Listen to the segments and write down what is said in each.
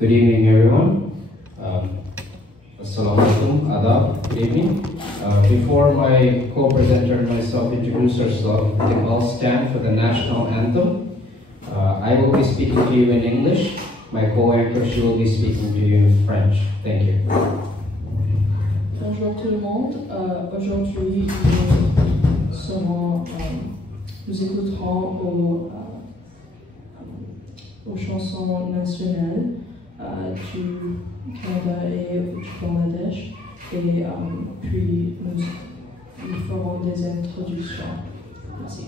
Good evening, everyone. Assalamu alaikum, adab, good evening. Before my co-presenter and myself introduce ourselves, we can all stand for the national anthem. I will be speaking to you in English. My co-anchor, she will be speaking to you in French. Thank you. Bonjour tout le monde. Aujourd'hui, nous écouterons aux chansons nationales du Canada et du Bangladesh, et puis nous ferons des introductions. Merci.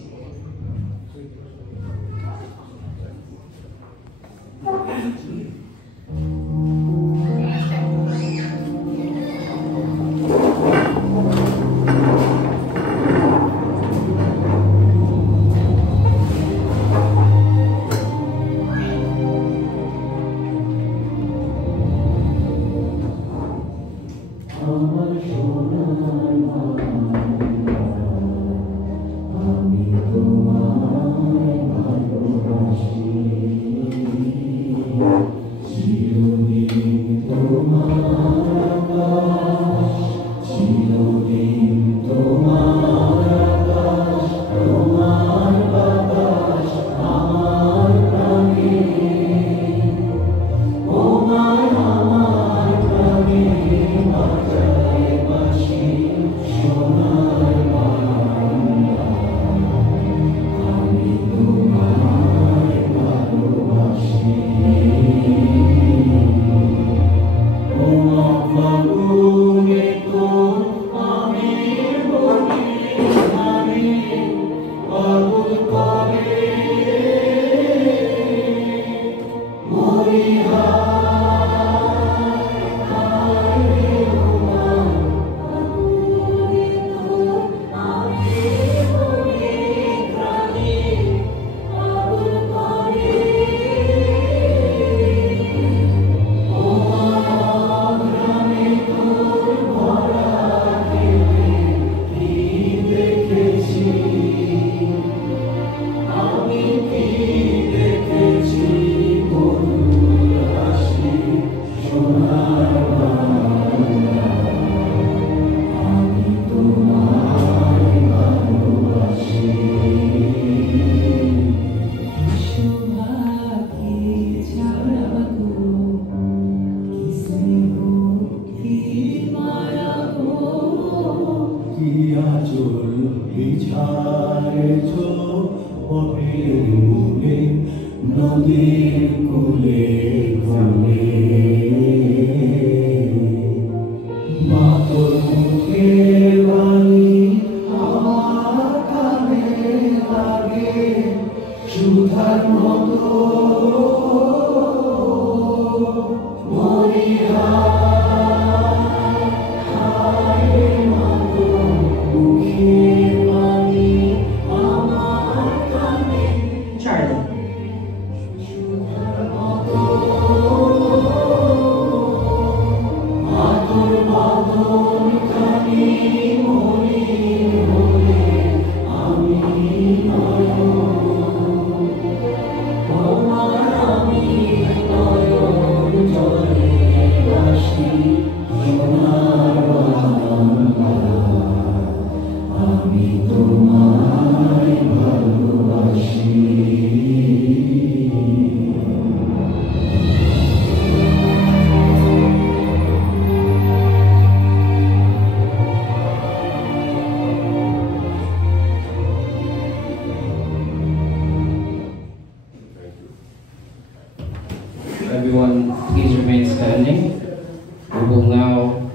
Everyone, please remain standing. We will now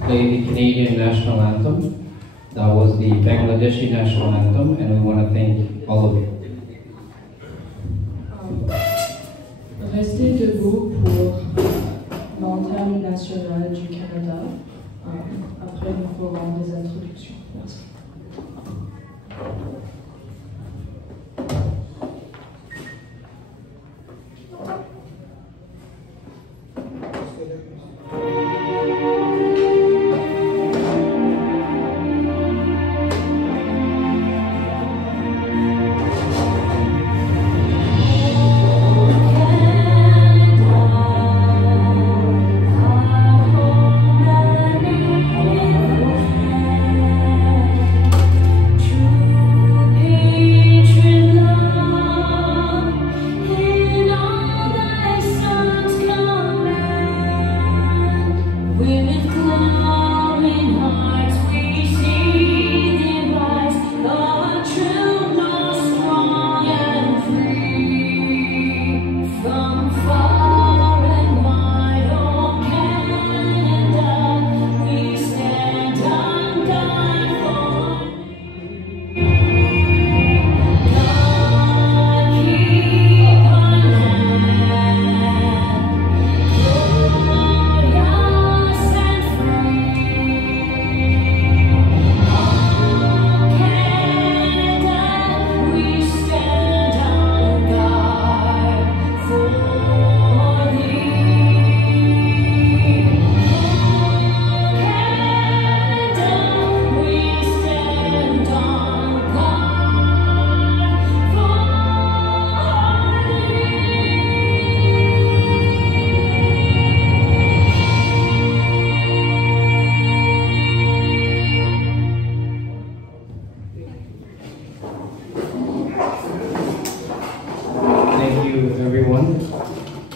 play the Canadian national anthem. That was the Bangladeshi national anthem, and we want to thank all of you. Restez debout pour l'anthem national du Canada. Après, nous ferons des introductions. Merci.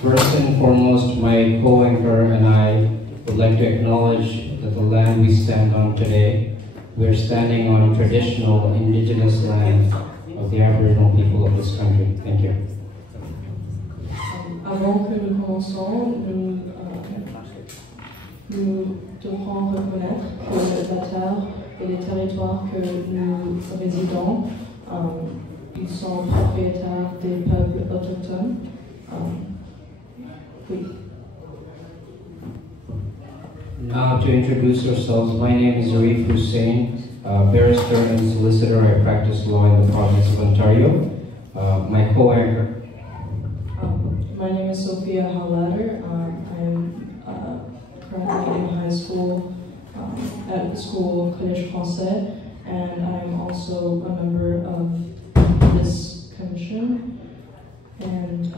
First and foremost, my co-anchor and I would like to acknowledge that the land we stand on today, we're standing on traditional indigenous land of the Aboriginal people of this country. Thank you. Avant que nous commençons, nous devrons reconnaître que la terre et les territoires que nous résidons, ils sont propriétaires des peuples autochtones. Oui. Now to introduce ourselves, my name is Arif Hussain, barrister and solicitor. I practice law in the province of Ontario. My co-anchor. My name is Sophia Howlatter. I'm currently in high school, at the school Collège Français, and I'm also a member of this commission. And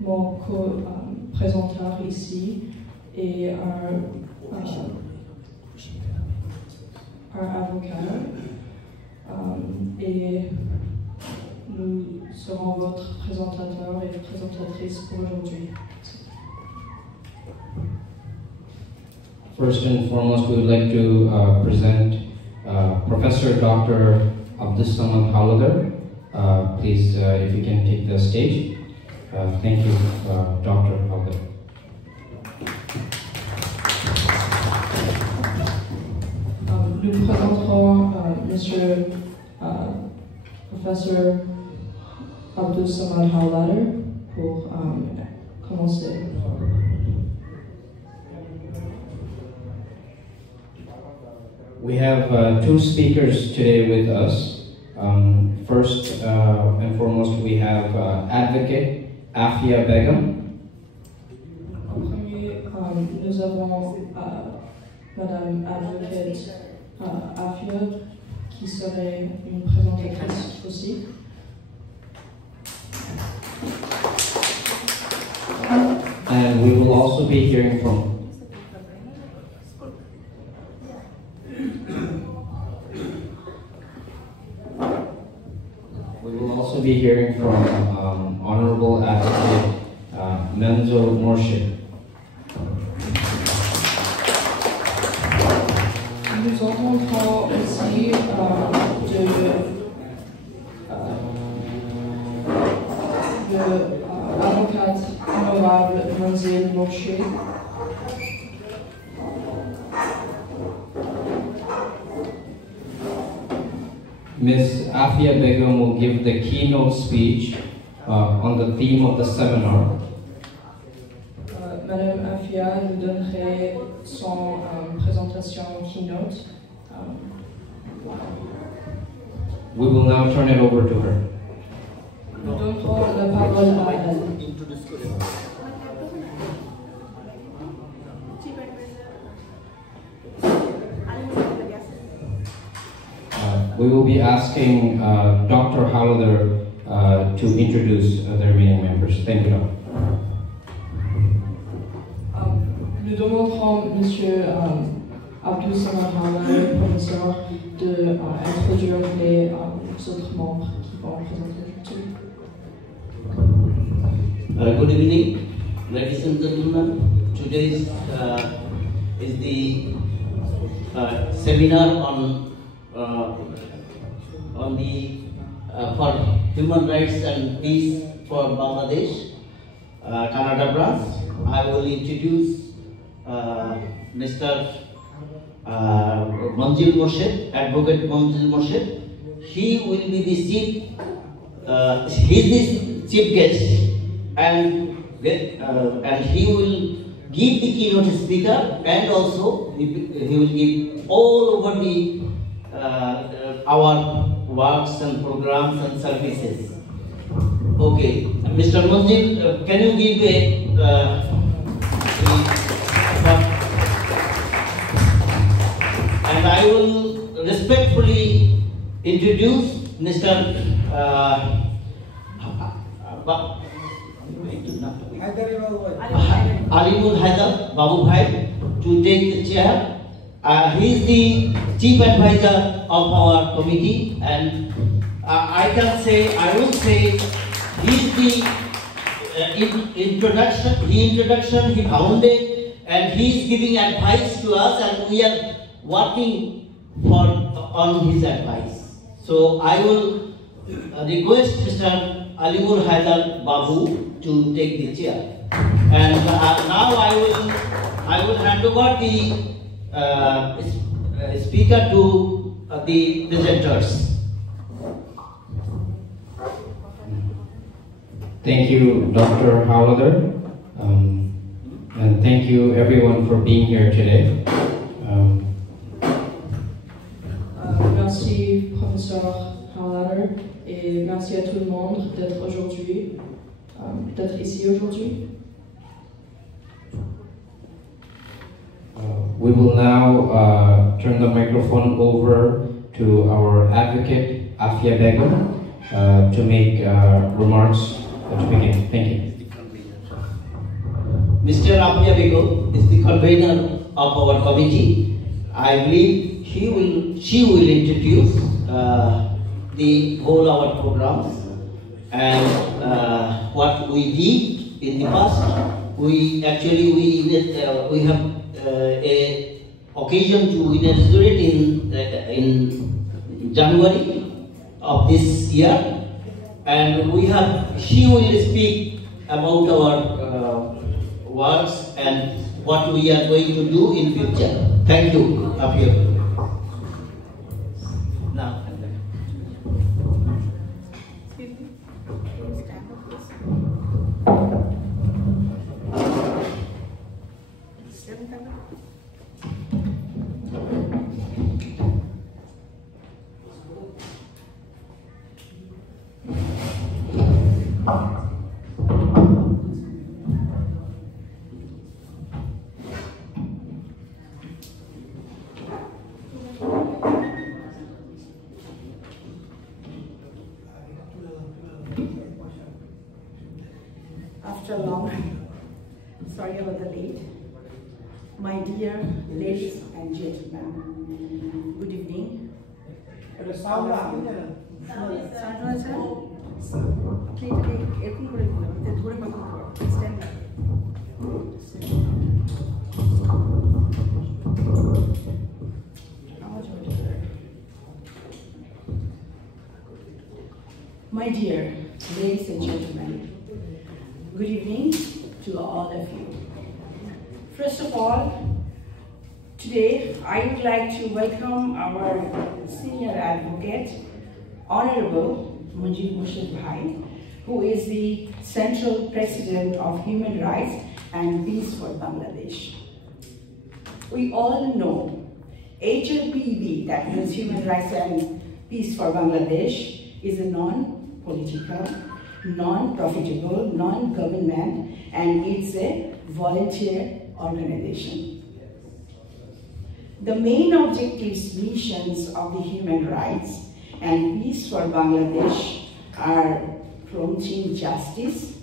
mon co-présentateur ici est un avocat, et nous serons votre présentateur et présentatrice pour aujourd'hui. First and foremost, we would like to present Professor Dr. Abdussamad Howlatter. Please, if you can take the stage. Thank you, Dr. Howlatter. Nous présenterons Monsieur Professeur Abdussamad Howlatter pour commencer. We have two speakers today with us. First and foremost, we have Advocate Afia Begum. En premier, nous avons Madame Advocate Afia, qui serait une présentatrice aussi. And we will also be hearing from Honorable Advocate Menzo Morshid. Nous entendrons aussi de l'avocate honorable Menzo Morshid. Ms. Afia Begum will give the keynote speech on the theme of the seminar. Madame Afia nous donnerait son présentation keynote. We will now turn it over to her. Nous donnerons la parole à elle. We will be asking Dr. Howlatter to introduce the remaining members. Thank you, Doctor. Nous demanderons Monsieur Abdussamad Howlatter, professeur, d'introduire les autres membres qui vont présenter aujourd'hui. Good evening, ladies and gentlemen. Today is the seminar on the for human rights and peace for Bangladesh, Canada branch. I will introduce Mr. Manjil Morshid, Advocate Manjil Morshid. He will be the chief. He is the chief guest, and he will give the keynote speaker, and also he will give all over the our works and programs and services. Okay, Mr. Manjil, can you give and I will respectfully introduce Mr. Alimul Haidar Babu Bhai to take the chair. He is the chief advisor of our committee, and I will say he is the introduction, he founded, and he is giving advice to us, and we are working on his advice. So I will request Mr. Alimur Haidar Babu to take the chair. And now I will hand over the speaker to the presenters. Thank you, Dr. Howlader, and thank you everyone for being here today. Merci, professeur Howlader, et merci à tout le monde d'être ici aujourd'hui. We will now turn the microphone over to our advocate, Afia Begum, to make remarks to begin. Thank you. Mr. Afia Begum is the convener of our committee. I believe she will introduce the whole our programs and what we did in the past. We have a occasion to inaugurate in January of this year, and she will speak about our works and what we are going to do in future. Thank you, Afia. Now. After long, sorry about the late. My dear ladies and gentlemen, good evening. My dear ladies and gentlemen, good evening to all of you. First of all, today I would like to welcome our senior advocate, Honorable Munjir Murshid Bhai, who is the Central President of Human Rights and Peace for Bangladesh. We all know HRPB, that means Human Rights and Peace for Bangladesh, is a non-political, non-profitable, non-government, and it's a volunteer organization. The main objectives, missions of the Human Rights and Peace for Bangladesh are promoting justice,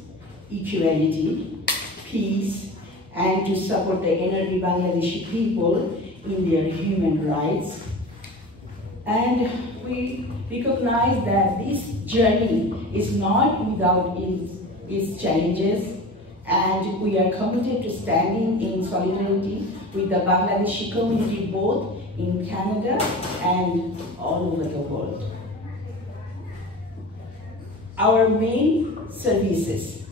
equality, peace, and to support the NRB Bangladeshi people in their human rights. And we recognize that this journey is not without its challenges, and we are committed to standing in solidarity with the Bangladeshi community both in Canada and all over the world. Our main services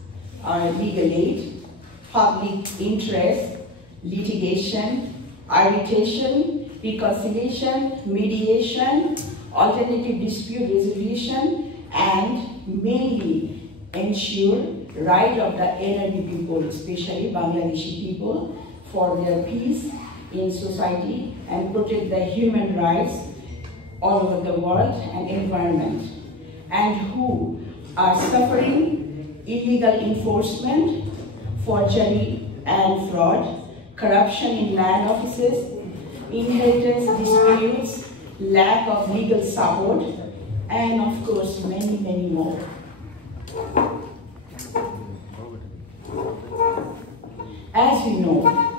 are legal aid, public interest, litigation, arbitration, reconciliation, mediation, alternative dispute resolution, and mainly ensure right of the NRB people, especially Bangladeshi people, for their peace in society and protect the human rights all over the world and environment, and who are suffering illegal enforcement, forgery and fraud, corruption in land offices, inheritance disputes, lack of legal support, and of course many, many more. As you know,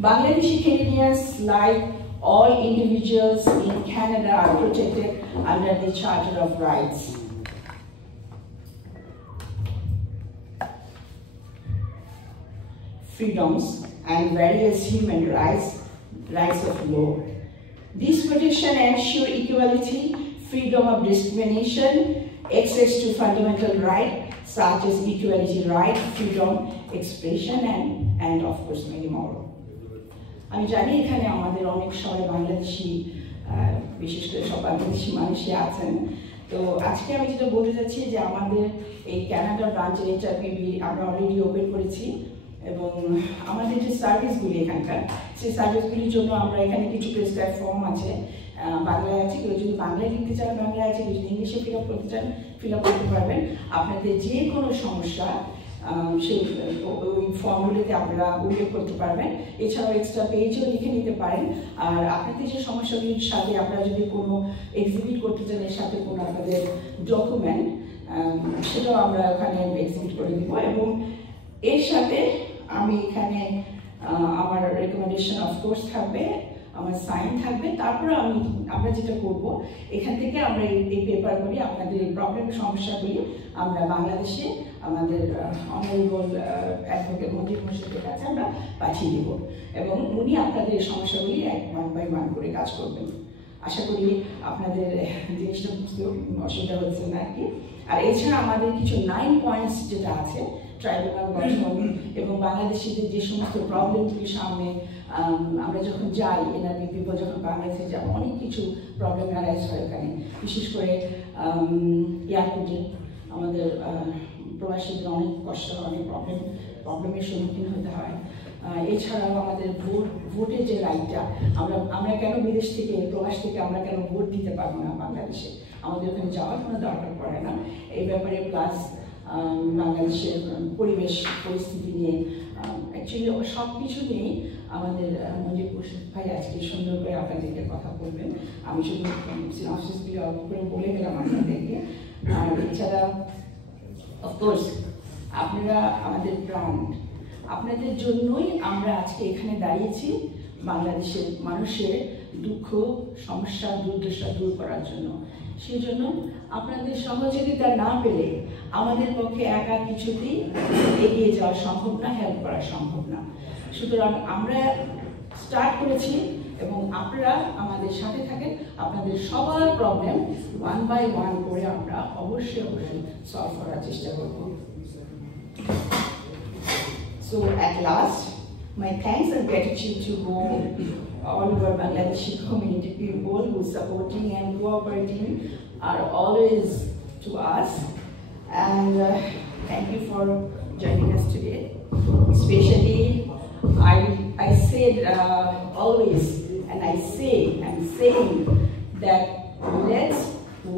Bangladeshi Canadians, like all individuals in Canada, are protected under the Charter of Rights. freedoms, and various human rights of law. This protection ensures equality, freedom of discrimination, access to fundamental rights such as equality right, freedom, expression, and of course many more. আমি জানি এখানে আমাদের অনেক সবাই বাংলাদেশি, বিশেষ করে সব বাংলাদেশি মানুষই আছেন। তো আজকে আমি যেটা বলতে চাচ্ছি যে আমাদের এই কানাডা ব্রাঞ্চের HRPB আমরা অলরেডি ওপেন করেছি, এবং আমাদের যে সার্ভিসগুলি এখানকার, সেই সার্ভিসগুলির জন্য আমরা এখানে কিছু প্রেসক্রাইব ফর্ম আছে, বাংলায় আছে, কেউ যদি বাংলায় লিখতে চান বাংলায় আছে, কেউ যদি ইংলিশে ফিল আপ করতে চান ফিল আপ করতে পারবেন। আপনাদের যে কোনো সমস্যা সেই ওই ফর্মগুলিতে আপনারা উল্লেখ করতে পারবেন। এছাড়াও এক্সট্রা পেজও লিখে নিতে পারেন। আর আপনাদের যে সমস্যাগুলির সাথে আপনারা যদি কোনো এক্সিবিট করতে চান, এর সাথে কোনো আপনাদের ডকুমেন্ট, সেটাও আমরা ওখানে এক্সিবিট করে দিব। এবং এর সাথে আমি এখানে আমার রেকমেন্ডেশন অফকোর্স থাকবে, আমার সাইন থাকবে। তারপরে আমরা যেটা করব, এখান থেকে আমরা এই পেপারগুলি, আপনাদের এই প্রবলেমের সমস্যাগুলি আমরা বাংলাদেশে আমাদের অনারেবল অ্যাডভোকেট মঞ্জিল মোর্শেদের কাছে আমরা পাঠিয়ে দেব, এবং উনি আপনাদের সমস্যাগুলি ওয়ান বাই ওয়ান করে কাজ করবেন। আশা করি আপনাদের জিনিসটা বুঝতে অসুবিধা হচ্ছে না আর কি। আর এছাড়া আমাদের কিছু 9 পয়েন্টস যেটা আছে, ট্রাইব্যুনাল গঠন এবং বাংলাদেশিদের যে সমস্ত প্রবলেমগুলির সামনে আমরা যখন যাই, এনআরবি পিপল যখন বাংলাদেশে যাব, অনেক কিছু প্রবলেম অ্যারাইজ হয় এখানে, বিশেষ করে এয়ারপোর্টে আমাদের প্রবাসীদের অনেক কষ্ট হয়, অনেক প্রবলেমের সম্মুখীন হতে হয়। এছাড়াও আমাদের ভোটের যে রাইটটা, আমরা কেন বিদেশ থেকে, প্রবাস থেকে আমরা কেন ভোট দিতে পারবো না বাংলাদেশে, আমাদের ওখানে যাওয়ার কোনো দরকার পড়ে না এই ব্যাপারে। প্লাস বাংলাদেশের পরিবেশ পরিস্থিতি নিয়ে, অ্যাকচুয়ালি সব কিছু নিয়েই আমাদের মঞ্জিল মোর্শেদ ভাই আজকে সুন্দর করে আপনাদেরকে কথা বলবেন। আমি শুধু সিনপসিসগুলি অল্প করে বলে গেলাম আপনাদেরকে। আর এছাড়া অফকোর্স আপনারা আমাদের প্রাণ, আপনাদের জন্যই আমরা আজকে এখানে দাঁড়িয়েছি, বাংলাদেশের মানুষের দুঃখ, সমস্যা, দুর্দশা দূর করার জন্য। সেই জন্য আপনাদের সহযোগিতা না পেলে আমাদের পক্ষে একা কিছুতেই এগিয়ে যাওয়া সম্ভব না, হেল্প করা সম্ভব না। সুতরাং আমরা স্টার্ট করেছি, এবং আপনারা আমাদের সাথে থাকেন। আপনাদের সবার প্রবলেম ওয়ান বাই ওয়ান করে আমরা অবশ্যই সলভ করার চেষ্টা করব। So at last, my thanks and gratitude to all our Bangladeshi community people who supporting and cooperating are always to us, and thank you for joining us today. Especially, I said always, and I'm saying that let's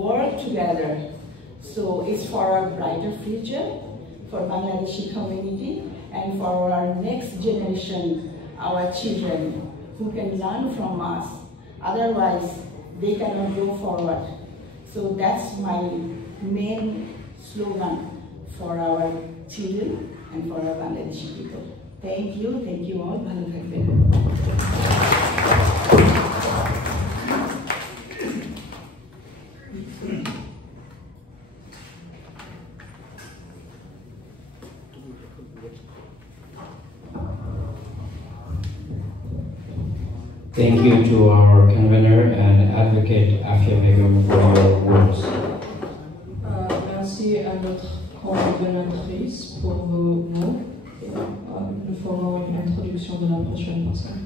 work together. So it's for our brighter future, for Bangladeshi community, and for our next generation, our children, who can learn from us. Otherwise, they cannot go forward. So that's my main slogan for our children and for our Bangladeshi people. Thank you all. Bhalo thakben. Thank you to our convener and advocate Afia Begum for your words. Merci à notre coordonnatrice pour vos mots. Nous ferons une introduction de la prochaine personne.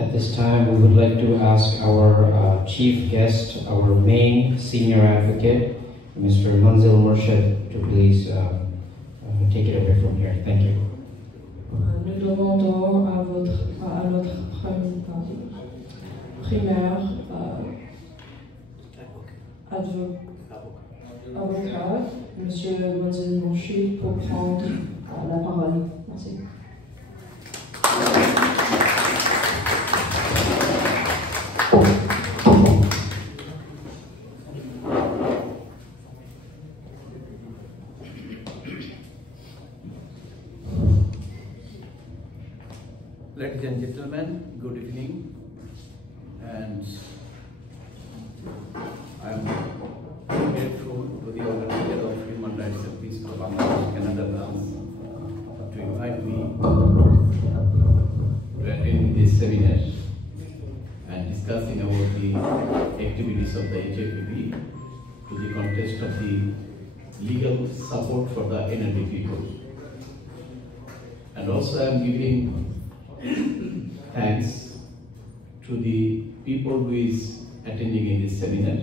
At this time, we would like to ask our chief guest, our main senior advocate, Mr. Manzil Morshed, to please take it over from here. Thank you. Nous demandons à notre primaire avocat, M. Manzil Morshed, pour prendre la parole. Merci. Ladies and gentlemen, good evening, and I am grateful to the organizer of Human Rights and Peace for Bangladesh Canada branch of the HFPB to the context of the legal support for the NLD people. And also I am giving thanks to the people who is attending in this seminar.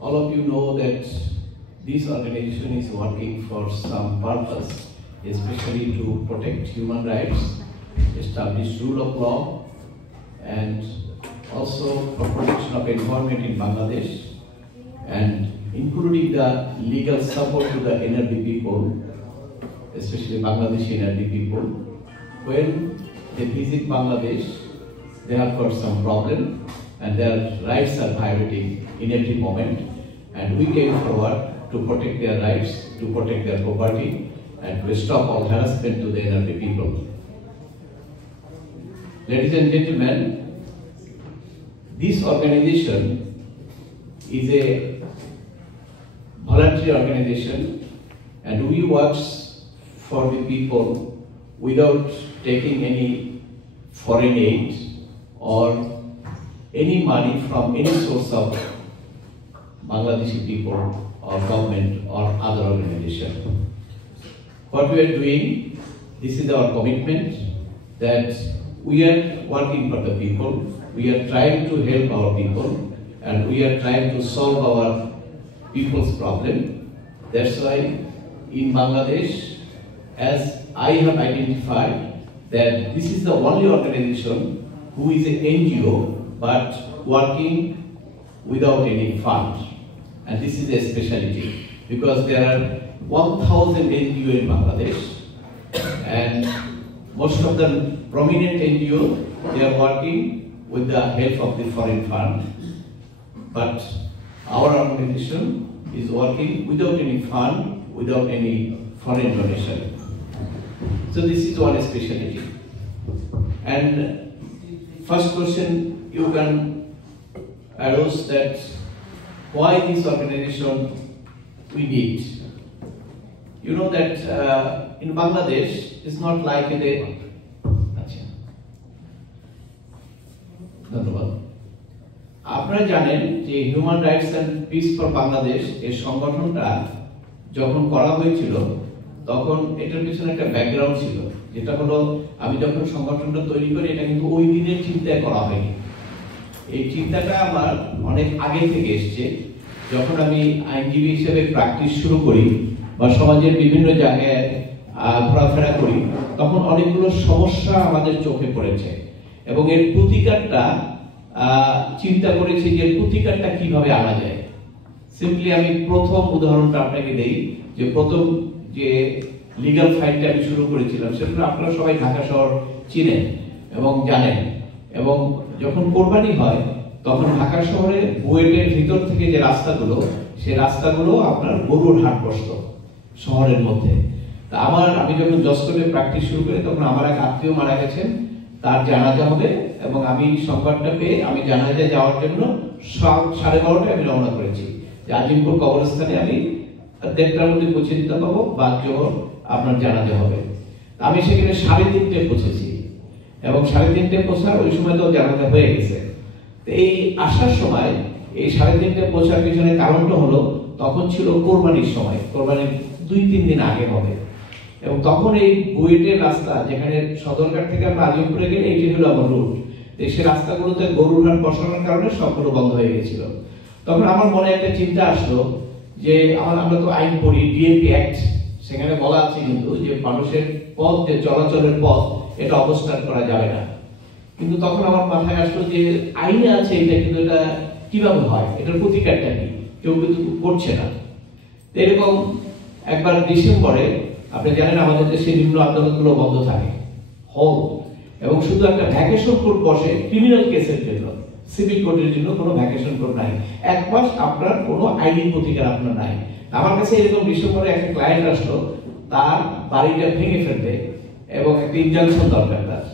All of you know that this organization is working for some purpose, especially to protect human rights, establish rule of law, and also for protection of environment in Bangladesh, and including the legal support to the NLD people, especially Bangladeshi NLD people. When they visit Bangladesh, they have got some problem and their rights are violating in every moment, and we came forward to protect their rights, to protect their property, and to stop all harassment to the NLD people. Ladies and gentlemen, this organization is a voluntary organization, and we work for the people without taking any foreign aid or any money from any source of Bangladeshi people or government or other organization. What we are doing, this is our commitment that we are working for the people, we are trying to help our people, and we are trying to solve our people's problem. That's why in Bangladesh, as I have identified that this is the only organization who is an NGO but working without any fund. And this is a specialty because there are 1,000 NGO in Bangladesh, and most of the prominent NGO, they are working with the help of the foreign fund. But our organization is working without any fund, without any foreign donation. So this is one specialty. And first question you can ask that why this organization we need. You know that in Bangladesh it's not like the ধন্যবাদ আপনারা জানেন যে human rights and peace for Bangladesh এই সংগঠনটা যখন করা হয়েছিল তখন এটার পিছনে একটা ব্যাকগ্রাউন্ড ছিল, যেটা হলো আমি যখন সংগঠনটা তৈরি করি এটা কিন্তু ওই দিনের চিন্তায় করা হয়নি। এই চিন্তাটা আমার অনেক আগে থেকে এসেছে। যখন আমি আইনজীবী হিসেবে প্র্যাকটিস শুরু করি বা সমাজের বিভিন্ন জায়গায় ঘোরাফেরা করি, তখন অনেকগুলো সমস্যা আমাদের চোখে পড়েছে এবং এর প্রতিকারটা চিন্তা করেছি যে প্রতিকারটা কিভাবে আনা যায়। সিম্পলি আমি প্রথম উদাহরণটা আপনাকে দেই যে প্রথম যে লিগ্যাল ফাইটটা আমি শুরু করেছিলাম সেটা আপনারা সবাই ঢাকা শহর চিনেন এবং জানেন, এবং যখন কোরবানি হয় তখন ঢাকা শহরে বুয়েটের ভিতর থেকে যে রাস্তাগুলো, সেই রাস্তাগুলো আপনার গরুর হাট বসতো শহরের মধ্যে। তা আমি যখন জস্টনে প্র্যাকটিস শুরু করি তখন আমার এক আত্মীয় মারা গেছেন, তার জানাজা হবে এবং আমি সংবাদটা পেয়ে আমি জানাজা যাওয়ার জন্য 12:30টায় আমি রওনা করেছি। আজিমপুর কবরস্থানে আমি 1:30টার মধ্যে পৌঁছে দিতে পারবো, বাদ জোহর আপনার জানাজা হবে। আমি সেখানে 3:30টায় পৌঁছেছি এবং 3:30টায় পৌঁছার ওই সময় তো জানাজা হয়ে গেছে। এই আসার সময় এই 3:30টায় পৌঁছার পিছনে কারণটা হলো তখন ছিল কোরবানির সময়, কোরবানির 2-3 দিন আগে হবে, এবং তখন এই বুয়েটের রাস্তা যেখানে সদরঘাট থেকে আমরা আজিমপুরে গেলে এইটি হলো আমার রুট, সেই রাস্তাগুলোতে গরুর হাট বসানোর কারণে সবগুলো বন্ধ হয়ে গেছিল। তখন আমার মনে একটা চিন্তা আসলো যে আমরা তো আইন পড়ি, ডিএমপি অ্যাক্ট, সেখানে বলা আছে কিন্তু যে মানুষের পথ, যে চলাচলের পথ, এটা অবস্থান করা যাবে না। কিন্তু তখন আমার মাথায় আসলো যে আইনে আছে এটা, কিন্তু এটা কিভাবে হয়, এটার প্রতিকারটা কি, কেউ কিন্তু করছে না। এরকম একবার ডিসেম্বরে আপনি জানেন আমাদের দেশে নিম্ন আদালতগুলো বন্ধ থাকে হল, এবং শুধু একটা ভ্যাকেশন কোর্ট বসে ক্রিমিনাল কেসের জন্য, সিভিল কোর্টের জন্য কোনো ভ্যাকেশন কোর্ট নাই। 1 মাস আপনার কোনো আইনি প্রতিকার আপনার নাই। আমার কাছে এরকম ডিসেম্বরে একটা ক্লায়েন্ট আসলো, তার বাড়িটা ভেঙে ফেলবে এবং একটা ইনজাংশন দরকার, তার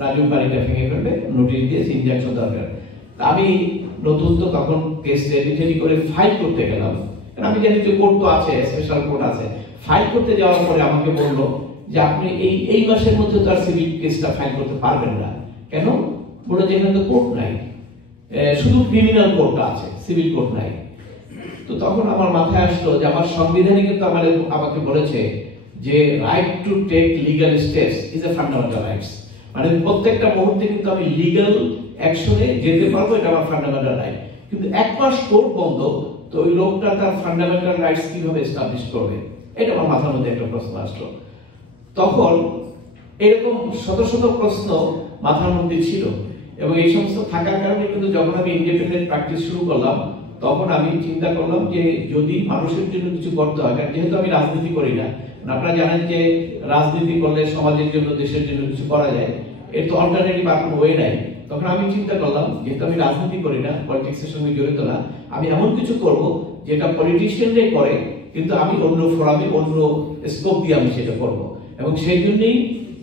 রাজু বাড়িটা ভেঙে ফেলবে, নোটিশ দিয়ে ইনজাংশন দরকার। আমি নতুন তো তখন কেস রেডি করে ফাইল করতে গেলাম, কারণ আমি জানি যে কোর্ট তো আছে, স্পেশাল কোর্ট আছে। ফাইল করতে যাওয়ার পরে আমাকে বললো যে আপনি এই মাসের মধ্যে তার সিভিল কেসটা ফাইল করতে পারবেন না। কেন? বলে যে এখানে তো কোর্ট নাই। শুধু ক্রিমিনাল কোডটা আছে, সিভিল কোড নাই। তো তখন আমার মাথায় আসলো যে আমার সংবিধানে কিন্তু আমাকে বলেছে যে right to take legal steps is a fundamental rights, মানে প্রত্যেকটা মুহূর্তে কিন্তু আমি লিগ্যাল অ্যাকশনে যেতে পারবো, এটা আমার ফান্ডামেন্টাল রাইট। কিন্তু এক মাস কোর্ট বন্ধ, তো ওই লোকটা তার ফান্ডামেন্টাল রাইটস কিভাবে এস্টাবলিশ করবে, এটা আমার মাথার মধ্যে একটা প্রশ্ন আসলো। তখন এরকম শত শত প্রশ্ন মাথার মধ্যে ছিল, এবং এই সমস্ত থাকার কারণে কিন্তু যখন আমি ইন্ডিপেন্ডেন্ট প্র্যাকটিস শুরু করলাম, তখন আমি চিন্তা করলাম যে যদি মানুষের জন্য কিছু করতে হয়, কারণ যেহেতু আমি রাজনীতি করি না, আপনারা জানেন যে রাজনীতি করলে সমাজের জন্য, দেশের জন্য কিছু করা যায়, এর তো অল্টারনেটিভ আর কোনো ওয়ে নাই। তখন আমি চিন্তা করলাম যেহেতু আমি রাজনীতি করি না, পলিটিক্সের সঙ্গে জড়িত না, আমি এমন কিছু করব যেটা পলিটিশিয়ানরাই করে, কিন্তু আমি অন্য ফোরামে, অন্য স্কোপ দিয়ে আমি সেটা করব। এবং সেই জন্যই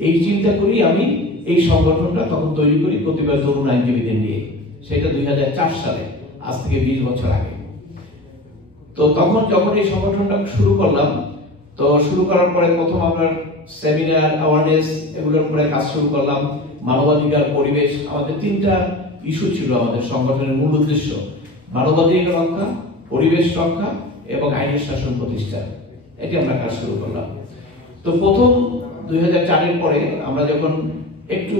এই চিন্তা করি আমি এই সংগঠনটা তখন তৈরি করি, প্রতিবার তরুণ আইনজীবীদের নিয়ে। সেটা 2004 সালে, আজ থেকে 20 বছর আগে। তো তখন যখন এই সংগঠনটা শুরু করলাম, তো শুরু করার পরে প্রথম আমরা সেমিনার, অ্যাওয়ারনেস, এগুলোর উপরে কাজ শুরু করলাম। মানবাধিকার, পরিবেশ, আমাদের 3টা ইস্যু ছিল আমাদের সংগঠনের মূল উদ্দেশ্য: মানবাধিকার রক্ষা, পরিবেশ রক্ষা এবং আইনের শাসন প্রতিষ্ঠা। এটি আমরা কাজ শুরু করলাম। তো প্রথম 2004-এর পরে আমরা যখন একটু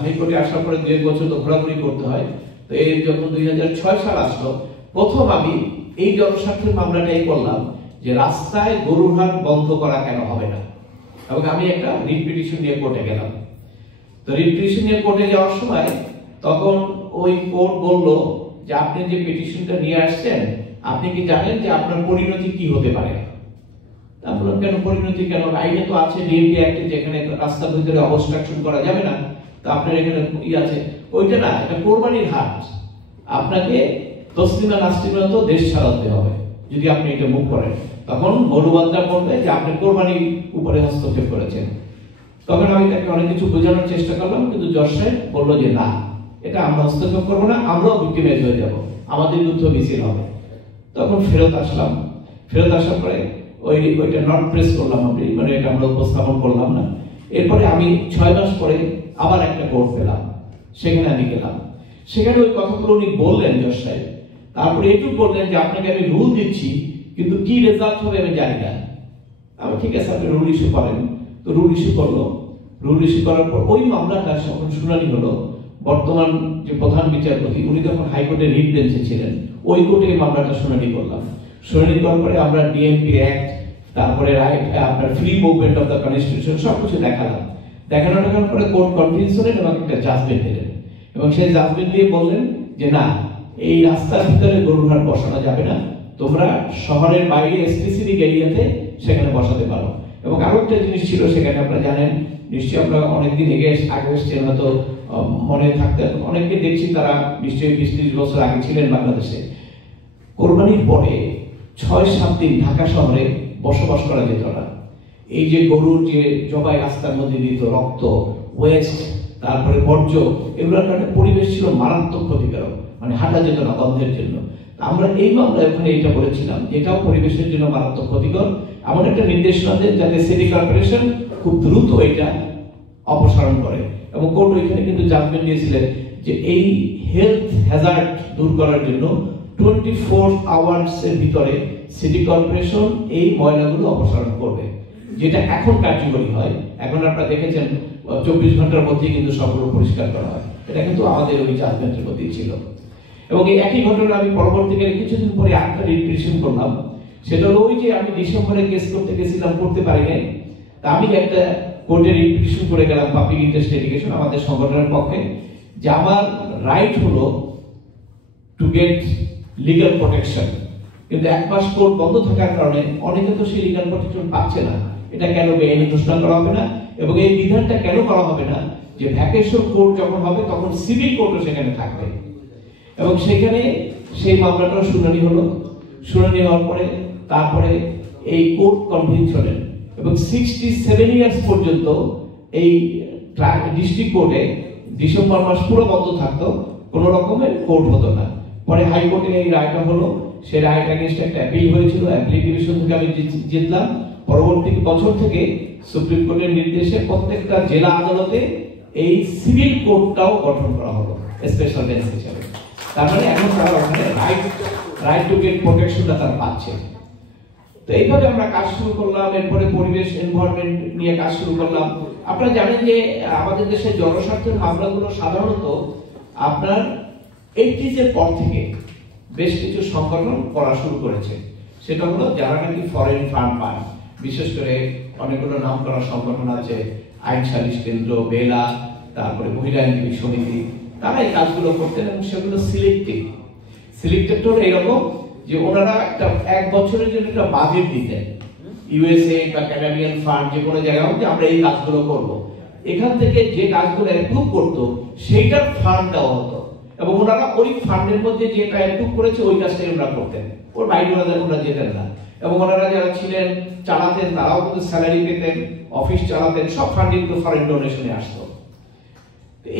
হাইকোর্টে আসার পরে 2 বছর তো ঘোরাঘুরি করতে হয়, তো এই যখন 2006 সাল আসলো, প্রথম আমি এই জনস্বার্থের মামলাটাই করলাম যে রাস্তায় গরুর হাট বন্ধ করা কেন হবে না। এবং আমি একটা রিট পিটিশন নিয়ে কোর্টে গেলাম। তো রিট পিটিশন নিয়ে কোর্টে যাওয়ার সময় তখন ওই কোর্ট বলল যে আপনি যে পিটিশনটা নিয়ে আসছেন, আপনি কি জানেন যে আপনার পরিণতি কি হতে পারে? তা বললাম কেন পরিণতি, কেন আইনে তো আছে ডিএমপি অ্যাক্টে, যেখানে রাস্তার ভিতরে অবস্ট্রাকশন করা যাবে না। তো আপনার এখানে ই আছে, ওইটা না, এটা কোরবানির হাট, আপনাকে তসলিমা নাসরিনের তো দেশ ছাড়াতে হবে যদি আপনি এটা মুভ করেন। তখন মৌলবাদরা বলবে যে আপনি কোরবানির উপরে হস্তক্ষেপ করেছেন। তখন আমি তাকে অনেক কিছু বোঝানোর চেষ্টা করলাম, কিন্তু জজ সাহেব বললো যে না, এটা আমরা হস্তক্ষেপ করবো না, আমরাও ভিক্টিমাইজ হয়ে যাব, আমাদের যুদ্ধ মিছিল হবে। তখন ফেরত আসলাম। ফেরত আসার পরে ওইটা নট প্রেস করলাম, মানে এটা আমরা উপস্থাপন করলাম না। এরপরে আমি 6 মাস পরে আবার একটা কোর্ট পেলাম, সেখানে আমি গেলাম। সেখানে ওই কথাগুলো উনি বললেন জজ সাহেব, তারপরে এটুকু বললেন যে আপনাকে আমি রুল দিচ্ছি, কিন্তু কি রেজাল্ট হবে আমি জানি না। আমি ঠিক আছে, আপনি রুল ইস্যু করেন। তো রুল ইস্যু করলো। রুল ইস্যু করার পর ওই মামলাটা যখন শুনানি হলো, বর্তমান যে প্রধান বিচারপতি উনি তখন হাইকোর্টে রিট বেঞ্চে ছিলেন, ওই কোর্টে এই মামলাটা শুনানি করলাম। শুনানি করার পরে আমরা ডিএমপি অ্যাক্ট, তারপরে রাইট, আপনার free movement of the constitution সবকিছু দেখালাম। দেখানোর পরে কোর্ট কনভিন্স হলেন এবং একটা জাজমেন্ট দিলেন, এবং সেই জাজমেন্ট দিয়ে বললেন যে না, এই রাস্তার ভিতরে গরুর হাট বসানো যাবে না, তোমরা শহরের বাইরে স্পেসিফিক এরিয়াতে সেখানে বসাতে পারো। এবং আরো একটা জিনিস ছিল সেখানে, আপনারা জানেন নিশ্চয়ই, আমরা অনেকদিন আগে এসেছেন, হয়তো মনে থাকতেন, অনেককে দেখছি তারা নিশ্চয়ই 20-30 বছর আগে ছিলেন বাংলাদেশে। কোরবানির পরে 6-7 দিন ঢাকা শহরে বসবাস করা যেত না। এই যে গরুর যে জবাই রাস্তার মধ্যে দিত, রক্ত, ওয়েস্ট, তারপরে বর্জ্য, এগুলোর কারণে পরিবেশ ছিল মারাত্মক ক্ষতিকারক, মানে হাঁটা যেত না গন্ধের জন্য। আমরা এই মামলায় ওখানে এটা বলেছিলাম, এটাও পরিবেশের জন্য মারাত্মক ক্ষতিকর, এমন একটা নির্দেশনা দেন যাতে সিটি কর্পোরেশন খুব দ্রুত এটা অপসারণ করে। এবং কোর্ট ওইখানে কিন্তু জাজমেন্ট দিয়েছিলেন যে এই হেলথ হ্যাজার্ড দূর করার জন্য 24 আওয়ার্সের ভিতরে সিটি কর্পোরেশন এই ময়লাগুলো অপসারণ করবে, যেটা এখন কার্যকরী হয়। এখন আপনারা দেখেছেন 24 ঘন্টার মধ্যে কিন্তু সবগুলো পরিষ্কার করা হয়। এটা কিন্তু আমাদের ওই জাজমেন্টের মধ্যেই ছিল। এবং এই একই ঘটনা আমি পরবর্তীকালে কিছুদিন পরে একটা রিপিটিশন করলাম। সেটা হলো ওই যে আমি ডিসেম্বরে কেস করতে গেছিলাম, করতে পারি নাই। তা আমি একটা কোর্টে রিপিটিশন করে গেলাম, পাবলিক ইন্টারেস্ট লিটিগেশন, আমাদের সংগঠনের পক্ষে, যে আমার রাইট হলো টু গেট লিগ্যাল প্রোটেকশন। কিন্তু 1 মাস কোর্ট বন্ধ থাকার কারণে অনেকে তো সেই লিগ্যাল প্রোটেকশন পাচ্ছে না। এটা কেন বেআইনি ঘোষণা করা হবে না, এবং এই বিধানটা কেন করা হবে না যে ভ্যাকেশন কোর্ট যখন হবে তখন সিভিল কোর্টও সেখানে থাকবে। এবং সেখানে সেই মামলাটার শুনানি হলো। শুনানি হওয়ার পরে তারপরে এই কোর্ট কনভিন্স হলেন, এবং 67 ইয়ার্স পর্যন্ত এই ডিস্ট্রিক্ট কোর্টে ডিসেম্বর মাস পুরো বন্ধ থাকতো, কোনো রকমের কোর্ট হতো না। পরে হাইকোর্টে এই রায়টা হলো, সেই রায়টা এগেইনস্ট একটা অ্যাপিল হয়েছিল, অ্যাপিল ডিভিশন থেকে আমি জিতলাম। পরবর্তী বছর থেকে সুপ্রিম কোর্টের নির্দেশে প্রত্যেকটা জেলা আদালতে এই সিভিল কোর্টটাও গঠন করা হলো স্পেশাল বেঞ্চ হিসেবে। তার মানে এখন তারা ওখানে রাইট টু গেট প্রোটেকশনটা তারা পাচ্ছে। তো এইভাবে আমরা কাজ শুরু করলাম। এরপরে পরিবেশ এনভায়রনমেন্ট নিয়ে কাজ শুরু করলাম। আপনারা জানেন যে আমাদের দেশে জনস্বার্থের মামলাগুলো সাধারণত আপনার 80s এর পর থেকে বেশ কিছু সংগঠন করা শুরু করেছে। সেটা হলো যারা নাকি ফরেন ফান্ড পায়, বিশেষ করে অনেকগুলো নাম করা সংগঠন আছে, আইন সালিশ কেন্দ্র, বেলা, তারপরে মহিলা আইনজীবী সমিতি, তারা এই কাজগুলো করতেন এবং সেগুলো সিলেক্টেড হলো এরকম যে ওনারা একটা 1 বছরের জন্য একটা বাজেট দিতেন, ইউএসএ বা কানাডিয়ান ফান্ড যে কোনো জায়গায় হোক, যে আমরা এই কাজগুলো করব। এখান থেকে যে কাজগুলো অ্যাপ্রুভ করতো সেইটার ফান্ড দেওয়া হতো এবং ওনারা ওই ফান্ডের মধ্যে যেটা অ্যাপ্রুভ করেছে ওই কাজটাই ওনারা করতেন, ওর বাইরে ওনারা যেতেন না। এবং ওনারা যারা ছিলেন চালাতেন তারাও কিন্তু স্যালারি পেতেন, অফিস চালাতেন, সব ফান্ডিংগুলো ফরেন ডোনেশনে আসতো।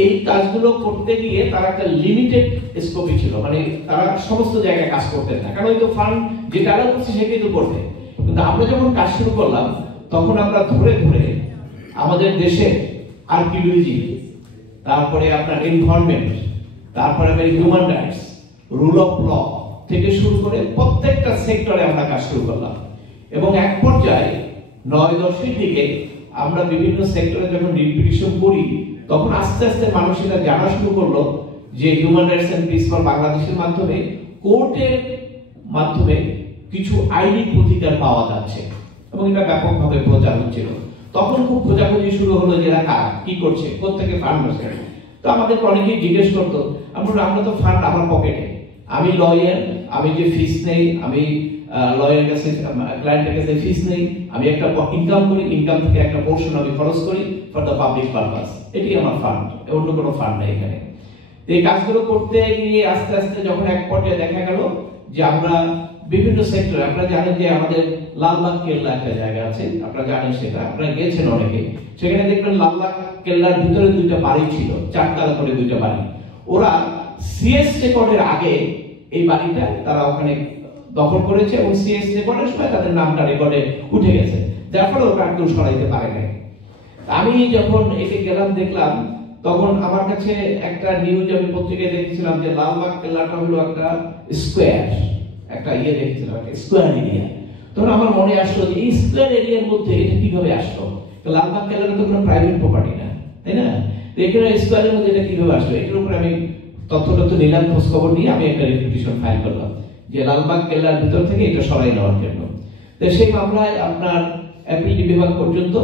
এই কাজগুলো করতে গিয়ে তারা একটা লিমিটেড স্কোপে ছিল, মানে তারা সমস্ত জায়গায় কাজ করতেন না, কারণ ওই তো ফান্ড যেটা আলাদা করছে সেটাই তো করবে। কিন্তু আমরা যখন কাজ শুরু করলাম তখন আমরা ধরে ধরে আমাদের দেশে আর্কিওলজি, তারপরে আপনার এনভায়রনমেন্ট, তারপরে human rights, rule of law থেকে শুরু করে প্রত্যেকটা সেক্টরে আমরা কাজ শুরু করলাম। এবং এক পর্যায়ে 9-10 দিকে আমরা বিভিন্ন সেক্টরে যখন রিপিটিশন করি তখন আস্তে আস্তে মানুষ এটা জানা শুরু করলো যে human rights and peace for বাংলাদেশের মাধ্যমে কোর্টের মাধ্যমে কিছু আইনি অধিকার পাওয়া যাচ্ছে এবং এটা ব্যাপকভাবে প্রচার হচ্ছিল। তখন খুব খোঁজাখুঁজি শুরু হলো যে এরা কারা, কি করছে, কোত্থেকে ফান্ড আসছে। তো আমাদের অনেকেই জিজ্ঞেস করতো, আমরা তো ফান্ড আমার পকেটে, আমি লয়ার, আমি যে ফিস নেই, আমি লয়ারের কাছে ক্লায়েন্টের কাছে ফিস নেই, আমি একটা ইনকাম করি, ইনকাম থেকে একটা পোরশন আমি খরচ করি ফর দ্য পাবলিক পারপাস, এটি আমার ফান্ড, অন্য কোনো ফান্ড নেই এখানে। এই কাজগুলো করতে গিয়ে আস্তে আস্তে যখন এক পর্যায়ে দেখা গেল যে আমরা বিভিন্ন সেক্টরে, আপনারা জানেন যে আমাদের লালবাগ কেল্লা একটা জায়গা আছে, আপনারা জানেন সেটা, আপনারা গেছেন অনেকে, সেখানে দেখবেন লালবাগ কেল্লার ভিতরে 2টা বাড়ি ছিল, 4 তলা করে 2টা বাড়ি। ওরা সিএস রেকর্ডের আগে এই বাড়িটা তারা ওখানে দখল করেছে এবং সিএস রেকর্ডের সময় তাদের নামটা রেকর্ডে উঠে গেছে, যার ফলে ওরা কেউ সরাইতে পারে না। আমি যখন একে গেলাম দেখলাম, তখন আমার কাছে একটা নিউজ আমি পত্রিকায় দেখেছিলাম যে লালবাগ কেল্লাটা হলো একটা স্কোয়ার, একটা দেখেছিলাম একটা স্কোয়ার এরিয়া। তখন আমার মনে আসলো যে এই স্কোয়ার এরিয়ার মধ্যে এটা কিভাবে আসলো, লালবাগ কেল্লাটা তো কোনো প্রাইভেট প্রপার্টি না, তাই না? তো এখানে স্কোয়ারের মধ্যে এটা কিভাবে আসলো, এটার উপরে আমি তথ্য নিলাম, খোঁজ খবর নিয়ে আমি একটা রিপিটিশন ফাইল করলাম যে লালবাগ কেল্লার ভিতর থেকে এটা সরাই নেওয়ার জন্য। তো সেই মামলায় আপনার অ্যাপিল বিভাগ পর্যন্ত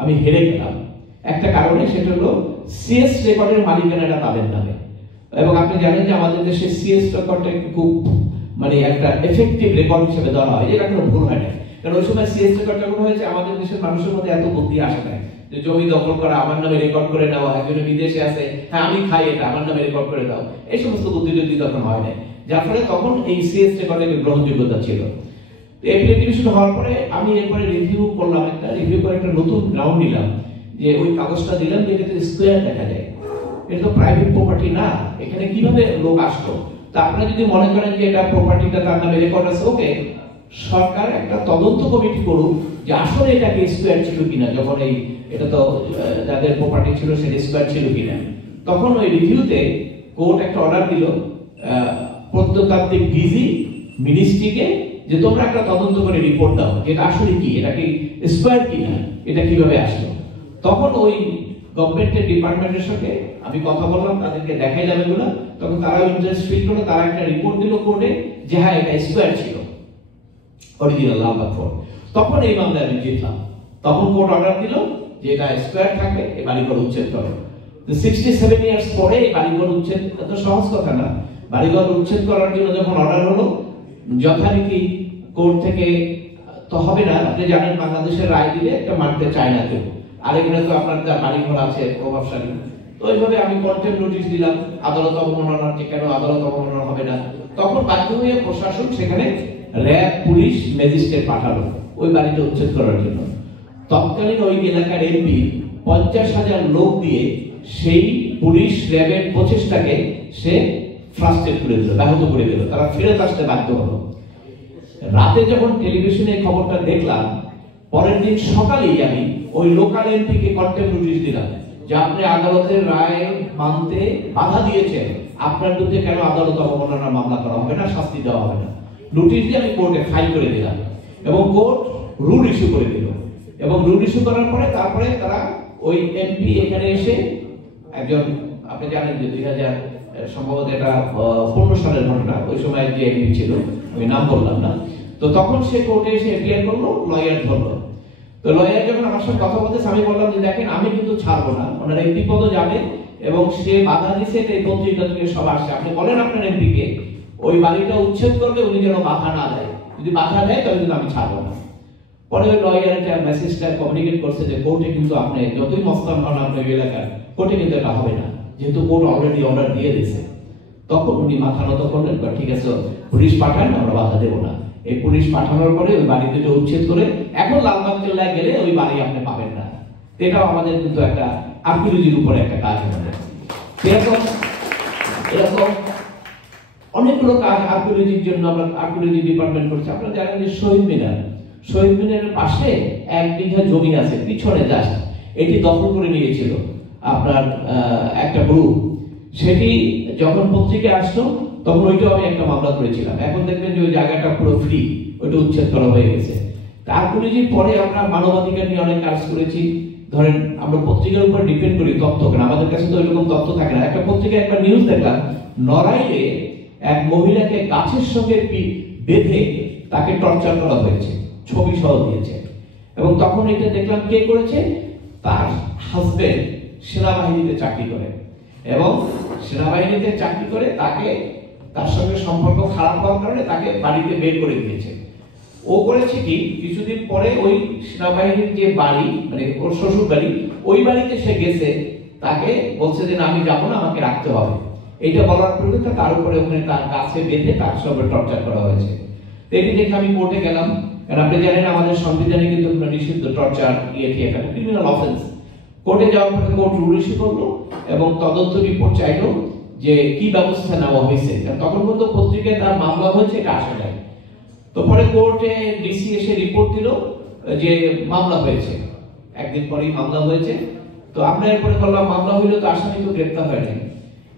আমি হেরে গেলাম একটা কারণে, সেটা হলো সিএস রেকর্ডের মালিকানাটা তাদের নামে। এবং আপনি জানেন যে আমাদের দেশে সিএস রেকর্ডটা খুব মানে একটা এফেক্টিভ রেকর্ড হিসেবে ধরা হয়, যেটা কোনো ভুল হয় না। কারণ ওই সময় সিএস রেকর্ডটা কোনো হয়েছে আমাদের দেশের মানুষের মধ্যে এত বুদ্ধি আসে না যে জমি দখল করা, আমার নামে রেকর্ড করে নেওয়া, একজন বিদেশে আছে, হ্যাঁ আমি খাই এটা, আমার নামে রেকর্ড করে দাও, এই সমস্ত বুদ্ধি যদি তখন হয় না, যার ফলে তখন এই সিএস রেকর্ডের গ্রহণযোগ্যতা ছিল। অ্যাপ্লিকেশন হওয়ার পরে আমি এরপরে রিভিউ করলাম, রিভিউ করে একটা নতুন গ্রাউন্ড নিলাম, যে ওই কাগজটা দিলাম যে এটাতে স্কোয়ার দেখা যায়, এটা তো প্রাইভেট প্রপার্টি না, এখানে কিভাবে লোক আসলো। তা আপনারা যদি মনে করেন যে এটা প্রপার্টিটা তার নামে রেকর্ড আছে, ওকে, সরকার একটা তদন্ত কমিটি করুক যে আসলে এটা কি স্কোয়ার ছিল কিনা, যখন এটা তো যাদের প্রপার্টি ছিল সেটা স্কোয়ার ছিল কিনা। তখন ওই রিভিউতে কোর্ট একটা অর্ডার দিল প্রত্নতাত্ত্বিক ডিজি মিনিস্ট্রিকে যে তোমরা একটা তদন্ত করে রিপোর্ট দাও যেটা আসলে কি, এটা কি স্কোয়ার কিনা, এটা কিভাবে আসলো। তখন ওই গভর্নমেন্টের ডিপার্টমেন্টের সাথে আমি কথা বললাম, তাদেরকে দেখাইলাম এগুলো, তখন তারাও ইন্টারেস্ট ফিল করলো, তারা একটা রিপোর্ট দিল কোর্টে যে হ্যাঁ এটা স্কোয়ার ছিল, অরিজিনাল লালবাগ ফোর্ট। তখন এই মামলায় আমি জিতলাম, তখন কোর্ট অর্ডার দিল যে এটা স্কোয়ার থাকবে, এই বাড়িঘর উচ্ছেদ করো। 67 ইয়ার্স পরে এই বাড়িঘর উচ্ছেদ এত সহজ কথা না। বাড়িঘর উচ্ছেদ করার জন্য যখন অর্ডার হলো, যথারীতি কোর্ট থেকে তো হবে না, আপনি জানেন বাংলাদেশের রায় দিলে একটা মানতে চায় না কেউ, আর এখানে তো আপনার বাড়িঘর আছে প্রভাবশালী। তো ওইভাবে আমি কন্টেম্প নোটিশ দিলাম আদালত অবমাননার, যে কেন আদালত অবমাননা হবে না। তখন বাধ্য হয়ে প্রশাসন সেখানে র্যাব, পুলিশ, ম্যাজিস্ট্রেট পাঠালো ওই বাড়িটা উচ্ছেদ করার জন্য। তৎকালীন ওই এলাকার এমপি 50,000 লোক দিয়ে সেই পুলিশ র্যাবের প্রচেষ্টাকে সে ফ্রাস্ট্রেট করে দিল, ব্যাহত করে দিল, তারা ফেরত আসতে বাধ্য হলো। রাতে যখন টেলিভিশনে খবরটা দেখলাম, পরের দিন সকালেই আমি ওই লোকাল এমপিকে কন্টেম্প নোটিশ দিলাম যে আপনি আদালতের রায় মানতে বাধা দিয়েছেন, আপনার বিরুদ্ধে কেন আদালত অবমাননার মামলা করা হবে না, শাস্তি দেওয়া হবে না। নোটিশ দিয়ে আমি কোর্টে ফাইল করে দিলাম এবং কোর্ট রুল ইস্যু করে দিল। এবং রুল ইস্যু করার পরে তারপরে তারা ওই এমপি এখানে এসে একজন, আপনি জানেন যে 2000 সম্ভবত এটা 15 সালের ঘটনা, ওই সময় যে এমপি ছিল আমি নাম বললাম না, তো তখন সে কোর্টে এসে এপিয়ার করলো, লয়ার ধরলো। তো লয়ার যখন আমার সাথে কথা বলতেছে আমি বললাম যে দেখেন আমি কিন্তু ছাড়বো না, ওনার এমপি পদও যাবে এবং সে বাধা দিচ্ছে এই পত্রিকা থেকে সব আসছে, আপনি বলেন আপনার এমপিকে ওই বাড়িটা উচ্ছেদ করবে, উনি যেন বাধা না দেয়, যদি বাধা দেয় তাহলে কিন্তু আমি ছাড়বো না। পরে ওই লয়ার একটা মেসেজটা কমিউনিকেট করছে যে কোর্টে কিন্তু আপনি যতই মস্তান হন আপনার এলাকার, কোর্টে কিন্তু এটা হবে না, যেহেতু কোর্ট অলরেডি অর্ডার দিয়ে দিয়েছে। তখন উনি মাথা নত করলেন, ঠিক আছে পুলিশ পাঠান, আমরা বাধা দেবো না। এই পুলিশ পাঠানোর পরে ওই বাড়ি দুটো উচ্ছেদ করে এখন লালবাগ কেল্লায় গেলে ওই বাড়ি আপনি পাবেন না। এটাও আমাদের কিন্তু একটা আর্কিওলজির উপরে একটা কাজ আমাদের। এরকম এরকম অনেকগুলো কাজ আর্কিওলজির জন্য আমরা আর্কিওলজি ডিপার্টমেন্ট করছি। আপনারা জানেন যে শহীদ মিনারের পাশে 1 বিঘা জমি আছে পিছনে, জাস্ট এটি দখল করে নিয়েছিল আপনার একটা গ্রুপ। সেটি যখন পত্রিকায় আসলো তখন ওইটাও আমি একটা মামলা করেছিলাম। এখন দেখবেন যে ওই জায়গাটা পুরো ফ্রি, ওইটা উচ্ছেদ করা হয়ে গেছে। আর্কিওলজির পরে আমরা মানবাধিকার নিয়ে অনেক কাজ করেছি। ধরেন আমরা পত্রিকার উপর ডিপেন্ড করি তথ্য, কারণ আমাদের কাছে তো এরকম তথ্য থাকে না। একটা পত্রিকায় একটা নিউজ দেখলাম, নড়াইলে এক মহিলাকে গাছের সঙ্গে বেঁধে তাকে টর্চার করা হয়েছে, ছবি সহ দিয়েছে। এবং তখন এটা দেখলাম কে করেছে, তার হাজবেন্ড সেনাবাহিনীতে চাকরি করে এবং সেনাবাহিনীতে চাকরি করে তাকে, তার সঙ্গে সম্পর্ক খারাপ হওয়ার কারণে তাকে বাড়িতে বের করে দিয়েছে। ও করেছে কি, কিছুদিন পরে ওই সেনাবাহিনীর যে বাড়ি, মানে ওর শ্বশুর বাড়ি, ওই বাড়িতে সে গেছে, তাকে বলছে যে না আমি যাবো না, আমাকে রাখতে হবে। এইটা বলার পরে তার উপরে ওখানে তার কাছে বেঁধে তার সঙ্গে টর্চার করা হয়েছে। এটি দেখে আমি কোর্টে গেলাম, কারণ আপনি জানেন আমাদের সংবিধানে কিন্তু নিষিদ্ধ টর্চার, একটা ক্রিমিনাল অফেন্স। কোর্টে যাওয়ার পরে কোর্ট রুল ইস্যু করলো এবং তদন্ত রিপোর্ট চাইলো যে কি ব্যবস্থা নেওয়া হয়েছে। তখন পর্যন্ত পত্রিকায় তার মামলা হয়েছে এটা আসা যায়। তো পরে কোর্টে ডিসি এসে রিপোর্ট দিল যে মামলা হয়েছে, একদিন পরেই মামলা হয়েছে। তো আমরা এরপরে বললাম মামলা হইলো তো আসামি তো গ্রেপ্তার হয় নাই।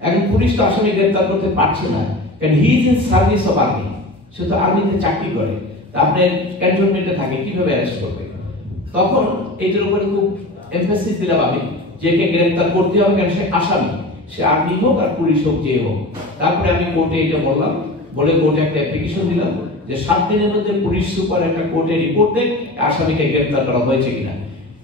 এখন পুলিশ তো আসামি গ্রেপ্তার করতে পারছে না, কারণ he is in service of army, সে তো আর্মিতে চাকরি করে, আপনার ক্যান্টনমেন্টে থাকে, কিভাবে অ্যারেস্ট করবে? তখন এইটার উপরে খুব এমফাসিস দিলাম আমি যে একে গ্রেপ্তার করতে হবে, কারণ সে আসামি, সে আর্মি হোক আর পুলিশ হোক যে হোক। তারপরে আমি কোর্টে এটা বললাম, বলে কোর্টে একটা অ্যাপ্লিকেশন দিলাম যে 7 দিনের মধ্যে পুলিশ সুপার একটা কোর্টে রিপোর্ট দেন আসামিকে গ্রেপ্তার করা হয়েছে কিনা,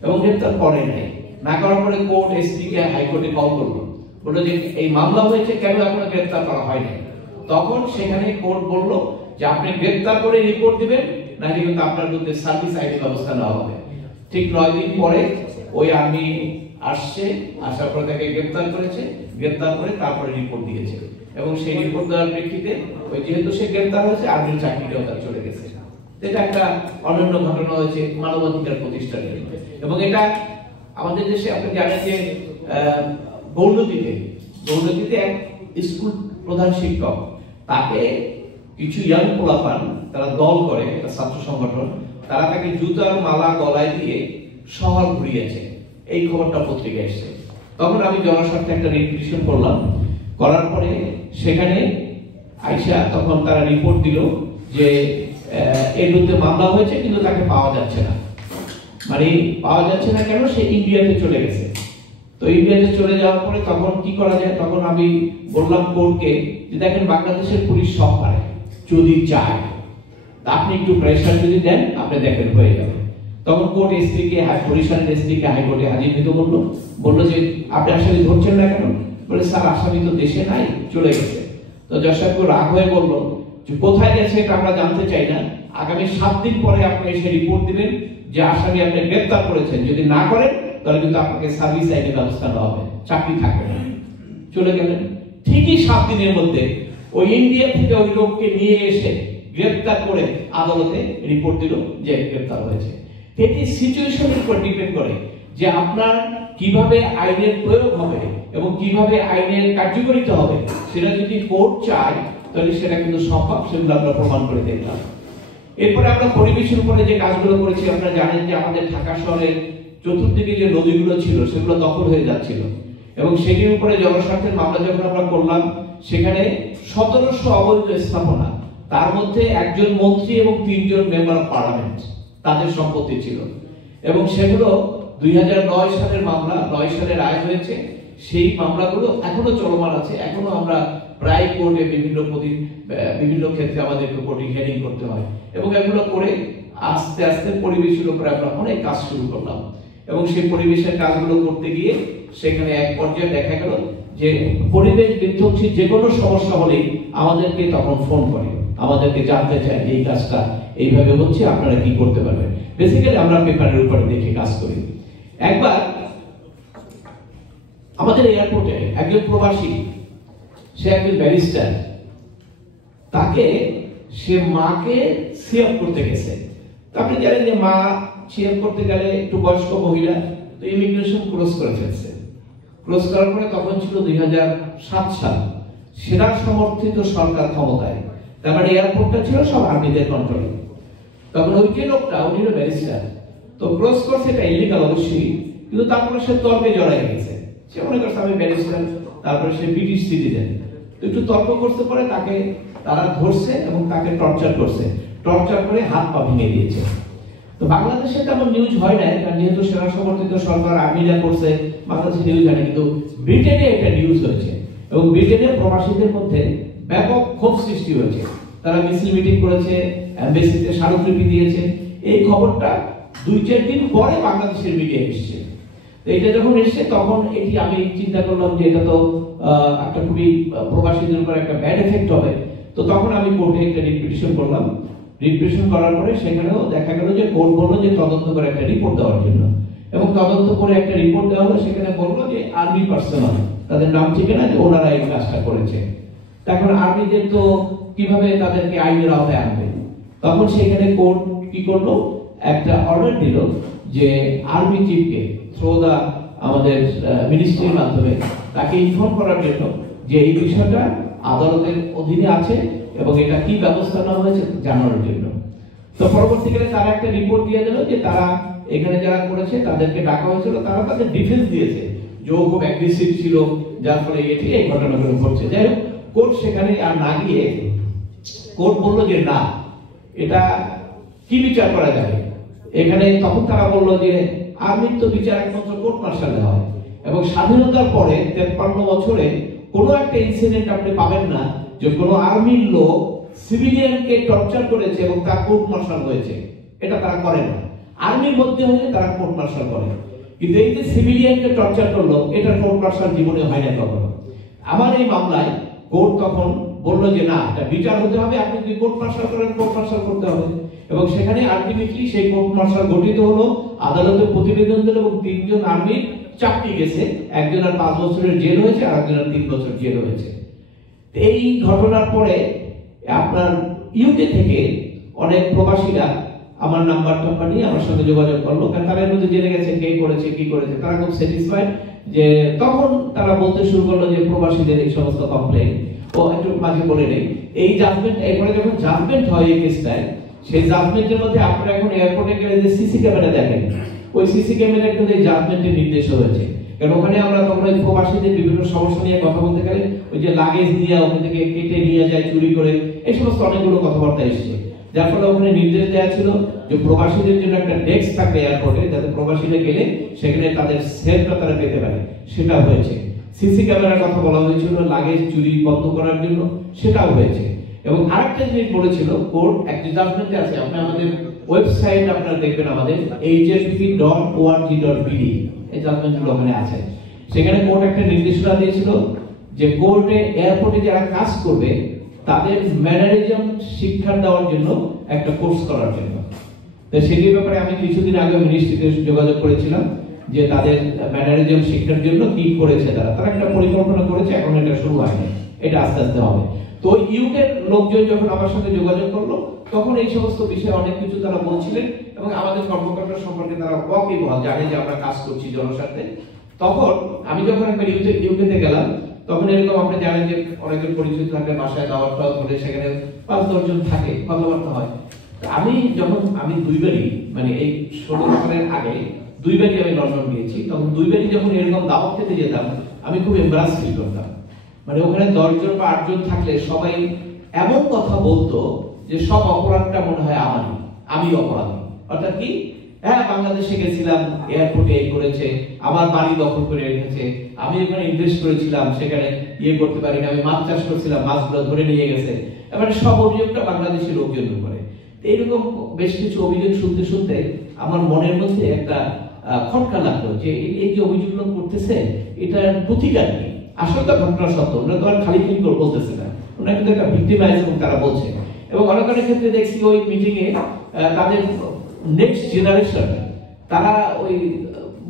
এবং গ্রেপ্তার করে নাই। না করার পরে কোর্ট এসপি কে হাইকোর্টে কল করলো, বললো যে এই মামলা হয়েছে কেন এখনো গ্রেপ্তার করা হয় নাই। তখন সেখানে কোর্ট বলল যে আপনি গ্রেপ্তার করে রিপোর্ট দিবেন, নাহলে কিন্তু আপনার বিরুদ্ধে সার্ভিস আইনে ব্যবস্থা নেওয়া হবে। ঠিক 9 দিন পরে ওই আর্মি আসছে, আসার পর তাকে গ্রেপ্তার করেছে, গ্রেপ্তার করে তারপরে রিপোর্ট দিয়েছে এবং সেই রিপোর্ট দেওয়ার প্রেক্ষিতে ওই যেহেতু সে গ্রেপ্তার হয়েছে আর্মির চাকরিটাও তার চলে গেছে। এটা একটা অনন্য ঘটনা হয়েছে মানবাধিকার প্রতিষ্ঠানের। এবং এটা আমাদের দেশে আপনি জানেন যে গৌরনদীতে এক স্কুল প্রধান শিক্ষক, তাকে কিছু ইয়াং পোলাপান তারা দল করে, একটা ছাত্র সংগঠন, তারা তাকে জুতার মালা গলায় দিয়ে শহর ঘুরিয়েছে। এই খবরটা পত্রিকায় এসেছে। তখন আমি জনস্বার্থে একটা রিপিটিশন করলাম, করার পরে সেখানে আইসা তখন তারা রিপোর্ট দিল যে এর বিরুদ্ধে মামলা হয়েছে কিন্তু তাকে পাওয়া যাচ্ছে না। মানে পাওয়া যাচ্ছে না কেন, সে ইন্ডিয়াতে চলে গেছে। তো ইন্ডিয়াতে চলে যাওয়ার পরে তখন কি করা যায়, তখন আমি বললাম কোর্টকে যে দেখেন বাংলাদেশের পুলিশ সব পারে যদি চায়, আপনি একটু প্রেশার যদি দেন আপনি দেখেন হয়ে যাবে। তখন কোর্ট এসপি কে, বরিশালের এসপি কে হাইকোর্টে হাজির হতে বললো যে আপনি আসামি ধরছেন না কেন? বলে স্যার আসামি তো দেশে নাই, চলে গেছে। তো জজ সাহেব রাগ হয়ে বললো যে কোথায় গেছে এটা আমরা জানতে চাই না, আগামী 7 দিন পরে আপনি এসে রিপোর্ট দিবেন যে আসামি আপনি গ্রেপ্তার করেছেন, যদি না করেন তাহলে কিন্তু আপনাকে সার্ভিস আইনে ব্যবস্থা নেওয়া হবে, চাকরি থাকবে না। চলে গেলেন। ঠিকই 7 দিনের মধ্যে ওই ইন্ডিয়া থেকে ওই লোককে নিয়ে এসে গ্রেপ্তার করে আদালতে রিপোর্ট দিল যে গ্রেপ্তার হয়েছে। এটি সিচুয়েশনের উপর ডিপেন্ড করে যে আপনার কিভাবে আইনের প্রয়োগ হবে এবং কিভাবে আইনের কার্যকারিতা হবে। সেটা যদি কোর্ট চায় তাহলে সেটা কিন্তু সম্ভব, সেগুলো আমরা প্রমাণ করে দেখলাম। এরপরে আমরা পরিবেশের উপরে যে কাজগুলো করেছি, আপনারা জানেন যে আমাদের ঢাকা শহরের চতুর্দিকে যে নদীগুলো ছিল সেগুলো দখল হয়ে যাচ্ছিল এবং সেটির উপরে জনস্বার্থের মামলা যখন আমরা করলাম, সেখানে 1700 অবৈধ স্থাপনা, তার মধ্যে একজন মন্ত্রী এবং 3 জন মেম্বার অফ পার্লামেন্ট তাদের সম্পত্তি ছিল, এবং সেগুলো 2009 সালের মামলা, 9 সালে রায় হয়েছে। সেই মামলাগুলো এখনো চলমান আছে। এখনো আমরা প্রায় কোর্টে বিভিন্ন ক্ষেত্রে আমাদেরকে কোর্টে হিয়ারিং করতে হয়, এবং এগুলো করে আস্তে আস্তে পরিবেশের উপরে আমরা অনেক কাজ শুরু করলাম। এবং সেই পরিবেশের কাজগুলো করতে গিয়ে সেখানে এক পর্যায়ে দেখা গেল যে পরিবেশ বিধ্বংসী যে কোনো সমস্যা হলেই আমাদেরকে তখন ফোন করে, আমাদেরকে জানতে চায় যে এই কাজটা এইভাবে হচ্ছে, আপনারা কি করতে পারবেন। বেসিক্যালি আমরা পেপারের উপরে দেখে কাজ করি। একবার আমাদের এয়ারপোর্টে একজন প্রবাসী, সে একজন ব্যারিস্টার, তাকে সে মাকে সিএফ করতে গেছে। আপনি জানেন যে মা সিএফ করতে গেলে একটু বয়স্ক মহিলা, তো ইমিগ্রেশন ক্লোজ করে ফেলছে। ক্লোজ করার পরে তখন ছিল 2007 সাল, সেনা সমর্থিত সরকার ক্ষমতায়, তারপরে এয়ারপোর্টটা ছিল সব আর্মিদের কন্ট্রোলে। তখন ওই যে লোকটা, উনি হলো ব্যারিস্টার, তো ক্লোজ করছে, এটা ইলিগাল অবশ্যই, কিন্তু তারপরে সে তর্কে জড়াই গেছে। সে মনে করছে আমি ব্যারিস্টার, তারপরে সে ব্রিটিশ সিটিজেন, তো একটু তর্ক করতে পারে, তাকে তারা ধরছে এবং তাকে টর্চার করছে, টর্চার করে হাত পা ভেঙে দিয়েছে। তো বাংলাদেশে তেমন নিউজ হয় না, কারণ যেহেতু সেনা সমর্থিত সরকার, আর্মিরা করছে, বাংলাদেশে নিউজ হয় না, কিন্তু ব্রিটেনে এটা নিউজ হয়েছে, এবং ব্রিটেনের প্রবাসীদের মধ্যে ব্যাপক ক্ষোভ সৃষ্টি হয়েছে। তারা মিছিল মিটিং করেছে, এমবেসিতে স্মারকলিপি দিয়েছে। এই খবরটা 2-4 দিন পরে বাংলাদেশের মিডিয়া এসেছে। তো এটা যখন এসেছে তখন এটি আমি চিন্তা করলাম যে এটা তো একটা খুবই প্রবাসীদের উপর একটা ব্যাড এফেক্ট হবে। তো তখন আমি কোর্টে একটা রিপিটিশন করলাম। রিপিটিশন করার পরে সেখানেও দেখা গেল যে কোর্ট বলল যে তদন্ত করে একটা রিপোর্ট দেওয়ার জন্য, এবং তদন্ত করে একটা রিপোর্ট দেওয়া হলো। সেখানে বললো যে আর্মি পার্সোনাল, তাদের নাম ঠিকানা, যে ওনারা এই কাজটা করেছে। এখন আর্মিদের তো কিভাবে তাদেরকে আইনের আওতায় আনবে, তখন সেখানে কোর্ট কি করলো, একটা অর্ডার দিল যে আর্মি চিফকে থ্রু দা আমাদের মিনিস্ট্রির মাধ্যমে তাকে ইনফর্ম করার জন্য যে এই বিষয়টা আদালতের অধীনে আছে এবং এটা কি ব্যবস্থা নেওয়া হয়েছে জানানোর জন্য। তো পরবর্তীকালে তারা একটা রিপোর্ট দিয়ে দিল যে তারা এখানে যারা করেছে তাদেরকে ডাকা হয়েছিল, তারা তাদের ডিফেন্স দিয়েছে যে ও খুব অ্যাগ্রেসিভ ছিল, যার ফলে এটি এই ঘটনাগুলো ঘটছে। যাই হোক, কোর্ট সেখানে আর না গিয়ে কোর্ট বললো যে না, এটা কি বিচার করা যাবে এখানে। তখন তারা বললো যে আর্মির তো বিচার একমাত্র কোর্ট মার্শালে হয়, এবং স্বাধীনতার পরে 53 বছরে কোনো একটা ইনসিডেন্ট আপনি পাবেন না যে কোনো আর্মির লোক সিভিলিয়ানকে টর্চার করেছে এবং তার কোর্ট মার্শাল হয়েছে। এটা তারা করে না। আর্মির মধ্যে হলে তারা কোর্ট মার্শাল করে, কিন্তু এই যে সিভিলিয়ানকে টর্চার করলো, এটা কোর্ট মার্শাল জীবনে হয় না কখনো। আমার এই মামলায় কোর্ট তখন বললো যে না, এটা বিচার হতে হবে, আপনি যদি কোর্ট মার্শাল করেন কোর্ট মার্শাল করতে হবে। এবং সেখানে আলটিমেটলি সেই কোর্ট মার্শাল গঠিত হলো, আদালতে প্রতিবেদন দিল, এবং 3 জন আর্মির চাকরি গেছে, একজনের 5 বছরের জেল হয়েছে, আর একজনের 3 বছর জেল হয়েছে। এই ঘটনার পরে আপনার ইউকে থেকে অনেক প্রবাসীরা আমার নাম্বার নিয়ে আমার সঙ্গে যোগাযোগ করলো, কারণ তাদের মধ্যে জেনে গেছে কে করেছে কি করেছে, তারা খুব স্যাটিসফাইড। যে তখন তারা বলতে শুরু করলো যে প্রবাসীদের এই সমস্ত কমপ্লেন, ও একটু মাঝে বলে নেই, এই জাজমেন্ট, এরপরে যখন জাজমেন্ট হয় এই কেসটায়, সেই জাজমেন্টের মধ্যে আপনারা এখন এয়ারপোর্টে গেলে যে সিসি ক্যামেরা দেখেন, ওই সিসি ক্যামেরার কিন্তু এই জাজমেন্টের নির্দেশ হয়েছে। কারণ ওখানে আমরা তখন ওই প্রবাসীদের বিভিন্ন সমস্যা নিয়ে কথা বলতে গেলে ওই যে লাগেজ নিয়ে ওখান থেকে কেটে নিয়ে যায় চুরি করে, এই সমস্ত অনেকগুলো কথাবার্তা এসেছে। যার ফলে ওখানে নির্দেশ দেওয়া ছিল যে প্রবাসীদের জন্য একটা ডেস্ক থাকবে এয়ারপোর্টে, যাতে প্রবাসীরা গেলে সেখানে তাদের সেফটা তারা পেতে পারে, সেটা হয়েছে। সিসি ক্যামেরার কথা বলা হয়েছিল লাগেজ চুরি বন্ধ করার জন্য, সেটাও হয়েছে। এবং আরেকটা জিনিস বলেছিল কোর্ট, একটা জাজমেন্টে আছে, আপনি আমাদের ওয়েবসাইট আপনারা দেখবেন, আমাদের hsp.org.bd, এই জাজমেন্টগুলো ওখানে আছে। সেখানে কোর্ট একটা নির্দেশনা দিয়েছিল যে কোর্টে এয়ারপোর্টে যারা কাজ করবে তাদের ম্যানারিজম শিক্ষা দেওয়ার জন্য একটা কোর্স করার জন্য। তো সেটির ব্যাপারে আমি কিছুদিন আগে মিনিস্ট্রিতে যোগাযোগ করেছিলাম যে তাদের ম্যানারিজম শিক্ষার জন্য কি করেছে তারা একটা পরিকল্পনা করেছে, এখন এটা শুরু হয়নি, এটা আস্তে আস্তে হবে। তো ইউকের লোকজন যখন আমার সাথে যোগাযোগ করলো, তখন এই সমস্ত বিষয়ে অনেক কিছু তারা বলছিলেন, এবং আমাদের কর্মকর্তা সম্পর্কে তারা ওয়াকিবহাল, জানে যে আমরা কাজ করছি জনস্বার্থে। তখন আমি যখন একবার ইউকেতে গেলাম, তখন এরকম আপনি জানেন যে অনেকের পরিচিত থাকে, বাসায় দাওয়াত টাওয়াত হলে সেখানে 5-10 জন থাকে, কথাবার্তা হয়। আমি 2বারই, মানে এই 16 সালের আগে 2বারই আমি লন্ডন গিয়েছি, তখন 2বারই যখন এরকম দাওয়াত খেতে যেতাম আমি খুব এমবারাস ফিল করতাম মানে ওখানে 10 জন বা 8 জন থাকলে সবাই এমন কথা বলতো যে সব অপরাধটা মনে হয় আমারই, আমি অপরাধী। অর্থাৎ কি, হ্যাঁ বাংলাদেশে গেছিলাম, এয়ারপোর্টে এই করেছে, আমার বাড়ি দখল করে রেখেছে, আমি ওখানে ইনভেস্ট করেছিলাম, সেখানে ইয়ে করতে পারিনি, আমি মাছ চাষ করছিলাম, মাছগুলো ধরে নিয়ে গেছে, এবারে সব অভিযোগটা বাংলাদেশের লোকজন করে। এইরকম বেশ কিছু অভিযোগ শুনতে শুনতে আমার মনের মধ্যে একটা খটকা লাগলো যে এই যে অভিযোগগুলো করতেছে এটার প্রতিকার কি। আসলে তো ঘটনা সত্য, ওরা তো আর খালি খালি করে বলতেছে না, ওরা কিন্তু একটা ভিক্টিমাইজ এবং তারা বলছে। এবং অনেক অনেক ক্ষেত্রে দেখছি ওই মিটিং এ তাদের নেক্সট জেনারেশন তারা ওই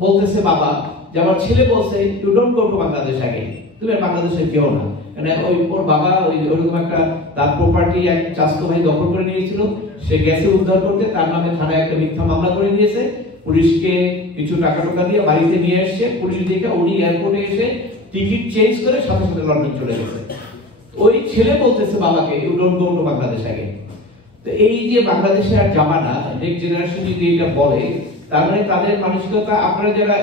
বলতেছে বাবা যে আমার ছেলে বলছে you don't go to Bangladesh আগে, তুমি বাংলাদেশে কেউ না। মানে ওই ওর বাবা ওই ওরকম একটা তার প্রপার্টি এক চাচাতো ভাই দখল করে নিয়েছিল, সে গেছে উদ্ধার করতে, তার নামে থানায় একটা মিথ্যা মামলা করে দিয়েছে, পুলিশকে কিছু টাকা দিয়ে বাড়িতে নিয়ে এসছে, পুলিশ দেখে উনি এয়ারপোর্টে এসে টিকিট চেঞ্জ করে সাথে সাথে লন্ডন চলে গেছে। ওই ছেলে বলতেছে বাবাকে you don't go to Bangladesh আগে। তো এই যে বাংলাদেশে আর যাবা না, নেক্সট জেনারেশন যদি এটা বলে, তার মানে তাদের মানসিকতা, আপনারা যারা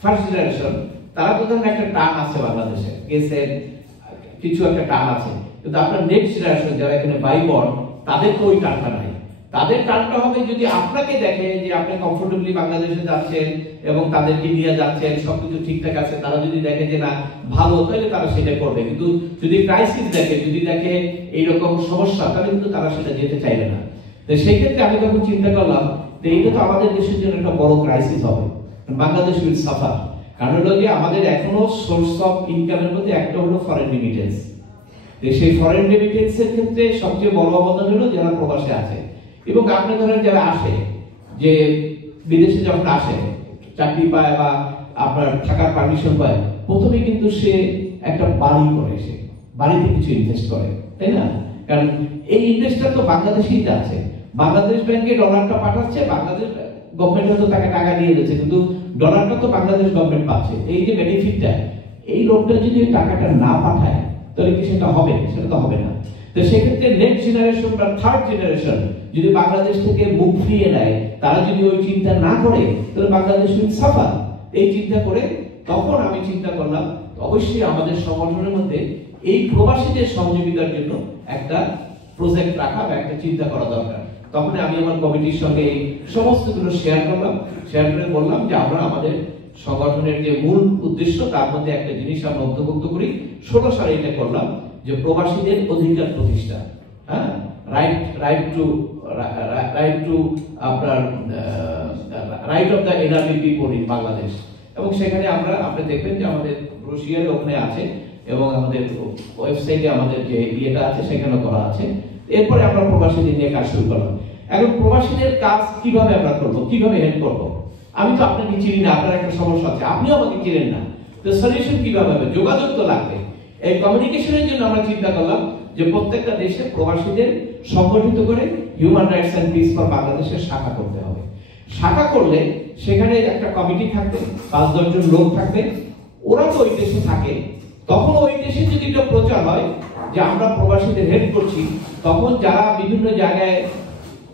ফার্স্ট জেনারেশন তারা তো ধরেন একটা টান আছে বাংলাদেশে গেছেন, কিছু একটা টান আছে, কিন্তু আপনার নেক্সট জেনারেশন যারা এখানে বাইবর্ন তাদের তো ওই টানটা নাই। তাদের টানটা হবে যদি আপনাকে দেখে যে আপনি কমফোর্টেবলি বাংলাদেশে যাচ্ছেন এবং তাদেরকে নিয়ে যাচ্ছেন, সবকিছু ঠিকঠাক আছে, তারা যদি দেখে যে না ভালো, তাহলে তারা সেটা করবে। কিন্তু যদি ক্রাইসিস দেখে, যদি দেখে এইরকম সমস্যা, তাহলে কিন্তু তারা সেটা যেতে চাইবে না। তো সেই ক্ষেত্রে আমি তখন চিন্তা করলাম যে এইটা তো আমাদের দেশের জন্য একটা বড় ক্রাইসিস হবে, বাংলাদেশ উইল সাফার। কারণ হলো যে আমাদের এখনো সোর্স অফ ইনকামের মধ্যে একটা হলো ফরেন রেমিটেন্স। সেই ফরেন রেমিটেন্স এর ক্ষেত্রে সবচেয়ে বড় অবদান হলো যারা প্রবাসে আছে। এবং আপনি ধরেন যারা আসে, যে বিদেশে যখন আসে চাকরি পায় বা আপনার থাকার পারমিশন পায়, প্রথমে কিন্তু সে একটা বাড়ি করে, সে বাড়িতে কিছু ইনভেস্ট করে, তাই না? কারণ এই ইনভেস্টটা তো বাংলাদেশেই আছে, বাংলাদেশ ব্যাংকে ডলারটা পাঠাচ্ছে, বাংলাদেশ গভর্নমেন্ট হয়তো তাকে টাকা দিয়ে দিচ্ছে, কিন্তু ডলারটা তো বাংলাদেশ গভর্নমেন্ট পাচ্ছে। এই যে বেনিফিটটা, এই লোকটা যদি টাকাটা না পাঠায় তাহলে কি সেটা হবে? সেটা তো হবে না। তো সেক্ষেত্রে নেক্সট জেনারেশন বা থার্ড জেনারেশন যদি বাংলাদেশ থেকে মুখ ফিরিয়ে নেয়, তারা যদি ওই চিন্তা না করে, তাহলে বাংলাদেশ উইল সাফার। এই চিন্তা করে তখন আমি চিন্তা করলাম অবশ্যই আমাদের সংগঠনের মধ্যে এই প্রবাসীদের সহযোগিতার জন্য একটা প্রজেক্ট রাখা বা একটা চিন্তা করা দরকার। তখন আমি আমার কমিটির সঙ্গে এই সমস্তগুলো শেয়ার করলাম, শেয়ার করে বললাম যে আমরা আমাদের সংগঠনের যে মূল উদ্দেশ্য তার মধ্যে একটা জিনিস আমরা অন্তর্ভুক্ত করি। 16 সালে এটা করলাম যে প্রবাসীদের অধিকার প্রতিষ্ঠা, হ্যাঁ, রাইট টু আপনার right of the NRB people in Bangladesh. এবং সেখানে আপনি দেখবেন যে আমাদের ব্রোশিয়ারে ওখানে আছে এবং আমাদের ওয়েবসাইটে আমাদের যে ইয়েটা আছে সেখানে করা আছে। এরপরে আমরা প্রবাসীদের নিয়ে কাজ শুরু করলাম। এখন প্রবাসীদের কাজ কিভাবে আমরা করবো, কিভাবে হেল্প করবো? আমি তো আপনাকে চিনি না, আপনার একটা সমস্যা আছে, আপনিও আমাকে চিনেন না, তো সলিউশন কিভাবে হবে? যোগাযোগ তো লাগবে। এই কমিউনিকেশনের জন্য আমরা চিন্তা করলাম যে প্রত্যেকটা দেশে প্রবাসীদের সংগঠিত করে human rights and peace for বাংলাদেশের শাখা করতে হবে। শাখা করলে সেখানে একটা কমিটি থাকবে, 5-10 জন লোক থাকবে, ওরা তো ওই দেশে থাকে। তখন ওই দেশে যদি এটা প্রচার হয় যে আমরা প্রবাসীদের হেল্প করছি, তখন যারা বিভিন্ন জায়গায়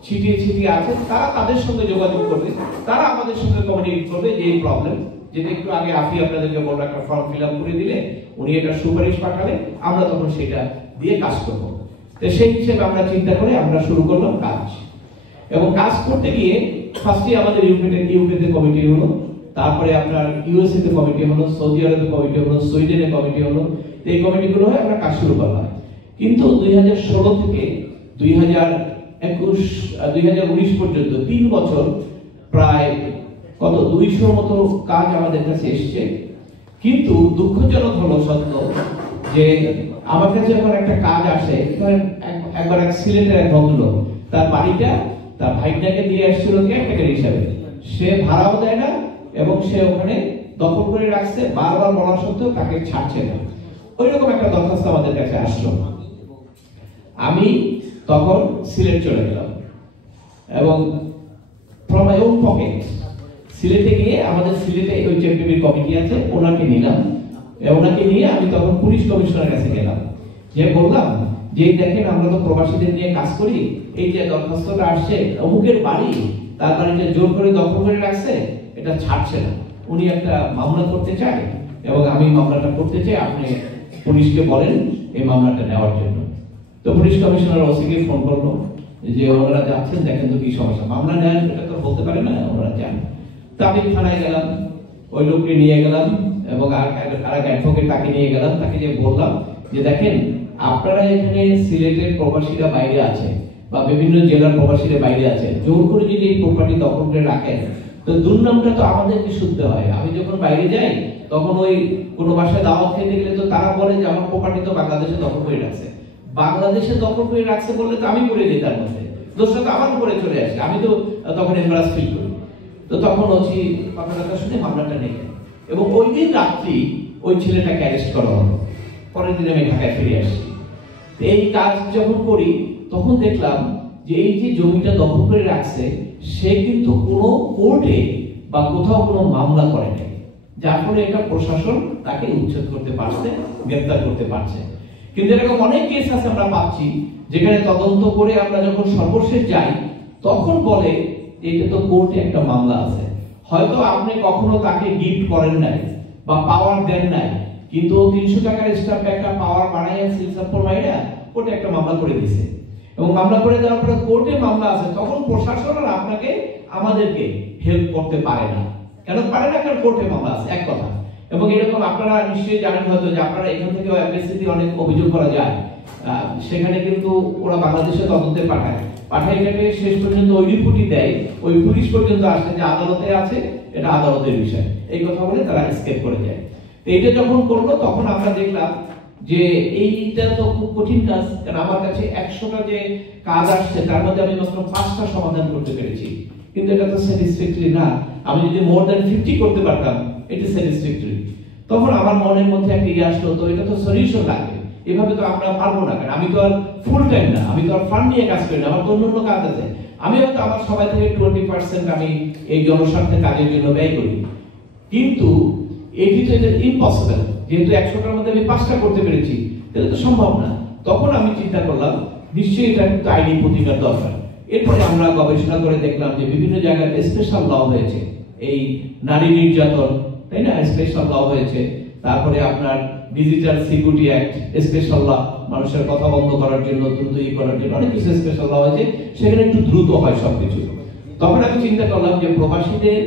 ছিটিয়ে আছে তারা তাদের সঙ্গে যোগাযোগ করবে, তারা আমাদের সঙ্গে কমিউনিকেট করবে যে এই প্রবলেম, যেটা একটু আগে আপনি আপনাদেরকে বলবো একটা ফর্ম ফিল আপ করে দিলে উনি এটা সুপারিশ পাঠালে আমরা তখন সেটা দিয়ে কাজ করব। তো সেই হিসেবে আমরা চিন্তা করে আমরা শুরু করলাম কাজ। এবং কাজ করতে গিয়ে ফার্স্টে আমাদের ইউকেতে কমিটি হলো, তারপরে আপনার ইউএসএ তে কমিটি হলো, সৌদি আরবে কমিটি হলো, সুইডেনে কমিটি হলো। এই কমিটিগুলো হয়ে আমরা কাজ শুরু করলাম। কিন্তু 2016 থেকে 2019 পর্যন্ত 3 বছর প্রায় 200 মতো কাজ আমাদের কাছে এসেছে। কিন্তু দুঃখজনক হলো সত্য যে আমার কাছে যখন একটা কাজ আসে, একবার এক সিলেটের এক ভদ্রলোক তার বাড়িটা তার ভাইটাকে দিয়ে আসছিল কেয়ারটেকার হিসাবে, সে ভাড়াও দেয় না এবং সে ওখানে দখল করে রাখছে, বারবার বলা সত্ত্বেও তাকে ছাড়ছে না। ওইরকম একটা দরখাস্ত আমাদের কাছে আসলো। আমি তখন সিলেট চলে গেলাম এবং ফ্রম মাই ওন পকেট সিলেটে গিয়ে আমাদের সিলেটে ওই চ্যাম্পিয়ন কমিটি আছে, ওনাকে নিলাম। ওনাকে নিয়ে আমি তখন পুলিশ কমিশনারের কাছে গেলাম, যে বললাম যে দেখেন আমরা তো প্রবাসীদের নিয়ে কাজ করি, এই যে দরখাস্তটা আসছে অমুকের বাড়ি, তার বাড়িটা জোর করে দখল করে রাখছে, এটা ছাড়ছে না, উনি একটা মামলা করতে চায় এবং আমি মামলাটা করতে চাই, আপনি পুলিশকে বলেন এই মামলাটা নেওয়ার জন্য। তো পুলিশ কমিশনার ওসিকে ফোন করলো যে ওনারা যাচ্ছেন, দেখেন তো কি সমস্যা, মামলা নেন এটা তো বলতে পারে না, ওনারা যান। তো আমি থানায় গেলাম, ওই লোককে নিয়ে গেলাম এবং আর এক অ্যাডভোকেট তাকে নিয়ে গেলাম, তাকে যে বললাম যে দেখেন আপনারা এখানে সিলেটের প্রবাসীরা বাইরে আছে বা বিভিন্ন জেলার প্রবাসীরা বাইরে আছে, জোর করে যদি এই প্রপার্টি দখল করে রাখেন তো দুর্নামটা তো আমাদেরকে শুনতে হয়। আমি যখন বাইরে যাই তখন ওই কোনো বাসায় দাওয়াত খেতে গেলে তো তারা বলে যে আমার প্রপার্টি তো বাংলাদেশে দখল করে রাখছে, বাংলাদেশে দখল করে রাখছে বললে তো আমি পড়ে যাই, তার মধ্যে দোষটা তো আমার উপরে চলে আসে, আমি তো তখন এমবারাস ফিল করি। তো তখন ওসি কথাটা শুনে মামলাটা নেই এবং ওই দিন রাত্রি ওই ছেলেটাকে অ্যারেস্ট করা হলো। পরের দিন আমি ঢাকায় ফিরে আসি। এই কাজ যখন করি তখন দেখলাম যে এই যে জমিটা দখল করে রাখছে সে কিন্তু কোনো কোর্টে বা কোথাও কোনো মামলা করে নাই, যার ফলে এটা প্রশাসন তাকে উচ্ছেদ করতে পারছে, গ্রেফতার করতে পারছে। কিন্তু এরকম অনেক কেস আছে আমরা পাচ্ছি যেখানে তদন্ত করে আমরা যখন সর্বশেষ যাই তখন বলে এটা তো কোর্টে একটা মামলা আছে, হয়তো আপনি কখনো তাকে গিফট করেন নাই বা পাওয়ার দেন নাই, কিন্তু 300 টাকার স্ট্যাম্পে একটা পাওয়ার বানাইয়া সিলসাপ্পর মাইরা কোর্টে একটা মামলা করে দিয়েছে এবং মামলা করে দেওয়ার পরে কোর্টে মামলা আছে, তখন প্রশাসন আর আপনাকে আমাদেরকে হেল্প করতে পারে না। কেন পারে না? কারণ কোর্টে মামলা আছে, এক কথা। এবং এরকম আপনারা নিশ্চয়ই জানেন হয়তো যে আপনারা এখান থেকে এমএসসিতে অনেক অভিযোগ করা যায়, সেখানে কিন্তু ওরা বাংলাদেশে তদন্তে পাঠায় এটাকে শেষ পর্যন্ত ওই রিপোর্টই দেয়, ওই পুলিশ পর্যন্ত আসে যে আদালতে আছে, এটা আদালতের বিষয়, এই কথা বলে তারা এসকেপ করে যায়। তো এটা যখন করলো তখন আমরা দেখলাম যে এইটা তো খুব কঠিন কাজ, কারণ আমার কাছে 100টা যে কাজ আসছে তার মধ্যে আমি মাত্র 5টা সমাধান করতে পেরেছি, কিন্তু এটা তো স্যাটিসফ্যাক্টরি না। আমি যদি মোর দ্যান 50 করতে পারতাম এটা স্যাটিসফ্যাক্টরি। তখন আমার মনের মধ্যে একটা ইয়ে আসলো, তো এটা তো সলিউশন লাগবে, এভাবে তো আমরা পারবো না, কারণ আমি তো আর ফুল টাইম না, আমি তো আর ফান্ড নিয়ে কাজ করি না, আমার তো অন্য কাজ আছে। আমি হয়তো আমার সবাই থেকে 20% আমি এই জনস্বার্থে কাজের জন্য ব্যয় করি, কিন্তু এটি তো ইম্পসিবল, যেহেতু 100টার মধ্যে আমি 5টা করতে পেরেছি তাহলে তো সম্ভব না। তখন আমি চিন্তা করলাম নিশ্চয়ই এটা কিন্তু আইনি প্রতিকার দরকার। এরপরে আমরা গবেষণা করে দেখলাম যে বিভিন্ন জায়গায় স্পেশাল ল হয়েছে, এই নারী নির্যাতন, তাই না, স্পেশাল ল হয়েছে। তারপরে আপনার digital security act, special law, মানুষের কথা বন্ধ করার জন্য, দ্রুত করার জন্য অনেক কিছু স্পেশাল ল হয়েছে, সেখানে একটু দ্রুত হয় সবকিছু। তখন আমি চিন্তা করলাম যে প্রবাসীদের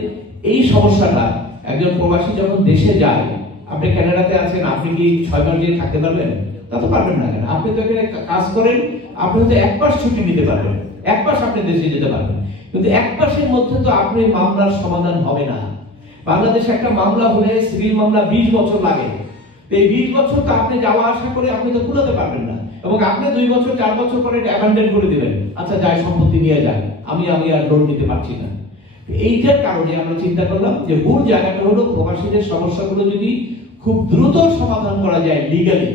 এই সমস্যাটা, একজন প্রবাসী যখন দেশে যায়, আপনি কানাডাতে আছেন, আপনি কি 6 মাস দিয়ে থাকতে পারবেন? তা তো পারবেন না। কেন? আপনি তো এখানে কাজ করেন, আপনি তো 1 মাস ছুটি নিতে পারবেন, 1 মাস আপনি দেশে যেতে পারবেন, কিন্তু 1 মাসের মধ্যে তো আপনি মামলার সমাধান হবে না। বাংলাদেশে একটা মামলা হলে সিভিল মামলা 20 বছর লাগে। এই 20 বছর তো আপনি যাওয়া আসা করে আপনি তো কুলাতে পারবেন না, এবং আপনি 2 বছর 4 বছর পরে এটা অ্যাবান্ডন করে দিবেন, আচ্ছা যাই সম্পত্তি নিয়ে যান, আমি আর লোন নিতে পারছি না। এইটার কারণে আমরা চিন্তা করলাম যে মূল জায়গাটা হলো প্রবাসীদের সমস্যাগুলো যদি খুব দ্রুত সমাধান করা যায় লিগ্যালি,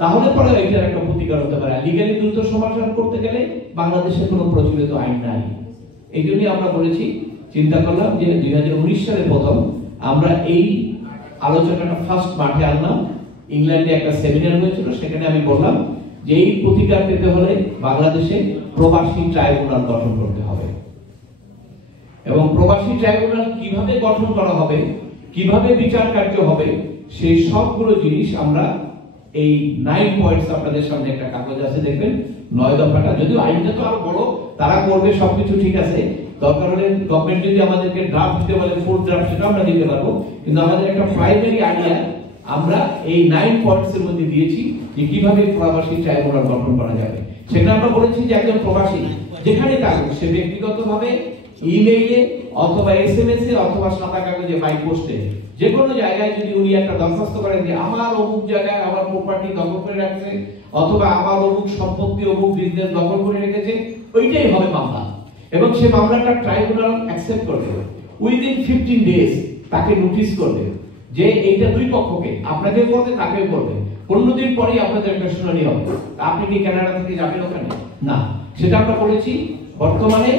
তাহলে পরে এটার একটা প্রতিকার হতে পারে। লিগ্যালি দ্রুত সমাধান করতে গেলে বাংলাদেশে কোনো প্রচলিত আইন নাই। এই জন্যই আমরা বলেছি, চিন্তা করলাম যে 2019 সালে প্রথম আমরা এই আলোচনাটা ফার্স্ট মাঠে আনলাম। ইংল্যান্ডে একটা সেমিনার হয়েছিল, সেখানে আমি বললাম যে এই প্রতিকার পেতে হলে বাংলাদেশে প্রবাসী ট্রাইব্যুনাল গঠন করতে হবে, এবং প্রবাসী ট্রাইব্যুনাল কিভাবে গঠন করা হবে, কিভাবে বিচার কার্য হবে, সেই সবগুলো জিনিস আমরা এই 9 পয়েন্টস আপনাদের সামনে একটা কাগজ আছে দেখবেন, 9 দফাটা। যদিও আইনটা তো আরো বড়, তারা করবে সবকিছু ঠিক আছে, দরকার হলে গভর্নমেন্ট যদি আমাদেরকে ড্রাফট দিতে বলে ফুল ড্রাফট সেটা আমরা দিতে পারবো, কিন্তু আমাদের একটা প্রাইমারি আইডিয়া আমরা এই 9 পয়েন্টস এর মধ্যে দিয়েছি যে কিভাবে প্রবাসী ট্রাইব্যুনাল গঠন করা যাবে। সেটা আমরা বলেছি যে একজন প্রবাসী যেখানে থাকুক, সে ব্যক্তিগতভাবে ইমেইলে অথবা এসএমএস এ অথবা সাদা কাগজে বাই পোস্টে যে কোনো জায়গায় যদি উনি একটা দরখাস্ত করেন যে আমার অমুক জায়গায় আমার প্রপার্টি দখল করে রাখছে, অথবা আমার অমুক সম্পত্তি অমুক বিজনেস দখল করে রেখেছে, ওইটাই হবে মামলা, এবং সে মামলাটা ট্রাইব্যুনাল অ্যাকসেপ্ট করবে। উইদিন 15 ডেজ তাকে নোটিশ করবে যে এইটা দুই পক্ষকে, আপনাকে করবে তাকেও করবে, 15 দিন পরেই আপনাদের একটা শুনানি হবে। আপনি কি কানাডা থেকে যাবেন ওখানে? না, সেটা আমরা বলেছি। বর্তমানে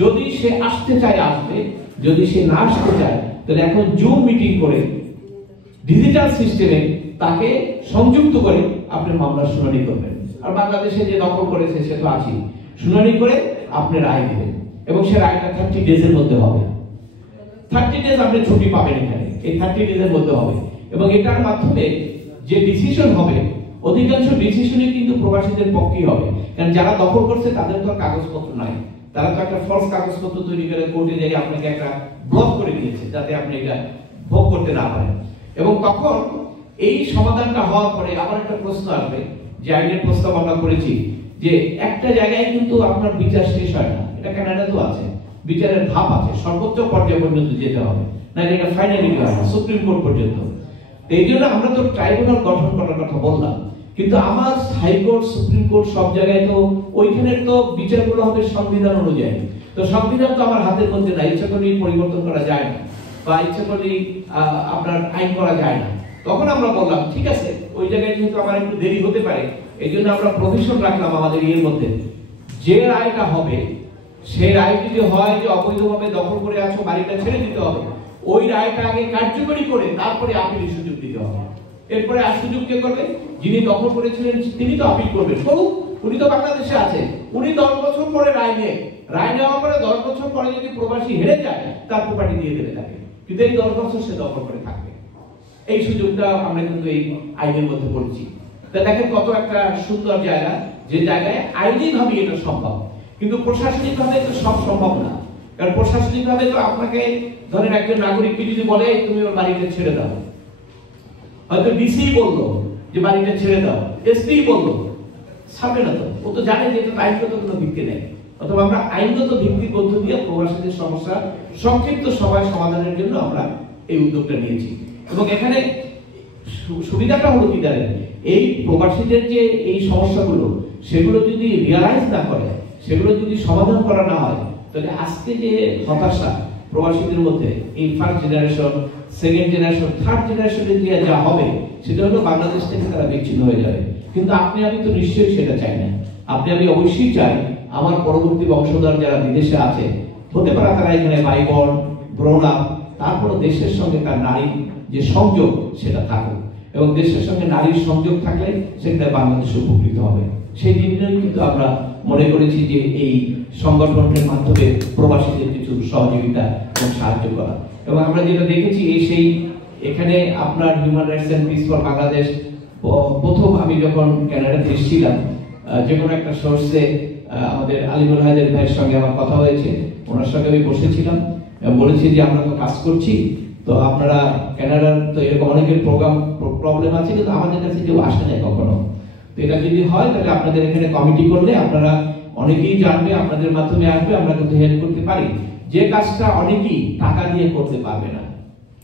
যদি সে আসতে চায় আসবে, যদি সে না আসতে চায় তাহলে এখন জুম মিটিং করে ডিজিটাল সিস্টেমে তাকে সংযুক্ত করে আপনি মামলার শুনানি করবেন। আর বাংলাদেশে যে দখল করেছে সে তো আছেই, শুনানি করে আপনি রায় দিবেন, এবং সে রায়টা 30 ডেজের মধ্যে হবে। 30 ডেজ আপনি ছুটি পাবেন এখানে, এই 30 ডেজের মধ্যে হবে। এবং এটার মাধ্যমে যে ডিসিশন হবে অধিকাংশ ডিসিশনই কিন্তু প্রবাসীদের পক্ষেই হবে, কারণ যারা দখল করছে তাদের তো কাগজপত্র নাই, তারা তো একটা ফলস কাগজপত্র তৈরি করে কোর্টে যাই আপনাকে একটা ব্লক করে দিয়েছে যাতে আপনি এটা ভোগ করতে না পারেন। এবং তখন এই সমাধানটা হওয়ার পরে আবার একটা প্রশ্ন আসবে, যে আইনের প্রস্তাব আমরা করেছি যে একটা জায়গায় কিন্তু আপনার বিচার শেষ হয় না, এটা কানাডাতেও আছে, বিচারের ধাপ আছে, সর্বোচ্চ পর্যায় পর্যন্ত যেতে হবে, না এটা ফাইনালি হয় না, সুপ্রিম কোর্ট পর্যন্ত। এই জন্য আমরা তো ট্রাইব্যুনাল গঠন করার কথা বললাম, কিন্তু আমার হাইকোর্ট সুপ্রিম কোর্ট সব জায়গায় তো ওইখানের তো বিচারগুলো হবে সংবিধান অনুযায়ী, তো সংবিধান তো আমার হাতের মধ্যে না, ইচ্ছা করলেই পরিবর্তন করা যায় না বা ইচ্ছা করলেই আপনার আইন করা যায় না। তখন আমরা বললাম ঠিক আছে, ওই জায়গায় যেহেতু আমার একটু দেরি হতে পারে, এই জন্য আমরা প্রভিশন রাখলাম আমাদের ইয়ের মধ্যে, যে রায়টা হবে সেই রায় যদি হয় যে অবৈধভাবে দখল করে আছো বাড়িটা ছেড়ে দিতে হবে, ওই রায়টা আগে কার্যকরী করে তারপরে আপিলের সুযোগ দিতে হবে। এরপরে আর সুযোগ কে করবে? যিনি দখল করেছিলেন তিনি তো আপিল করবেন, করুন, উনি তো বাংলাদেশে আছে, উনি 10 বছর পরে রায় নেওয়ার পরে 10 বছর পরে যদি প্রবাসী হেরে যায় তার প্রপার্টি দিয়ে দেবে তাকে, কিন্তু এই 10 বছর সে দখল করে থাকবে। এই সুযোগটা আমরা কিন্তু এই আইনের মধ্যে পড়ছি। তা দেখেন কত একটা সুন্দর জায়গা, যে জায়গায় আইনিভাবে এটা সম্ভব, কিন্তু প্রশাসনিকভাবে তো সব সম্ভব না। কারণ প্রশাসনিকভাবে তো আপনাকে ধরেন একজন নাগরিককে যদি বলে তুমি ওর বাড়িটা ছেড়ে দাও, হয়তো ডিসি বললো যে বাড়িটা ছেড়ে দাও, এসপি বললো, ছাড়বে না তো, ও তো জানে যে এটা আইনগত কোনো ভিত্তি নেই। অথবা আমরা আইনগত ভিত্তির মধ্য দিয়ে প্রবাসীদের সমস্যা সংক্ষিপ্ত সময় সমাধানের জন্য আমরা এই উদ্যোগটা নিয়েছি। এবং এখানে সুবিধাটা হলো কি জানেন, এই প্রবাসীদের যে এই সমস্যাগুলো সেগুলো যদি রিয়ালাইজ না করে, সেগুলো যদি সমাধান করা না হয়, তাহলে আজকে যে হতাশা প্রবাসীদের মধ্যে এই first generation, second generation, third জেনারেশনের যে যা হবে সেটা হলো বাংলাদেশ থেকে তারা বিচ্ছিন্ন হয়ে যাবে। কিন্তু আপনি আমি তো নিশ্চয়ই সেটা চাই না। আপনি আমি অবশ্যই চাই আমার পরবর্তী বংশধর যারা বিদেশে আছে, হতে পারে তারা এখানে বাই বর্ন, গ্রোন আপ, তারপরে দেশের সঙ্গে তার নারীর যে সংযোগ সেটা থাকুক, এবং দেশের সঙ্গে নারীর সংযোগ থাকলে সেটা বাংলাদেশ উপকৃত হবে। সেই দিনটাই কিন্তু আমরা মনে করেছি যে এই সংগঠনের মাধ্যমে প্রবাসীদের কিছু সহযোগিতা এবং সাহায্য করা। এবং আমরা যেটা দেখেছি সেই এখানে আপনার human rights and peace for Bangladesh প্রথম আমি যখন কানাডাতে এসেছিলাম, যে কোনো একটা সোর্সে আমাদের আলিমুল হায়দার ভাইয়ের সঙ্গে আমার কথা হয়েছে, ওনার সঙ্গে আমি বসেছিলাম, বলেছি যে আমরা তো কাজ করছি, তো আপনারা কানাডার তো এরকম অনেকের প্রবলেম আছে, কিন্তু আমাদের কাছে কেউ আসে না কখনো, তো এটা যদি হয় তাহলে আপনাদের এখানে কমিটি করলে আপনারা অনেকেই জানবে, আপনাদের মাধ্যমে আসবে, আমরা কিন্তু হেল্প করতে পারি। যে কাজটা অনেকেই টাকা দিয়ে করতে পারবে না,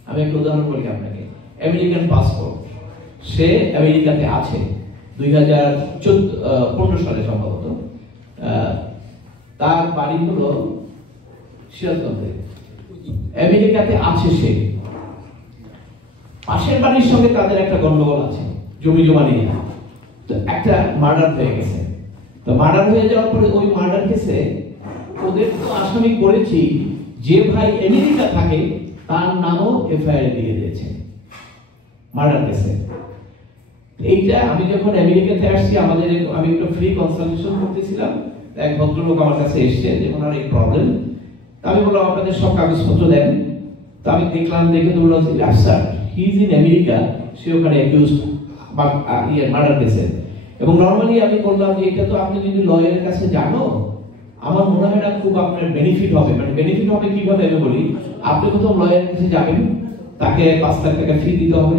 আমি একটা উদাহরণ বলি আপনাকে, আমেরিকান পাসপোর্ট, সে আমেরিকাতে আছে 2015 সালে সম্ভবত, তার বাড়ি হলো সিরাজগঞ্জে, আমেরিকাতে আছে সে, পাশের বাড়ির সঙ্গে তাদের একটা গন্ডগোল আছে জমি জমা নিয়ে, তো একটা মার্ডার হয়ে গেছে। তো মার্ডার হয়ে যাওয়ার পরে ওই মার্ডার কেসে ওদের তো আসামি করেছি, যে ভাই আমেরিকা থাকে তার নামও এফআইআর দিয়ে দিয়েছে মার্ডার কেসে। এইটা আমি যখন আমেরিকাতে আসছি, আমাদের আমি একটা ফ্রি কনসালটেশন করতেছিলাম, এক ভদ্রলোক আমার কাছে এসেছে যে ওনার এই প্রবলেম, আমি বললাম আপনাদের সব কাগজপত্র দেন। তো আমি দেখলাম, দেখে তো বললাম sir he is in America, সে ওখানে অ্যাকিউজড মার্ডার কেসে। এবং নর্মালি আমি বললাম যে এটা তো আপনি যদি লয়ারের কাছে জানো, আমার মনে হয় না খুব আপনার বেনিফিট হবে। মানে বেনিফিট হবে কিভাবে আমি বলি, আপনি প্রথম লয়ারের কাছে যাবেন, তাকে 5 লাখ টাকা ফি দিতে হবে,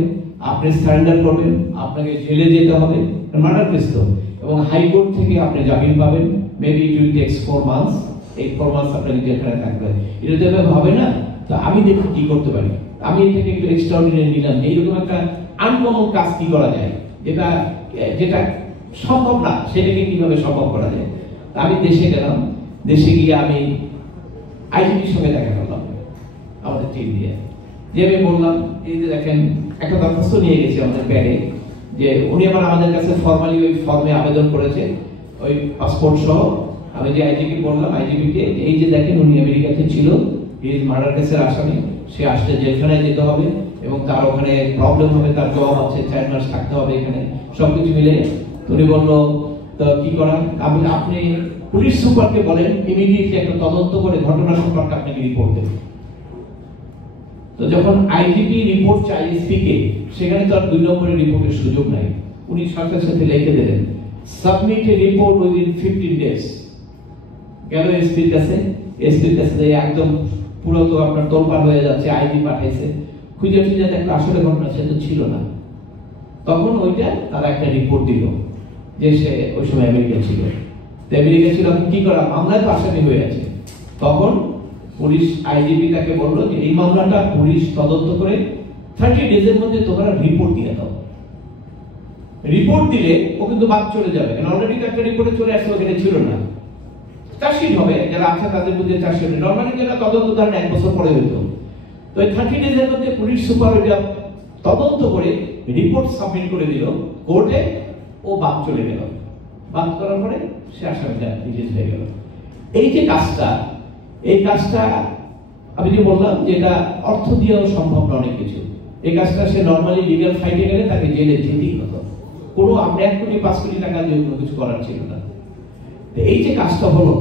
আপনি সারেন্ডার করবেন, আপনাকে জেলে যেতে হবে, মার্ডার কেস তো, এবং হাইকোর্ট থেকে আপনি জামিন পাবেন, maybe it will tax 4 months, এই 4 মান্থস আপনাকে জেলখানে থাকতে হবে। এটা দেবে হবে না, তো আমি দেখি কি করতে পারি। আমি এটাকে একটু এক্সট্রাঅর্ডিনারি নিলাম, এইরকম একটা আনকমন কাজ কি করা যায়, যেটা সম্ভব না সেটাকে কিভাবে সম্ভব করা যায়। আমি দেশে গেলাম, দেশে গিয়ে আমি আইজিপির সঙ্গে দেখা করলাম আমাদের টিম দিয়ে, যে আমি বললাম এই যে দেখেন একটা দরখাস্ত নিয়ে গেছি আমাদের ব্যাগে, যে উনি আবার আমাদের কাছে ফর্মালি ওই ফর্মে আবেদন করেছে ওই পাসপোর্ট সহ। আমি যে আইজিপি বললাম, আইজিপিকে এই যে দেখেন উনি আমেরিকাতে ছিল, এই মার্ডার কেসের আসামি, সে আসলে জেলখানায় যেতে হবে এবং তার ওখানে প্রবলেম হবে, তার জব আছে, 4 মাস থাকতে হবে এখানে, সবকিছু মিলে। উনি বললো তো কি করার, আপনি পুলিশ সুপারকে বলেন ইমিডিয়েটলি একটা তদন্ত করে ঘটনা সম্পর্কে আপনাকে রিপোর্ট দেবেন। তো যখন আইজিপি রিপোর্ট চাই এসপিকে, সেখানে তো আর 2 নম্বরের রিপোর্টের সুযোগ নাই। উনি সাথে সাথে লিখে দিলেন সাবমিট এ রিপোর্ট উইদিন 15 ডেজ। গেল এসপির কাছে, এসপির কাছে একদম পুরো তো আপনার তোলপাড় হয়ে যাচ্ছে, আইজি পাঠাইছে, খুঁজে খুঁজে দেখলো আসলে ঘটনা সে তো ছিল না। তখন ওইটা তারা একটা রিপোর্ট দিল যে সে ওই সময় আমেরিকা ছিল। আমেরিকা ছিল, কি করা, মামলায় তো আসামি হয়ে আছে। তখন পুলিশ আইজিপি তাকে বললো যে এই মামলাটা পুলিশ তদন্ত করে 30 ডেজের মধ্যে তোমরা রিপোর্ট দিয়ে দাও। রিপোর্ট দিলে ও কিন্তু বাদ চলে যাবে, কারণ অলরেডি একটা রিপোর্টে চলে আসছে, ওখানে ছিল না। চার্জশিট হবে, যারা আছে তাদের মধ্যে চার্জশিট, নর্মালি যারা তদন্ত ধরেন 1 বছর পরে হইতো। তো এই 30 ডেজের মধ্যে পুলিশ সুপার ওইটা তদন্ত করে রিপোর্ট সাবমিট করে দিল কোর্টে, ও বাদ চলে গেল। বাদ করার পরে সে আসামিটা রিলিজ হয়ে গেল। এই যে কাজটা, এই কাজটা আমি যে বললাম যে এটা অর্থ দিয়েও সম্ভব না অনেক কিছু। এই কাজটা সে নর্মালি লিগ্যাল ফাইটে গেলে তাকে জেলে যেতেই হতো, কোনো আপনি 1 কোটি 5 কোটি টাকা দিয়ে কোনো কিছু করার ছিল না। এই যে কাজটা হলো,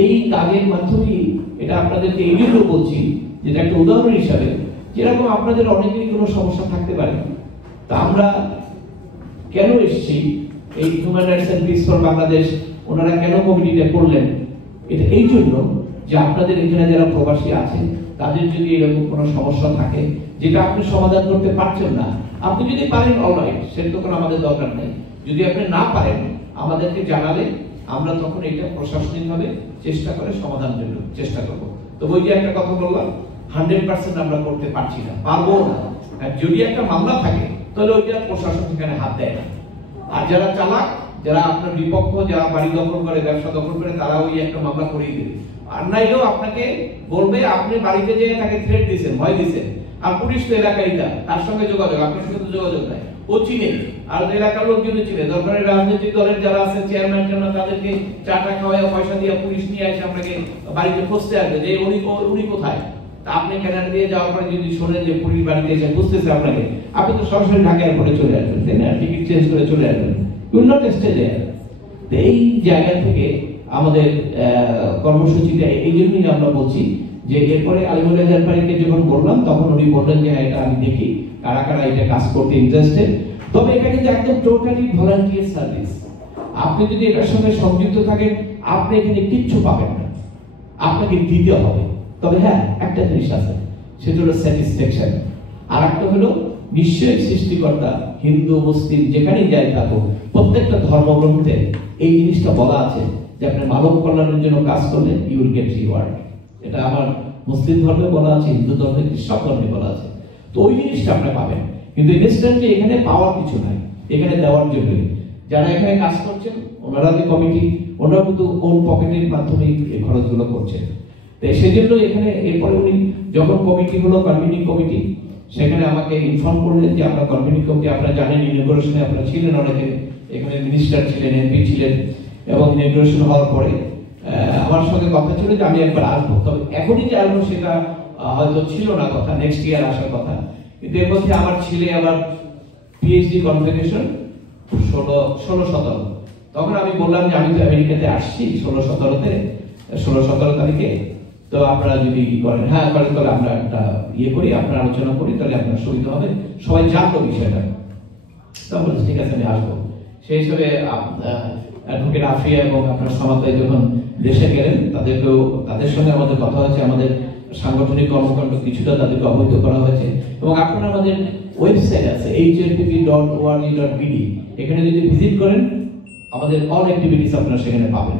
এই কাজের মাধ্যমে এটা আপনাদেরকে এই জন্য বলছি, যেটা একটা উদাহরণ হিসাবে, যেরকম আপনাদের অনেকেরই কোনো সমস্যা থাকতে পারে। তা আমরা কেন এসেছি, এই human rights and peace for Bangladesh ওনারা কেন কমিটিটা করলেন, এটা এই জন্য যে আপনাদের এখানে যারা প্রবাসী আছেন তাদের যদি এরকম কোনো সমস্যা থাকে যেটা আপনি সমাধান করতে পারছেন না, আপনি যদি পারেন অলরাইট, সেটা তো কোনো আমাদের দরকার নেই। যদি আপনি না পারেন আমাদেরকে জানালে আমরা তখন এটা প্রশাসনিকভাবে চেষ্টা করে সমাধানের জন্য চেষ্টা করব। তো ওই যে একটা কথা বললাম, 100% আমরা করতে পারছি না, পারবো না। আর যদি একটা মামলা থাকে তাহলে ওইটা প্রশাসন সেখানে হাত দেয় না। আর যারা চালাক, যারা আপনার বিপক্ষ, যারা বাড়ি দখল করে, ব্যবসা দখল করে, তারা ওই একটা মামলা করেই দেবে। আর নাইলেও আপনাকে বলবে আপনি বাড়িতে যেয়ে তাকে থ্রেট দিয়েছেন, ভয় দিয়েছেন, আর পুলিশ তো এলাকায় তার সঙ্গে যোগাযোগ, আপনার সঙ্গে তো যোগাযোগ নাই, ও চিনে, আর এলাকার লোকজন চিনে। দরকারের রাজনৈতিক দলের যারা আছে চেয়ারম্যান, তাদেরকে চাটা খাওয়ায় পয়সা দিয়ে পুলিশ নিয়ে আসে আপনাকে বাড়িতে খুঁজতে আসবে যে উনি কোথায়। তা আপনি কানাডা দিয়ে যাওয়ার পরে যদি শোনেন যে পুলিশ বাড়িতে এসে খুঁজতেছে আপনাকে, আপনি তো সরাসরি ঢাকা এয়ারপোর্টে চলে আসবেন, তাই না? টিকিট চেঞ্জ করে চলে আসবেন, উইল নট স্টে দেয়ার। এই জায়গা থেকে আমাদের কর্মসূচিটা এই জন্যই আমরা বলছি যে এরপরে আলিমুল্লাহ জারপারিকে যখন বললাম তখন উনি বললেন যে এটা আমি দেখি কারা কারা এটা কাজ করতে ইন্টারেস্টেড। তবে এটা কিন্তু একদম টোটালি ভলান্টিয়ার সার্ভিস। আপনি যদি এটার সঙ্গে সংযুক্ত থাকেন আপনি এখানে কিচ্ছু পাবেন না, আপনাকে দিতে হবে। তবে হ্যাঁ, একটা জিনিস আছে, সেটা হলো স্যাটিসফ্যাকশন। আর একটা হলো নিশ্চয়ই সৃষ্টিকর্তা হিন্দু মুসলিম যেখানেই যায় থাকুক, প্রত্যেকটা ধর্মগ্রন্থে এই জিনিসটা বলা আছে যে আপনি মানব কল্যাণের জন্য কাজ করলে ইউ উইল গেট রিওয়ার্ড। এটা আমার মুসলিম ধর্মে বলা আছে, হিন্দু ধর্মে, সব ধর্মে বলা আছে। তো ওই জিনিসটা আপনি পাবেন, কিন্তু ইনস্ট্যান্টলি এখানে পাওয়ার কিছু নাই, এখানে দেওয়ার জন্য। যারা এখানে কাজ করছেন ওনারা যে কমিটি, ওনারা কিন্তু কোন পকেটের মাধ্যমে এই খরচগুলো করছেন। তো সেজন্য এখানে এরপরে উনি যখন কমিটি হলো, কনভিনিং কমিটি, সেখানে আমাকে ইনফর্ম করলেন যে আমরা কনভিনিং কমিটি, আপনারা জানেন ইনগ্রেশনে আপনারা ছিলেন অনেকে, এখানে মিনিস্টার ছিলেন, এমপি ছিলেন, এবং ইনগ্রেশন হওয়ার পরে আমার সঙ্গে কথা ছিল যে আমি একবার আসবো। তবে এখনই যে আসবো সেটা হয়তো ছিল না কথা, নেক্সট ইয়ার আসার কথা। কিন্তু এর মধ্যে আমার ছেলে আবার পিএইচডি কনভোকেশন 16-17, তখন আমি বললাম যে আমি তো আমেরিকাতে আসছি 16-17 তারিখে, তো আপনারা যদি কি করেন, হ্যাঁ করেন, তাহলে আমরা একটা ইয়ে করি, আপনারা আলোচনা করি, তাহলে আপনার সুবিধা হবে, সবাই জানতো বিষয়টা। তখন ঠিক আছে আমি আসবো। সেই হিসেবে অ্যাডভোকেট আফিয়া এবং আপনার সমাজে যখন দেশে গেলেন তাদের সঙ্গে আমাদের কথা হয়েছে, আমাদের সাংগঠনিক কর্মকাণ্ড কিছুটা তাদেরকে অবহিত করা হয়েছে। এবং আপনারা আমাদের ওয়েবসাইট আছে hrpp.org.bd, এখানে যদি ভিজিট করেন আমাদের অল অ্যাক্টিভিটিস আপনারা সেখানে পাবেন।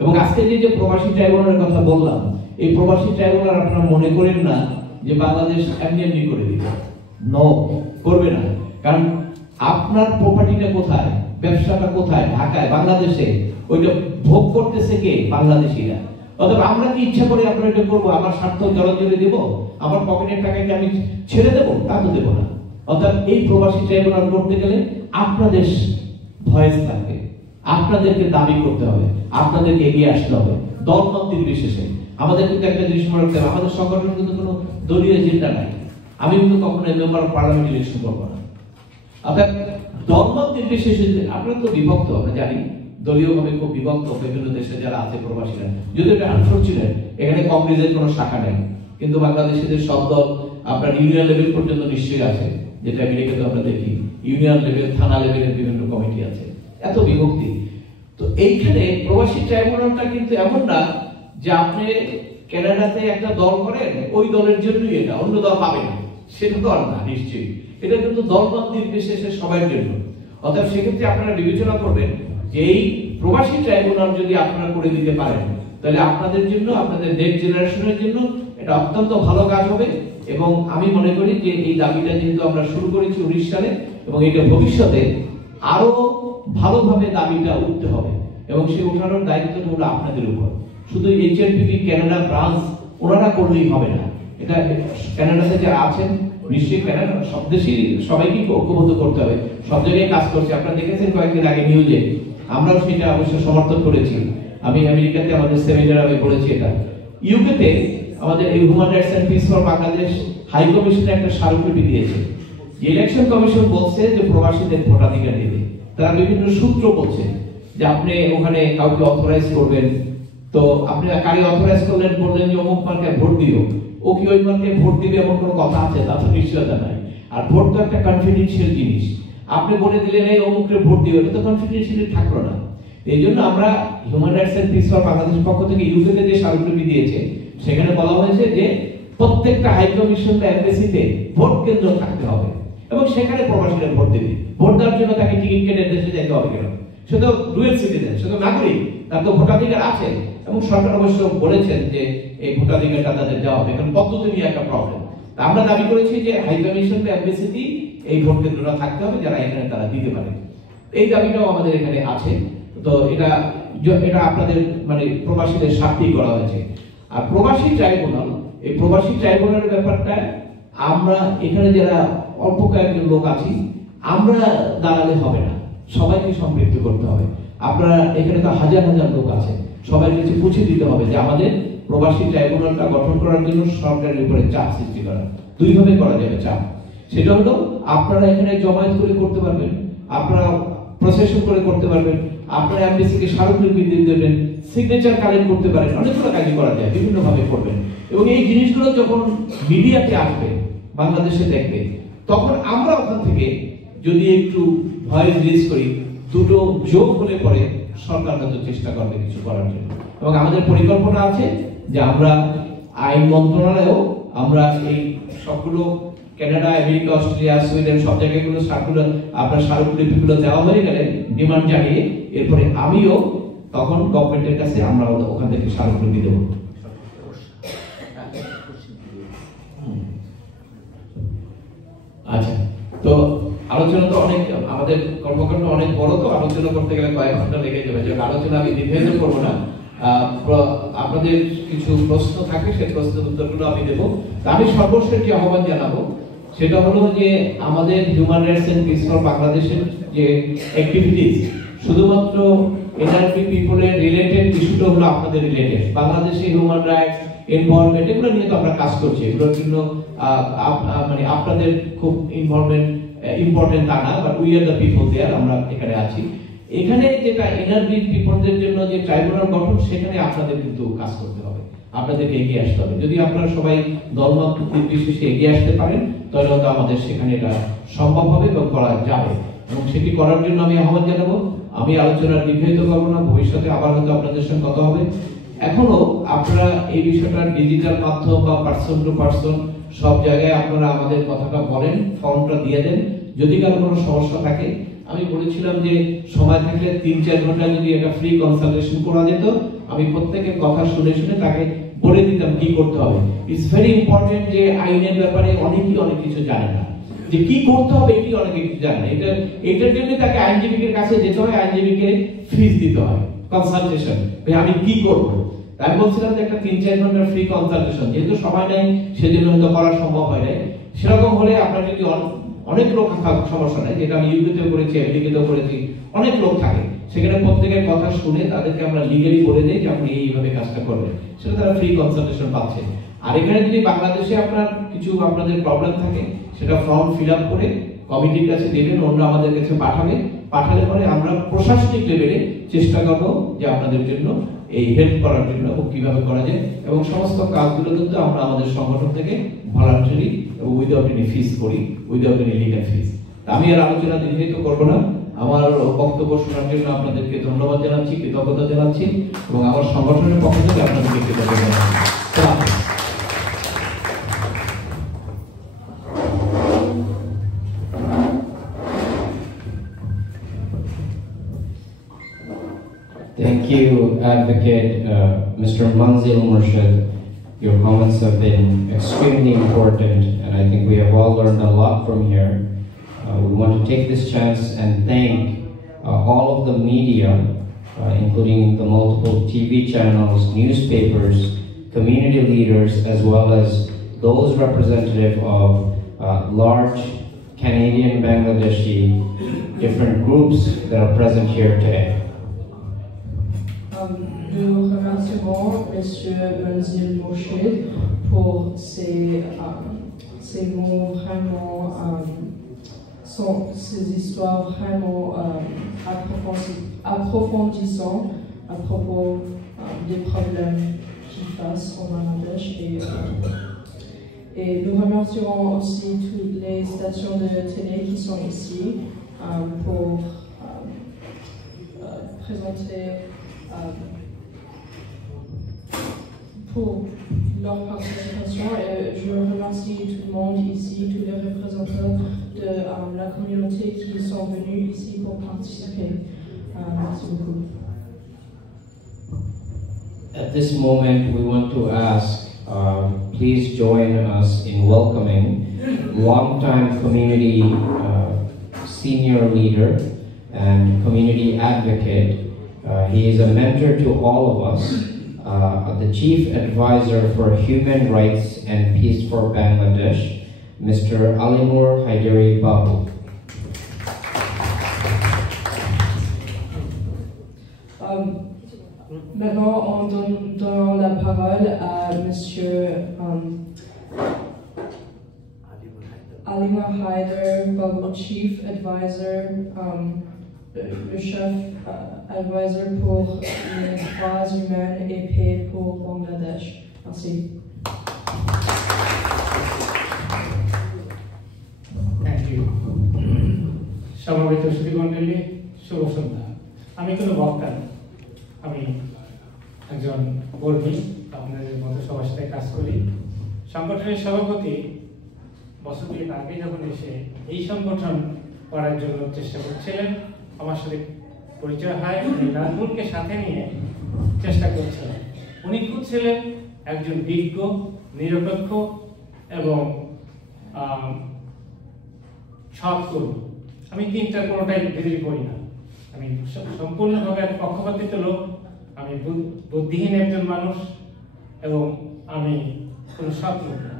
এবং আজকে যে প্রবাসী ট্রাইব্যুনালের কথা বললাম, এই প্রবাসী ট্রাইব্যুনাল আপনারা মনে করেন না যে বাংলাদেশ এমনি করে দিবে, নো, করবে না। কারণ আপনার প্রপার্টিটা কোথায়, ব্যবসাটা কোথায়, ঢাকায়, বাংলাদেশে, ওইটা ভোগ করতেছে কে? বাংলাদেশিরা। অথবা আমরা কি ইচ্ছা করে আমরা এটা করবো, আমার স্বার্থ জলাঞ্জলি দেবো, আমার পকেটের টাকাকে আমি ছেড়ে দেবো? তা তো দেবো না। অর্থাৎ এই প্রবাসী ট্রাইব্যুনাল করতে গেলে আপনাদের ভয়েস থাকবে, আপনাদেরকে দাবি করতে হবে, আপনাদেরকে এগিয়ে আসতে হবে, দলমত নির্বিশেষে। আমাদের কিন্তু একটা জিনিস মনে রাখতে হবে, আমাদের সংগঠন কিন্তু কোনো দলীয় এজেন্ডা নাই। আমি কিন্তু কখনো মেম্বার অফ পার্লামেন্ট ইলেকশন করবো না। অর্থাৎ দলমত নির্বিশেষে, আপনারা তো বিভক্ত, আমরা জানি দলীয়ভাবে খুব বিভক্ত বিভিন্ন দেশে যারা আছে প্রবাসীরা, যদি এটা আনফরচুনেট, এখানে কংগ্রেসের কোনো শাখা নেই, কিন্তু বাংলাদেশের সব দল আপনার ইউনিয়ন লেভেল পর্যন্ত নিশ্চয়ই আছে, যেটা আমেরিকাতে আমরা দেখি ইউনিয়ন লেভেল, থানা লেভেলের বিভিন্ন কমিটি আছে, এত বিভক্তি। তো এইখানে প্রবাসী ট্রাইব্যুনালটা কিন্তু এমন না যে আপনি কানাডাতে একটা দল করেন ওই দলের জন্যই এটা, অন্য দল পাবে না, সেটা তো আর না নিশ্চয়ই। এটা কিন্তু দলমত নির্বিশেষে সবার জন্য। অর্থাৎ সেক্ষেত্রে আপনারা বিবেচনা করবেন যে এই প্রবাসী ট্রাইব্যুনাল যদি আপনারা করে দিতে পারেন তাহলে আপনাদের জন্য, আপনাদের নেক্সট জেনারেশনের জন্য এটা অত্যন্ত ভালো কাজ হবে। এবং আমি মনে করি যে এই দাবিটা যেহেতু আমরা শুরু করেছি 19 সালে, এবং এটা ভবিষ্যতে আরো ভালোভাবে দাবিটা উঠতে হবে, এবং সেই উঠানোর দায়িত্বটা হলো আপনাদের উপর। শুধু এইচএলপিপি কানাডা ব্রাঞ্চ ওনারা করলেই হবে না, এটা কানাডাতে যারা আছেন নিশ্চয়ই কানাডা সব দেশেই সবাইকে ঐক্যবদ্ধ করতে হবে, সব জায়গায় কাজ করছে। আপনারা দেখেছেন কয়েকদিন আগে নিউজে, আমরাও সেটা অবশ্য সমর্থন করেছি। আমি আমেরিকাতে আমাদের সেমিনার আমি পড়েছি এটা। ইউকেতে আমাদের এই human rights and peace for Bangladesh high কমিশনে একটা স্মারকলিপি দিয়েছে। ইলেকশন কমিশন বলছে যে প্রবাসীদের ভোটাধিকার দিবে। তারা বিভিন্ন সূত্র বলছে যে আপনি ওখানে কাউকে অথরাইজ করবেন, তো আপনি কারে অথরাইজ করলেন, বললেন যে অমুক মার্কে ভোট দিও, ও কি ওই মার্কে ভোট দিবে এমন কোনো কথা আছে? তা তো নিশ্চয়তা নাই। আর ভোট তো একটা কনফিডেন্সিয়াল জিনিস, আপনি বলে দিলেন এই অমুকরে ভোট দিও, এটা তো কনফিডেন্সিয়ালি থাকলো না। এই জন্য আমরা human rights and peace for বাংলাদেশের পক্ষ থেকে ইউকেতে যে স্মারকলিপি দিয়েছে সেখানে বলা হয়েছে যে প্রত্যেকটা হাই কমিশন বা এমবেসিতে ভোট কেন্দ্র থাকতে হবে, এবং সেখানে প্রবাসীরা ভোট দেবে। ভোট দেওয়ার জন্য তাকে টিকিট কেটে দেশে যেতে হবে কেন? সে তো ডুয়েল সিটিজেন, সে তো নাগরিক, তার তো ভোটাধিকার আছে। এবং সরকার অবশ্য বলেছেন যে এই ভোটাধিকারটা তাদের দেওয়া হবে, কারণ পদ্ধতি নিয়ে একটা প্রবলেম। আমরা দাবি করেছি যে হাই কমিশন বা এমবেসিতে এই ভোট কেন্দ্রটা থাকতে হবে, যারা এখানে তারা দিতে পারে। এই দাবিটাও আমাদের এখানে আছে। তো এটা আপনাদের মানে প্রবাসীদের স্বার্থেই করা হয়েছে। আর প্রবাসী ট্রাইব্যুনাল, এই প্রবাসী ট্রাইব্যুনালের ব্যাপারটা আমরা এখানে যারা অল্প কয়েকজন লোক আছি আমরা দাঁড়ালে হবে না, সবাইকে সম্পৃক্ত করতে হবে। আপনারা এখানে তো হাজার হাজার লোক আছে, সবাই কিছু পৌঁছে দিতে হবে যে আমাদের প্রবাসী ট্রাইব্যুনালটা গঠন করার জন্য সরকারের উপরে চাপ সৃষ্টি করা। দুইভাবে করা যাবে চাপ, সেটা হলো আপনারা এখানে জমায়েত করে করতে পারবেন, আপনারা প্রসেশন করে করতে পারবেন, আপনারা এমবিসিকে স্মারকলিপি দিয়ে দেবেন, সিগনেচার কালেক্ট করতে পারেন, অনেকগুলো কাজই করা যায়, বিভিন্ন ভাবে করবেন। এবং এই জিনিসগুলো যখন মিডিয়াতে আসবে, বাংলাদেশে দেখবে, তখন আমরা ওখান থেকে যদি একটু ভয়েস রেজ করি, দুটো যোগ হলে পরে সরকার হয়তো চেষ্টা করবে কিছু করার জন্য। এবং আমাদের পরিকল্পনা আছে যে আমরা আইন মন্ত্রণালয়েও আমরা এই সবগুলো কানাডা, আমেরিকা, অস্ট্রেলিয়া, সুইডেন সব জায়গাগুলো আপনার স্মারকলিপিগুলো দেওয়া হয়ে গেলে ডিমান্ড জানিয়ে এরপরে আমিও তখন গভর্নমেন্টের কাছে আমরা ওখান থেকে স্মারকলিপি দেবো। আচ্ছা, তো আলোচনা তো অনেক, আমাদের কর্মকাণ্ড অনেক বড়, তো আলোচনা করতে গেলে কয়েক ঘন্টা লেগে যাবে। যে আলোচনা আমি দীর্ঘায়িত করবো না, আপনাদের কিছু প্রশ্ন থাকে সেই প্রশ্নের উত্তরগুলো আমি দেবো। আমি সর্বশেষ যে আহ্বান জানাবো সেটা হলো যে আমাদের human rights and peace for বাংলাদেশের যে অ্যাক্টিভিটিস শুধুমাত্র এনআরপি পিপলের রিলেটেড ইস্যুটা হলো আপনাদের রিলেটেড। বাংলাদেশে হিউম্যান রাইটস, এনভায়রনমেন্ট এগুলো নিয়ে তো আমরা কাজ করছি, এগুলোর জন্য মানে আপনাদের খুব ইনভলভমেন্ট ইম্পর্টেন্ট তা না, but we are the people there, আমরা এখানে আছি। এখানে যেটা এনআরপি পিপলদের জন্য যে ট্রাইব্যুনাল গঠন, সেখানে আপনাদের কিন্তু কাজ করতে হবে, আপনাদেরকে এগিয়ে আসতে হবে। যদি আপনারা সবাই দলমত নির্বিশেষে এগিয়ে আসতে পারেন তাহলে হয়তো আমাদের সেখানে এটা সম্ভব হবে এবং করা যাবে। এবং সেটি করার জন্য আমি আহ্বান জানাবো। আমি আলোচনার দীর্ঘায়িত করবো না, ভবিষ্যতে আবার হয়তো আপনাদের সঙ্গে কথা হবে। এখনো আপনারা এই বিষয়টা ডিজিটাল মাধ্যম বা পার্সন টু পার্সন সব জায়গায় আপনারা আমাদের কথাটা বলেন, ফর্মটা দিয়ে দেন। যদি কারো কোনো সমস্যা থাকে, আমি বলেছিলাম যে সময় থাকলে 3-4 ঘন্টা যদি একটা ফ্রি কনসালটেশন করা যেত, আমি প্রত্যেকের কথা শুনে শুনে তাকে বলে দিতাম কি করতে হবে। ইটস ভেরি ইম্পর্টেন্ট যে আইনের ব্যাপারে অনেকেই অনেক কিছু জানে না, যে কি করতে হবে এটি অনেকে কিছু জানে না। এটার জন্য তাকে আইনজীবীর কাছে যেতে হয়, আইনজীবীকে ফিস দিতে হয় কনসালটেশন, আমি কি করবো। আমি বলছিলাম যে একটা 3-4 ঘন্টার ফ্রি কনসালটেশন, যেহেতু সময় নেই সেজন্য হয়তো করা সম্ভব হয় না। সেরকম হলে আপনার যদি অনেক লোক থাকার সমস্যা নেই, যেটা আমি ইউকেতেও করেছি, আমেরিকাতেও করেছি, অনেক লোক থাকে, সেখানে প্রত্যেকের কথা শুনে তাদেরকে আমরা লিগালি বলে দিই যে আপনি এইভাবে কাজটা করবেন, সেটা তারা ফ্রি কনসালটেশন পাচ্ছে। আর এখানে যদি বাংলাদেশে আপনার কিছু আপনাদের প্রবলেম থাকে, সেটা ফর্ম ফিল আপ করে কমিটির কাছে দেবেন, ওরা আমাদের কাছে পাঠাবে, পাঠালে পরে আমরা প্রশাসনিক লেভেলে চেষ্টা করব যে আপনাদের জন্য এই হেল্প করার জন্য এবং কিভাবে করা যায়, এবং সমস্ত কাজগুলো কিন্তু আমরা আমাদের সংগঠন থেকে ভলান্টারি এবং উইদাউট এনি ফিস করি, উইদাউট এনি লিগ্যাল ফিস। আমি আর আলোচনা দীর্ঘায়িত করব না। আমার বক্তব্য শোনার জন্য আপনাদেরকে ধন্যবাদ জানাচ্ছি, কৃতজ্ঞতা জানাচ্ছি, এবং আমার সংগঠনের পক্ষ থেকে আপনাদেরকে কৃতজ্ঞতা জানাচ্ছি। Thank you, Advocate Mr. Manzil Murshid. Your comments have been extremely important, and I think we have all learned a lot from here. We want to take this chance and thank all of the media, including the multiple TV channels, newspapers, community leaders, as well as those representative of large Canadian Bangladeshi different groups that are present here today. Nous remercions M. Manzil Murshid pour ces mots vraiment, ces histoires vraiment approfondissantes à propos des problèmes qu'ils fassent au Bangladesh. Et nous remercions aussi toutes les stations de télé qui sont ici pour présenter pour leur participation, et je remercie tout le monde ici, tous les représentants de la communauté qui sont venus ici pour participer. Merci beaucoup. At this moment, we want to ask, please join us in welcoming longtime community senior leader and community advocate. He is a mentor to all of us, the Chief Advisor for Human Rights and Peace for Bangladesh, Mr. Alimur Haidari Babu. Maintenant, en donnant la parole à Monsieur Alimur Haidar Babu, Chief Advisor, le chef advisor pour les droits humains et paix pour Bangladesh. Merci. Thank you. সমবেত সুধীমণ্ডলী, শুভ সন্ধ্যা। আমি কোনো বক্তা না, আমি একজন কর্মী, আপনাদের মতো সবার সাথে কাজ করি। সংগঠনের সভাপতি বছর দুয়েক আগে যখন এসে এই সংগঠন করার জন্য চেষ্টা করছিলেন, আমার সাথে পরিচয় হয়। উনি নাজমুলকে সাথে নিয়ে চেষ্টা করছিলেন। উনি খুঁজছিলেন একজন বিজ্ঞ, নিরপেক্ষ এবং সৎ কর্মী। আমি তিনটার কোনোটাই বিক্রি করি না। আমি সম্পূর্ণভাবে এক পক্ষপাতিত লোক, আমি বুদ্ধিহীন একজন মানুষ, এবং আমি কোনো সৎ লোক না।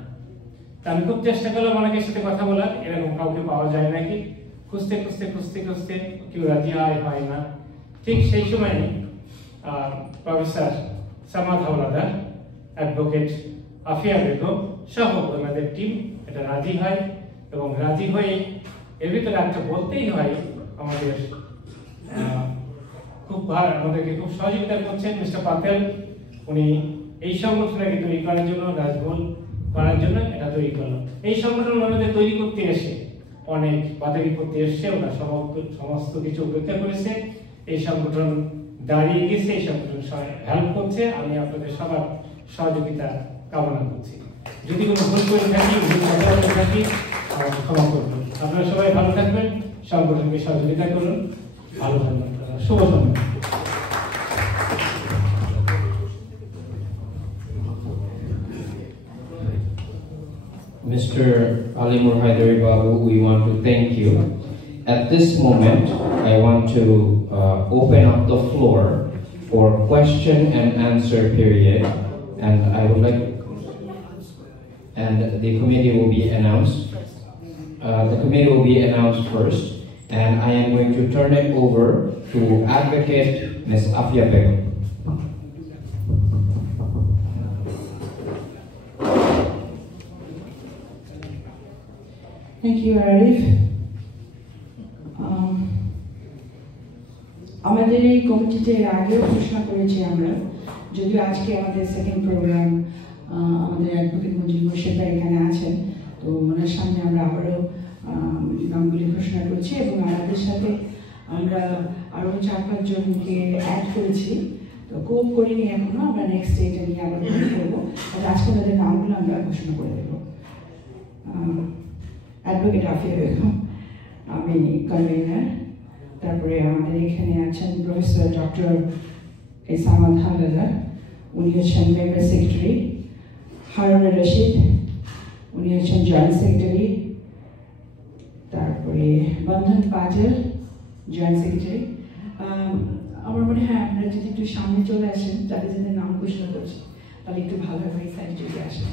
তা আমি খুব চেষ্টা করলাম অনেকের সাথে কথা বলার, এরকম কাউকে পাওয়া যায় নাকি। খুঁজতে খুঁজতে খুঁজতে খুঁজতে কেউ রাজি হয় না। ঠিক সেই সময় প্রফেসর সামাদ হাওলাদার, অ্যাডভোকেট আফিয়া বেগম সহ আমাদের টিম এটা রাজি হয়, এবং রাজি হয়ে এর ভিতরে একটা বলতেই হয়, আমাদের আমাদেরকে খুব সহযোগিতা করছেন মিস্টার পাতেল। উনি এই সংগঠনকে তৈরি করার জন্য, নাজমুল করার জন্য এটা তৈরি করলো। এই সংগঠন আমাদের তৈরি করতে এসে অনেক বাধা বিপত্তি এসছে, ওরা সমস্ত কিছু উপেক্ষা করেছে। এই সংগঠন দাঁড়িয়ে গেছে, এই সংগঠন হেল্প করছে। আমি আপনাদের সবার সহযোগিতা কামনা করছি। যদি কোনো ভুল করে থাকি, ক্ষমা করবেন। আপনারা সবাই ভালো থাকবেন, সংগঠনকে সহযোগিতা করুন। ভালো থাকবেন। শুভ সন্ধ্যা। Mr. Alimur Haidari Babu, we want to thank you. At this moment, I want to open up the floor for question and answer period, and I would like, and the committee will be announced. The committee will be announced first, and I am going to turn it over to Advocate Ms. Afia Begum. Thank you, Arif. আমাদের এই কমিটিতে আগেও ঘোষণা করেছি আমরা, যদিও আজকে আমাদের সেকেন্ড প্রোগ্রাম, আমাদের অ্যাডভোকেট মঞ্জুর মোর্শেদ ভাই এখানে আছেন, তো ওনার সামনে আমরা আবারও নামগুলি ঘোষণা করছি এবং আমাদের সাথে আমরা আরও 4-5 জনকে অ্যাড করেছি। তো কোপ করিনি এখনো, আমরা নেক্সট এটা নিয়ে আবার করবো। আজকে আমাদের নামগুলো আমরা ঘোষণা করে দেবো। অ্যাডভোকেট আফিয়া বেগম, আমি কনভেনার। তারপরে আমাদের এখানে আছেন প্রফেসর ডক্টর এসামাদ হাওলাদার, উনি হচ্ছেন মেম্বার সেক্রেটারি। হারুন রশিদ, উনি হচ্ছেন জয়েন্ট সেক্রেটারি। তারপরে বন্ধন পাজল, জয়েন্ট সেক্রেটারি। আমার মনে হয় আপনারা যদি একটু সামনে চলে আসেন, যাদের যাদের নাম ঘোষণা করছে, তাহলে একটু ভালো হবে এই সাইড যদি আসেন।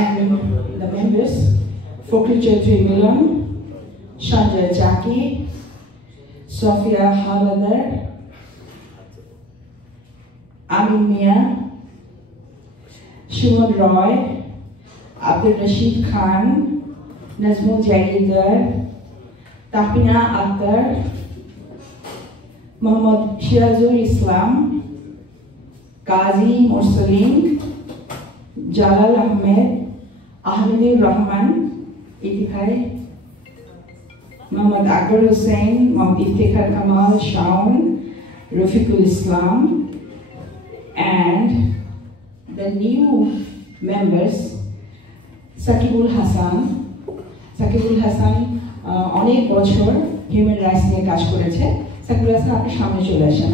And the members, Fokri Chaudhry Milan, Sanjay Jaki, Sofia Haladar, Amin Mia, Shimon Roy, Abdul Rashid Khan, Nazmul Jagidar, Tahpina Akhtar, Muhammad Shirazul Islam, Qazi Mursalim, Jalal Ahmed, Ahmedur Rahman, Itifai, Muhammad Akbar Hussain, Muhammad Iftikhar Kamal, Shaun, Rafiqul Islam, and the new members, Sakibul Hasan. Sakibul Hasan অনেক বছর human rights নিয়ে কাজ করেছে। সাকিবুল হাসান, আপনি সামনে চলে আসেন।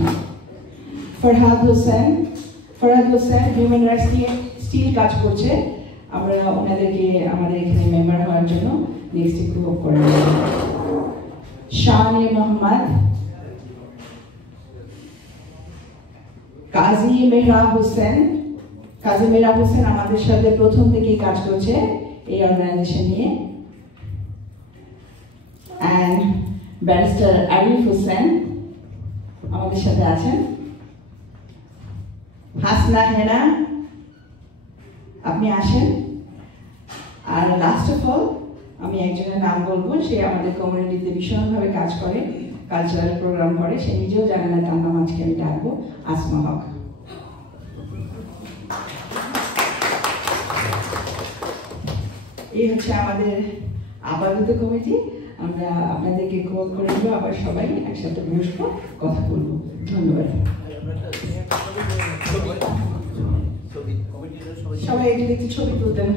Farhad Hossain, human rights নিয়ে স্টিল কাজ করছে। আমরা ওনাদেরকে আমাদের এখানে মেম্বার হওয়ার জন্য নেক্সট একটু হোপ করে নেব। শানে মোহাম্মদ, কাজী মেহরাব হোসেন। কাজী মেহরাব হোসেন আমাদের সাথে প্রথম থেকেই কাজ করছে এই অর্গানাইজেশন নিয়ে। অ্যান্ড ব্যারিস্টার আরিফ হোসেন আমাদের সাথে আছেন। হাসনা হেনা, আপনি আসেন। আর লাস্ট অফ অল আমি একজনের নাম বলবো, সে আমাদের কমিউনিটিতে ভীষণভাবে কাজ করে, কালচারাল প্রোগ্রাম করে, সে নিজেও জানে না তার নাম আজকে আমি ডাকবো, আসমা হক। এই হচ্ছে আমাদের আপাতত কমিটি। আমরা আপনাদেরকে কল করে দেবো, আবার সবাই একসাথে বসবো, কথা বলবো। ধন্যবাদ। সবাই এটি দেখতে ছবি তুলতেন।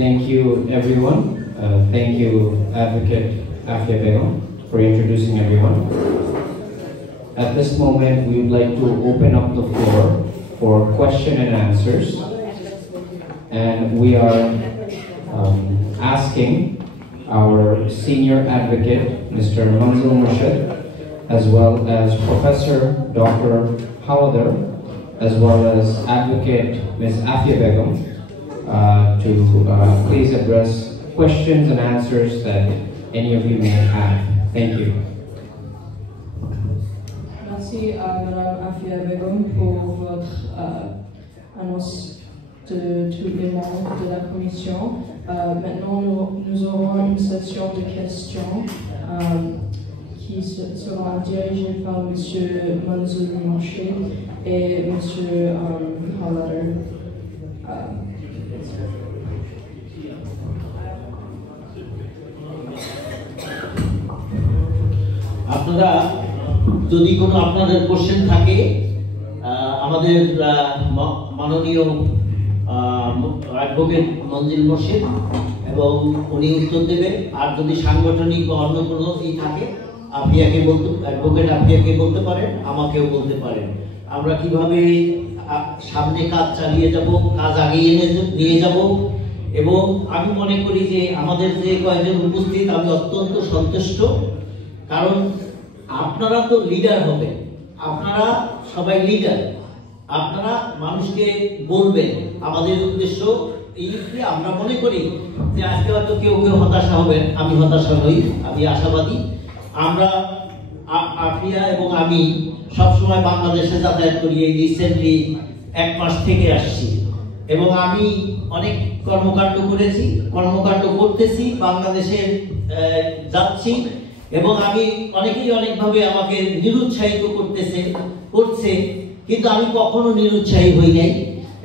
Thank you, everyone. Thank you, Advocate Afia Begum, for introducing everyone. At this moment, we would like to open up the floor for question and answers. And we are asking our senior advocate, Mr. Manzil Murshid, as well as Professor Dr. Haladar, as well as Advocate Ms. Afia Begum, to please address questions and answers that any of you may have. Thank you. Merci à Madame Afia Begum pour votre annonce de tous les membres de la commission. Maintenant, nous aurons une session de questions qui sera dirigée par M. Manzil Murshid et M. Haladar. আপনারা যদি কোনো আপনাদের question থাকে আমাদের মাননীয় advocate মঞ্জিল মুর্শিদ এবং উনি উত্তর দেবেন। আর যদি সাংগঠনিক বা অন্য কোনো থাকে অ্যাডভোকেট আফিয়াকে বলতে পারেন, আমাকেও বলতে পারেন। আমরা কিভাবে সামনে কাজ চালিয়ে যাব, কাজ আগিয়ে নিয়ে যাব। এবং আমি মনে করি যে আমাদের যে কয়েকজন উপস্থিত, আমি অত্যন্ত সন্তুষ্ট, কারণ আপনারা তো লিডার হবেন, আপনারা সবাই লিডার, আপনারা মানুষকে বলবেন। আমাদের উদ্দেশ্য এই, আমরা মনে করি যে আজকে হয়তো কেউ কেউ হতাশা হবেন, আমি হতাশা নই, আমি আশাবাদী। আমরা আফিয়া এবং আমি সবসময় বাংলাদেশে যাতায়াত করি, এই রিসেন্টলি 1 মাস থেকে আসছি এবং আমি অনেক কর্মকাণ্ড করেছি, কর্মকাণ্ড করতেছি, বাংলাদেশে যাচ্ছি এবং আমি অনেকেই অনেকভাবে আমাকে নিরুৎসাহিত করছে, কিন্তু আমি কখনো নিরুৎসাহী হই নাই।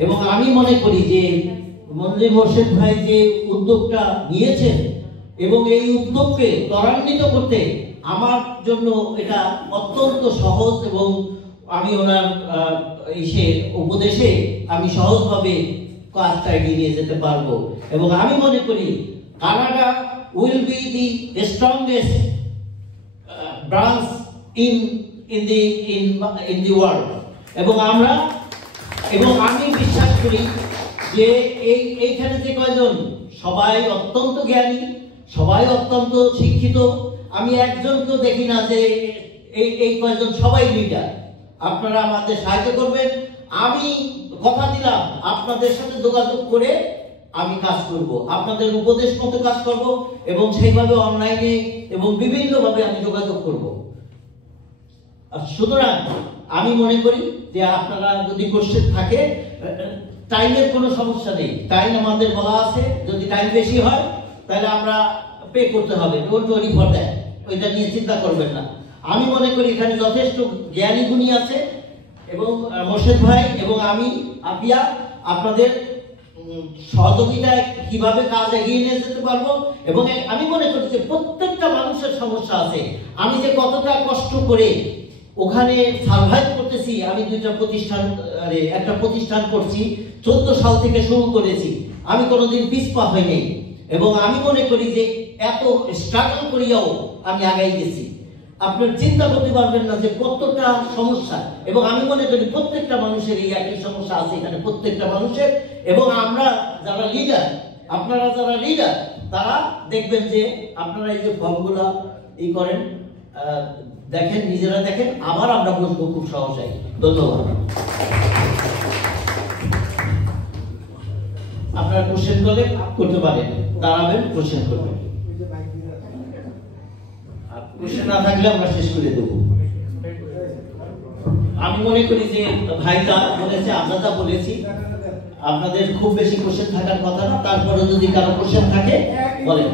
এবং আমি মনে করি যে মঞ্জিল মুর্শিদ ভাই যে উদ্যোগটা নিয়েছেন এবং এই উদ্যোগকে ত্বরান্বিত করতে আমার জন্য এটা অত্যন্ত সহজ এবং আমি ওনার উপদেশে আমি সহজভাবে কাজটা এগিয়ে নিয়ে যেতে পারবো। এবং আমি মনে করি Canada will be the strongest branch in the world এবং আমি বিশ্বাস করি যে এইখানে যে কয়জন সবাই অত্যন্ত জ্ঞানী, সবাই অত্যন্ত শিক্ষিত, আমি একজনকেও দেখি না যে এই কয়জন সবাই লিডার। আপনারা আমাদের সাহায্য করবেন, আমি কথা দিলাম আপনাদের সাথে যোগাযোগ করে আমি কাজ করব, আপনাদের উপদেশ মতো কাজ করব এবং সেইভাবে অনলাইনে এবং বিভিন্নভাবে আমি যোগাযোগ করব। সুতরাং আমি মনে করি যে আপনারা যদি কোশ্চেন থাকে, টাইমের কোনো সমস্যা নেই, টাইম আমাদের বলা আছে, যদি টাইম বেশি হয় তাহলে আমরা পে করতে হবে, ডোন্ট ওয়ারি ফর দ্যাট, ওইটা নিয়ে চিন্তা করবেন না। আমি মনে করি এখানে যথেষ্ট জ্ঞানী গুণী আছে এবং মোর্শেদ ভাই এবং আমি আফিয়া আপনাদের সহযোগিতায় কিভাবে কাজ এগিয়ে নিয়ে যেতে পারবো। এবং আমি মনে করি যে প্রত্যেকটা মানুষের সমস্যা আছে, আমি যে কতটা কষ্ট করে ওখানে সার্ভাইভ করতেছি। আমি একটা প্রতিষ্ঠান করছি, 14 সাল থেকে শুরু করেছি, আমি কোনোদিন পিছপা হই নাই এবং আমি মনে করি যে এত স্ট্রাগল করিয়াও আমি আগাই গেছি। আপনার চিন্তা করতে পারবেন না যে কতটা সমস্যা। এবং আমি মনে করি প্রত্যেকটা মানুষের এই একই সমস্যা আছে এখানে, প্রত্যেকটা মানুষের। এবং আমরা যারা লিডার, আপনারা যারা লিডার, তারা দেখবেন যে আপনারা এই যে ফর্মগুলা করেন, দেখেন, নিজেরা দেখেন, আবার আমরা বসবো খুব সহজেই। ধন্যবাদ। আপনারা কোশ্চেন করতে পারেন, দাঁড়াবেন, কোশ্চেন করবেন, আর কোশ্চেন না থাকলে আমরা শেষ করে দেব। আমি মনে করি যে ভাইটা বলেছে, আমরা যা বলেছি, আপনাদের খুব বেশি কোশ্চেন থাকার কথা না, তারপরে যদি কারো কোশ্চেন থাকে বলেন।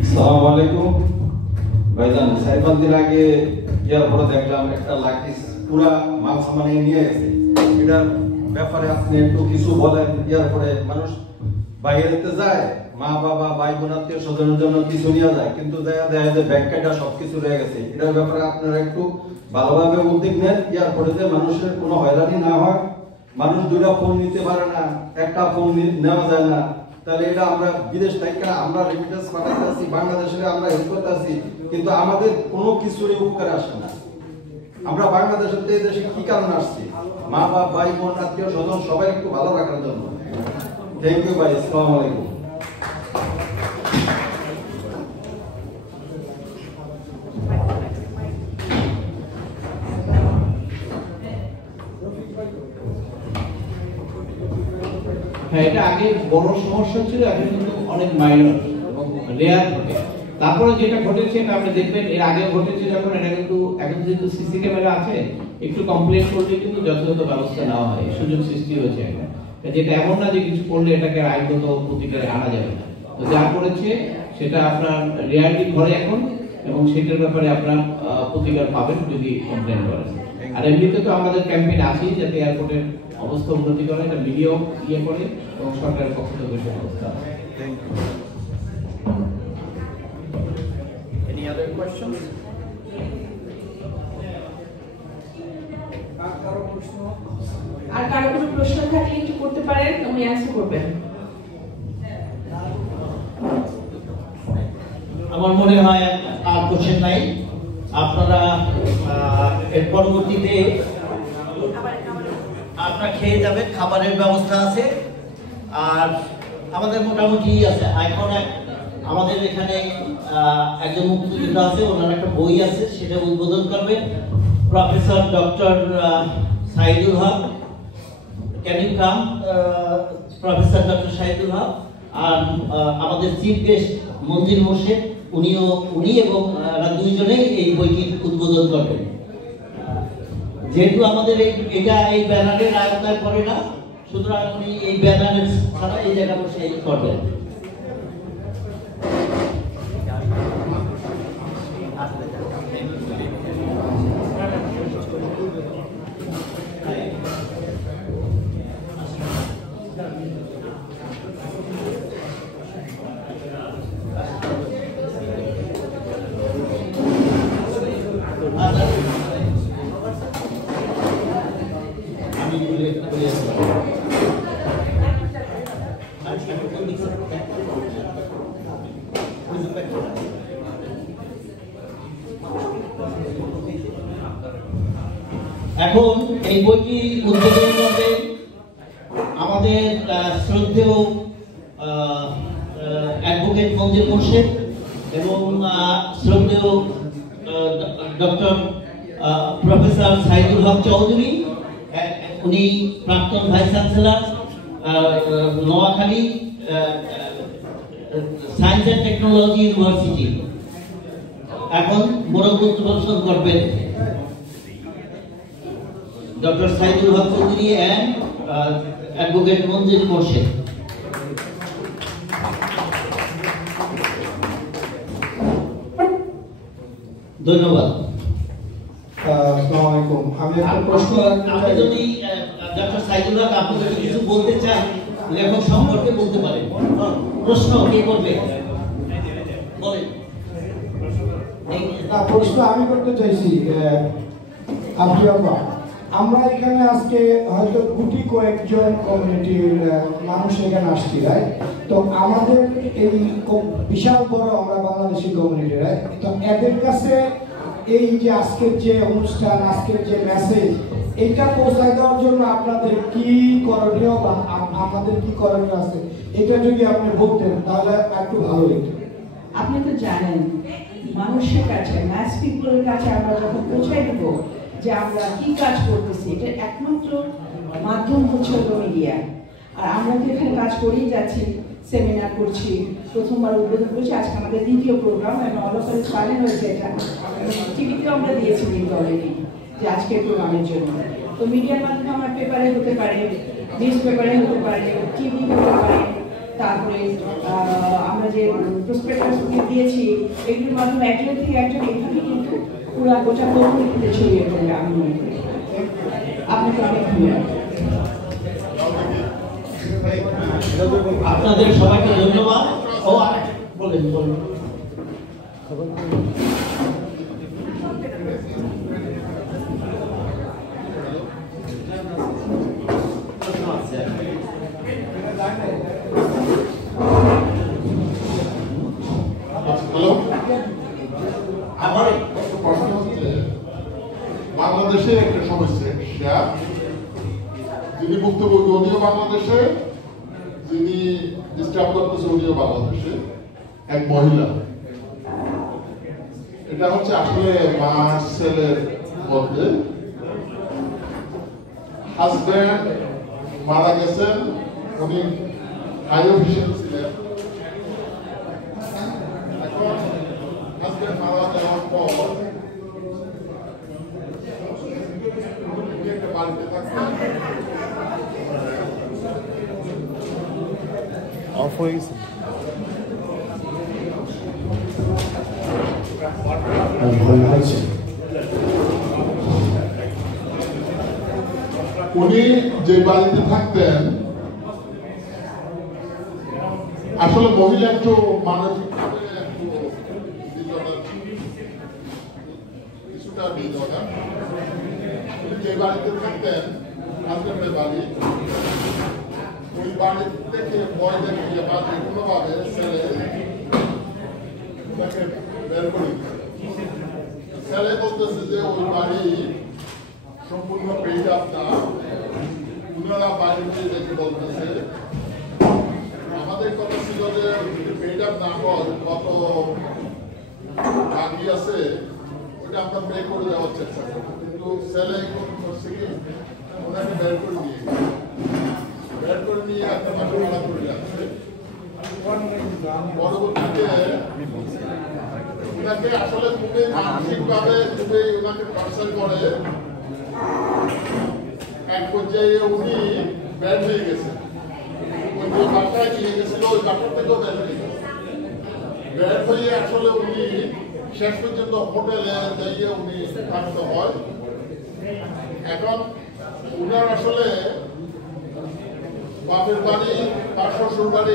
আসসালামু আলাইকুম ভাইজান। 4-5 দিন আগে এয়ারপোর্টে দেখলাম একটা লাকিস পুরা মাল সামানে নিয়ে গেছে, এটার ব্যাপারে আপনি একটু কিছু বলেন। এয়ারপোর্টে মানুষ বাইরেতে যায়, মা বাবা ভাই বোন আত্মীয় স্বজনের জন্য কিছু নিয়ে যায়, কিন্তু দেখা যায় যে ব্যাগ কাটা সবকিছু রয়ে গেছে। এটার ব্যাপারে আপনারা একটু ভালোভাবে উদ্যোগ নেন, এয়ারপোর্টে যে মানুষের কোনো হয়রানি না হয়। মানুষ 2টা ফোন নিতে পারে না, একটা ফোন নেওয়া যায় না, তাহলে এটা আমরা বিদেশ থেকে আমরা রেমিটেন্স পাঠাইতেছি, বাংলাদেশে আমরা হেল্প করতেছি, কিন্তু আমাদের কোনো কিছুরই উপকারে আসে না। আমরা বাংলাদেশের এই দেশে কি কারণে আসছি? মা বাপ, ভাই বোন, আত্মীয় স্বজন সবাই একটু ভালো রাখার জন্য। থ্যাংক ইউ ভাই, আসসালামু আলাইকুম। হ্যাঁ, এটা আগে বড় সমস্যা ছিল, এখন কিন্তু অনেক মাইনর এবং রেয়ার ঘটে। তারপরে যেটা ঘটেছে এটা আপনি দেখবেন, এর আগে ঘটেছে যখন, এটা কিন্তু এখন যেহেতু সিসি ক্যামেরা আছে, একটু কমপ্লেন করলে কিন্তু যথাযথ ব্যবস্থা নেওয়া হয়, সুযোগ সৃষ্টি হয়েছে এখন। যেটা এমন না যে কিছু করলে এটাকে আইনগত প্রতিকারে আনা যাবে না। তো যা করেছে সেটা আপনার রেয়ারলি ঘরে এখন, এবং সেটার ব্যাপারে আপনার প্রতিকার পাবেন যদি কমপ্লেন করেন। আর এমনিতে তো আমাদের ক্যাম্পেইন আছেই যাতে এয়ারপোর্টের অবস্থা উন্নতি করে, এটা মিডিয়াও ইয়ে করে এবং সরকারের পক্ষ থেকে সে ব্যবস্থা আছে। Any other questions? আর কারো কোনো প্রশ্ন থাকলে একটু করতে পারেন, উনি অ্যানসার করবেন। আমার মনে হয় আর কোশ্চেন নাই। আপনারা এর পরবর্তীতে আপনারা খেয়ে যাবেন, খাবারের ব্যবস্থা আছে। আর আমাদের মোটামুটি আছে। এখন আমাদের এখানে একজন মুক্তিযোদ্ধা আছে, ওনার একটা বই আছে, সেটা উদ্বোধন করবেন professor doctor Saidul Haque. Can you come professor doctor Saidul Haque? আর আমাদের চিফ গেস্ট মঞ্জিল মোর্শেদ, উনি এবং দুইজনেই এই বইটি উদ্বোধন করবেন। যেহেতু আমাদের এই ব্যানারের আয়তায় পড়ে না, সুতরাং উনি এই ব্যানারের ছাড়া এই জায়গা বসে করবেন। এখন এই বইটি উদ্বোধন করবে আমাদের শ্রদ্ধেয় অ্যাডভোকেট মঞ্জিল মোর্শেদ এবং শ্রদ্ধেয় ডক্টর প্রফেসর সাইদুল হক চৌধুরী। উনি প্রাক্তন vice chancellor Noakhali science and technology university. এখন মোড়ক উদ্বোধন করবেন doctor Saidul Haque Chowdhury and advocate Manzil Morshed. ধন্যবাদ। আসসালামু আলাইকুম। আমি একটা প্রশ্ন আপনি যদি ডক্টর সাইদুল হক আপনি যদি কিছু বলতে চান, লেখক সম্পর্কে বলতে পারেন। প্রশ্ন কে করবে বলেন। প্রশ্ন আমি করতে চাইছি। আমরা এখানে আজকে হয়তো গুটি কয়েকজন কমিউনিটির মানুষ এখানে আসছি, রাইট? তো আমাদের এই বিশাল বড় আমরা বাংলাদেশি কমিউনিটি, রাইট? তো এদের কাছে এই যে আজকের যে অনুষ্ঠান, আজকের যে মেসেজ, এটা পৌঁছায় দেওয়ার জন্য আপনাদের কি করণীয় বা আমাদের কি করণীয় আছে, এটা যদি আপনি বলতেন তাহলে একটু ভালো হতো। আপনি তো জানেন মানুষের কাছে, ম্যাস পিপলের কাছে আমরা যখন পৌঁছাই দেব যে আমরা কি কাজ করতেছি, এটা একমাত্র মাধ্যম হচ্ছে মিডিয়া। আর আমরা তো এখানে কাজ করেই যাচ্ছি, সেমিনার করছি, প্রথমবার উদ্বোধন করছি, আজকে আমাদের দ্বিতীয় প্রোগ্রাম এবং অলফারে চালেন হয়েছে। এটা টিভিতেও আমরা দিয়েছি কিন্তু অলরেডি যে আজকের প্রোগ্রামের জন্য। তো মিডিয়ার মাধ্যমে আমার পেপারে হতে পারে, নিউজ পেপারে হতে পারে, টিভি হতে পারে, তারপরে আমরা যে প্রসপেক্টাস দিয়েছি এগুলোর মাধ্যমে একজন থেকে একজন এইভাবে কিন্তু পুরো গোটা কমিউনিটিতে ছড়িয়ে পড়বে আমি মনে করি। আপনাকে অনেক ধন্যবাদ। আপনাদের সবাইকে ধন্যবাদ। ও বলেন বলেন। আমার একটা প্রশ্ন হচ্ছে বাংলাদেশে একটা সমস্যা সেটা যিনি ভুক্তভোগী উনিও বাংলাদেশে, যিনি ডিস্টার্ব করতেছে উনিও বাংলাদেশে, এক মহিলা। এটা হচ্ছে আসলে মা ছেলের মধ্যে। হাজব্যান্ড মারা গেছেন, উনি হাই অফিসার ছিলেন। এখন হাজব্যান্ড মারা যাওয়ার পর একটা বাড়িতে থাকতেন। অফ হয়ে গেছে। উনি যে বাড়িতে থাকতেন আসলে মহিলা একটু মানসিক কিছুটা বিধবা। উনি যে বাড়িতে থাকতেন হাজবেন্ডের বাড়ি, ওই বাড়ি থেকে ভয় দেখিয়ে বা যে কোনো ভাবে ছেলে তাকে বের করে ছেলে বলতেছে যে ওই বাড়ি সম্পূর্ণ পেইড আপ না। ওনারা বাড়িতে দেখে বলতেছে আমাদের কথা ছিল যে পেইড আপ না হয় কত বাকি আছে ওটা আমরা পে করে দেওয়ার চেষ্টা করবো, কিন্তু ছেলে করছে কি ওনাকে বের করে নিয়ে একটা বাসা ভাড়া করে যাচ্ছে। পরবর্তীতে ওনাকে আসলে খুবই মানসিকভাবে খুবই ওনাকে টর্চার করে। এক পর্যায়ে উনি বের হয়ে গেছেন, ওই যে বাসায় নিয়ে গেছিল ওই বাসা থেকেও বের হয়ে গেছে। বের হয়ে আসলে উনি শেষ পর্যন্ত হোটেলে যাইয়ে উনি থাকতে হয়। এখন উনার আসলে বাপের বাড়ি বা শ্বশুর বাড়ি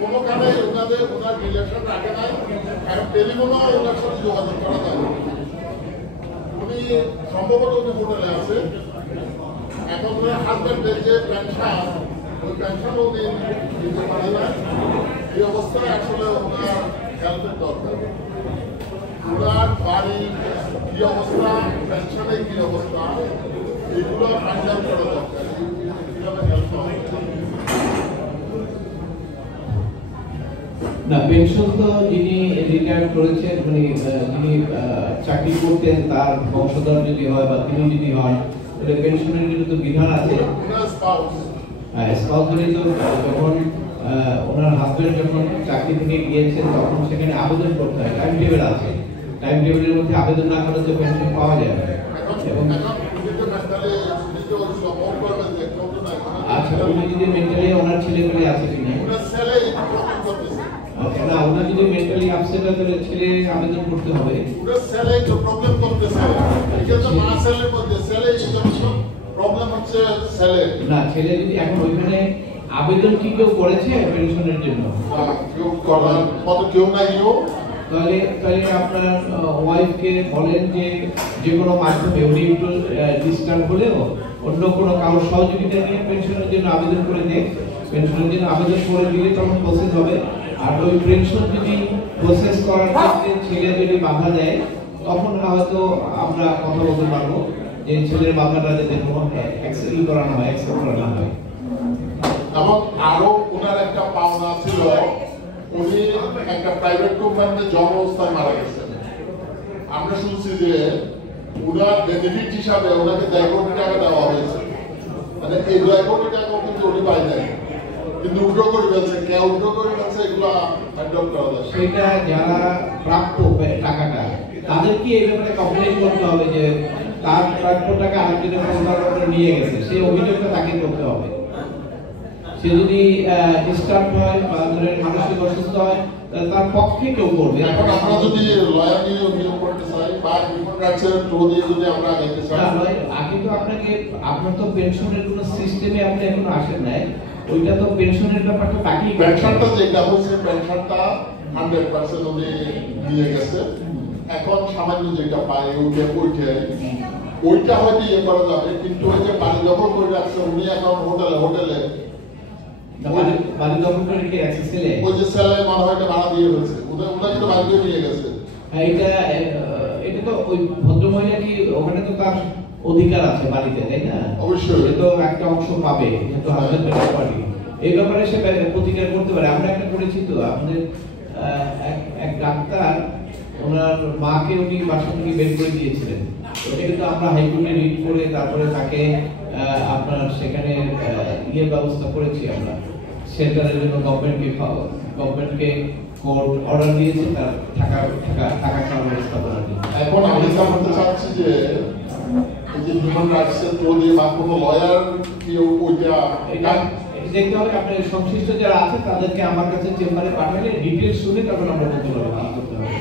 কোনোখানে ওনার রিলেশন রাখে নাই। এখন টেলিফোনও ওনার সাথে যোগাযোগ করা যায়। উনি সম্ভবত উনি হোটেলে আছে। এখন ওনার হাজব্যান্ডের যে পেনশন, ওই পেনশনও উনি দিতে পারে না। এই অবস্থায় আসলে ওনার হেল্পের দরকার। ওনার বাড়ির কি অবস্থা, পেনশনের কি অবস্থা, এগুলো ফাইন্ড আউট করা দরকার। না, পেনশন তো যিনি রিটায়ার করেছেন, মানে যিনি চাকরি করতেন তার বংশধর যদি হয় বা তিনি যদি হন, তাহলে পেনশনের জন্য তো বিধান আছে। স্পাউস তো যখন ওনার হাজবেন্ড যখন চাকরি থেকে গিয়েছেন তখন সেখানে আবেদন করতে হয়, টাইম টেবিল আছে। টাইম টেবিলের মধ্যে আবেদন না করলে তো পেনশন পাওয়া যাবে। আচ্ছা, উনি যদি মেন্টালি ওনার ছেলে পেলে আছে কিনা, আচ্ছা না, ওনার যদি মেন্টালি আপসেট হয় তাহলে ছেলে আবেদন করতে হবে। ছেলে তো প্রবলেম করতেছে, এটা তো মা ছেলের মধ্যে ছেলে প্রবলেম হচ্ছে ছেলে না। ছেলে যদি এখন ওইখানে আবেদন কি কেউ করেছে পেনশনের জন্য? কেউ করার মতো কেউ নাই। তাহলে আপনার ওয়াইফকে বলেন যে কোনো মাধ্যমে উনি একটু ডিস্টার্ব হলেও অন্য কোনো কারোর সহযোগিতা নিয়ে পেনশনের জন্য আবেদন করে দেন। পেনশনের জন্য আবেদন করে দিলে তখন প্রসেস হবে। আর ওই পেনশন যদি প্রসেস করার ক্ষেত্রে ছেলে যদি বাধা দেয় তখন হয়তো আমরা কথা বলতে পারবো যে ছেলের বাধাটা যাতে অ্যাকসেপ্ট করানো হয়, অ্যাকসেপ্ট করানো হয়। এবং আরো ওনার একটা পাওনা ছিল, উনি একটা প্রাইভেট কোম্পানিতে জব অবস্থায় মারা গেছেন। আমরা শুনছি যে ওনার বেনিফিট হিসাবে ওনাকে 1.5 কোটি টাকা দেওয়া হয়েছে। মানে এই 2 কোটি টাকা কিন্তু উনি পাই নাই, কিন্তু উল্টো করে ফেলছে। কে উল্টো করে ফেলছে এগুলো ফাইন্ড করা যায়। সেটা যারা প্রাপ্য টাকাটা তাদের কি এই ব্যাপারে কমপ্লেইন করতে হবে যে তার প্রাপ্য টাকা আরেকজনের পরিবার নিয়ে গেছে, সেই অভিযোগটা তাকে করতে হবে। সে যদি ডিস্টার্ব হয় বা ধরেন মানসিক অসুস্থ হয় তার পক্ষে কেউ করবে। এখন আমরা যদি লয়ার নিয়োগ করতে চাই বা হিউম্যান রাইটসের থ্রু দিয়ে যদি আমরা আগাইতে চাই, আগে তো আপনার তো পেনশনের কোনো সিস্টেমে আপনি এখনো আসেন নাই। ওইটা তো পেনশনের ব্যাপারটা বাকি। পেনশনটা যেটা হচ্ছে পেনশনটা 100% উনি দিয়ে গেছে। এখন সামান্য যেটা পায় ওইটা হয়তো ইয়ে করা যাবে, কিন্তু ওই যে বাড়ি দখল করে রাখছে উনি এখন হোটেলে বাড়ি দখল করে রেখে রাখছে ছেলে, ওই যে ছেলে মনে হয় ভাড়া দিয়ে ফেলছে, ওনাকে তো বাড়ি দিয়ে নিয়ে গেছে। হ্যাঁ, এটা তো ওই ভদ্রমহিলা কি ওখানে তো তার অধিকার আছে বাড়িতে, তাই না? অবশ্যই। সে তো একটা অংশ পাবে, যেহেতু হাজবেন্ড পার্টি। এই ব্যাপারে সে প্রতিকার করতে পারে। আমরা একটা করেছি তো, আমাদের এক ডাক্তার ওনার মাকে উনি বাসা থেকে বের করে দিয়েছিলেন। এটা কিন্তু আমরা হাইকোর্টে রিট করে তারপরে তাকে আপনার সেখানে ইয়ের ব্যবস্থা করেছি আমরা, সেন্টারের জন্য গভর্নমেন্টকে কোর্ট অর্ডার দিয়েছে তার টাকা খাওয়ার ব্যবস্থা করার জন্য। এখন আমি জানতে চাচ্ছি যে এই যে হিউম্যান রাইটসের প্রতি বা কোনো লয়ার কি ওইটা দেখতে হবে আপনার সংশ্লিষ্ট যারা আছে তাদেরকে আমার কাছে চেম্বারে পাঠালে ডিটেইলস শুনে তখন আমরা বলতে পারবো কি করতে হবে।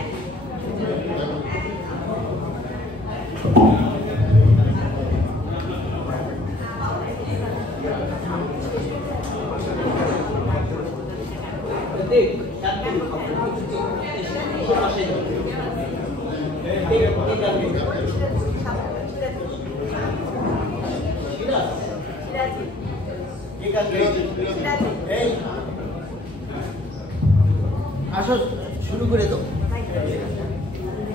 আসো শুরু করে দাও।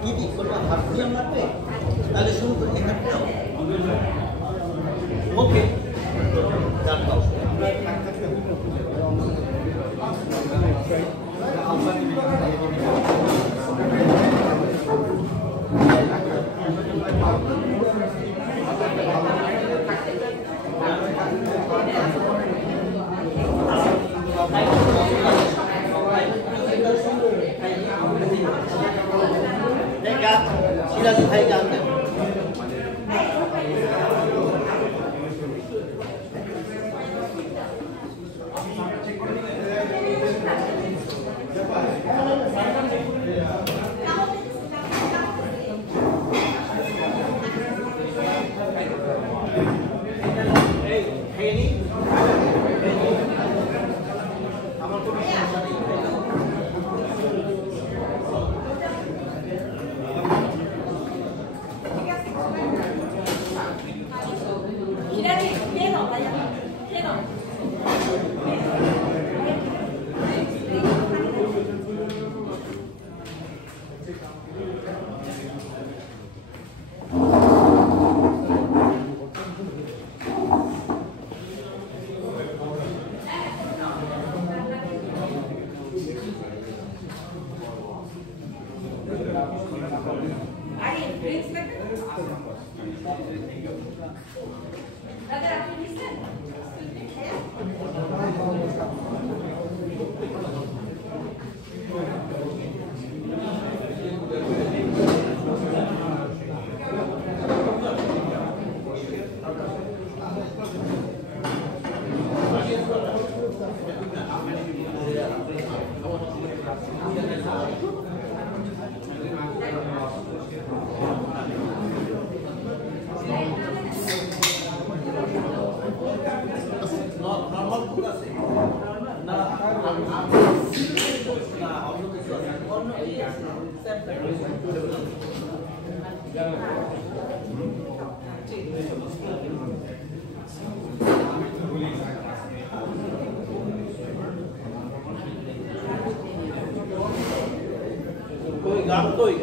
কি দিক কোনো হারমোনিয়াম লাগবে? তাহলে শুরু করে এখান থেকে ওকে গান গাও। সিরাজ ভাই গান দেন। कोई गान कोई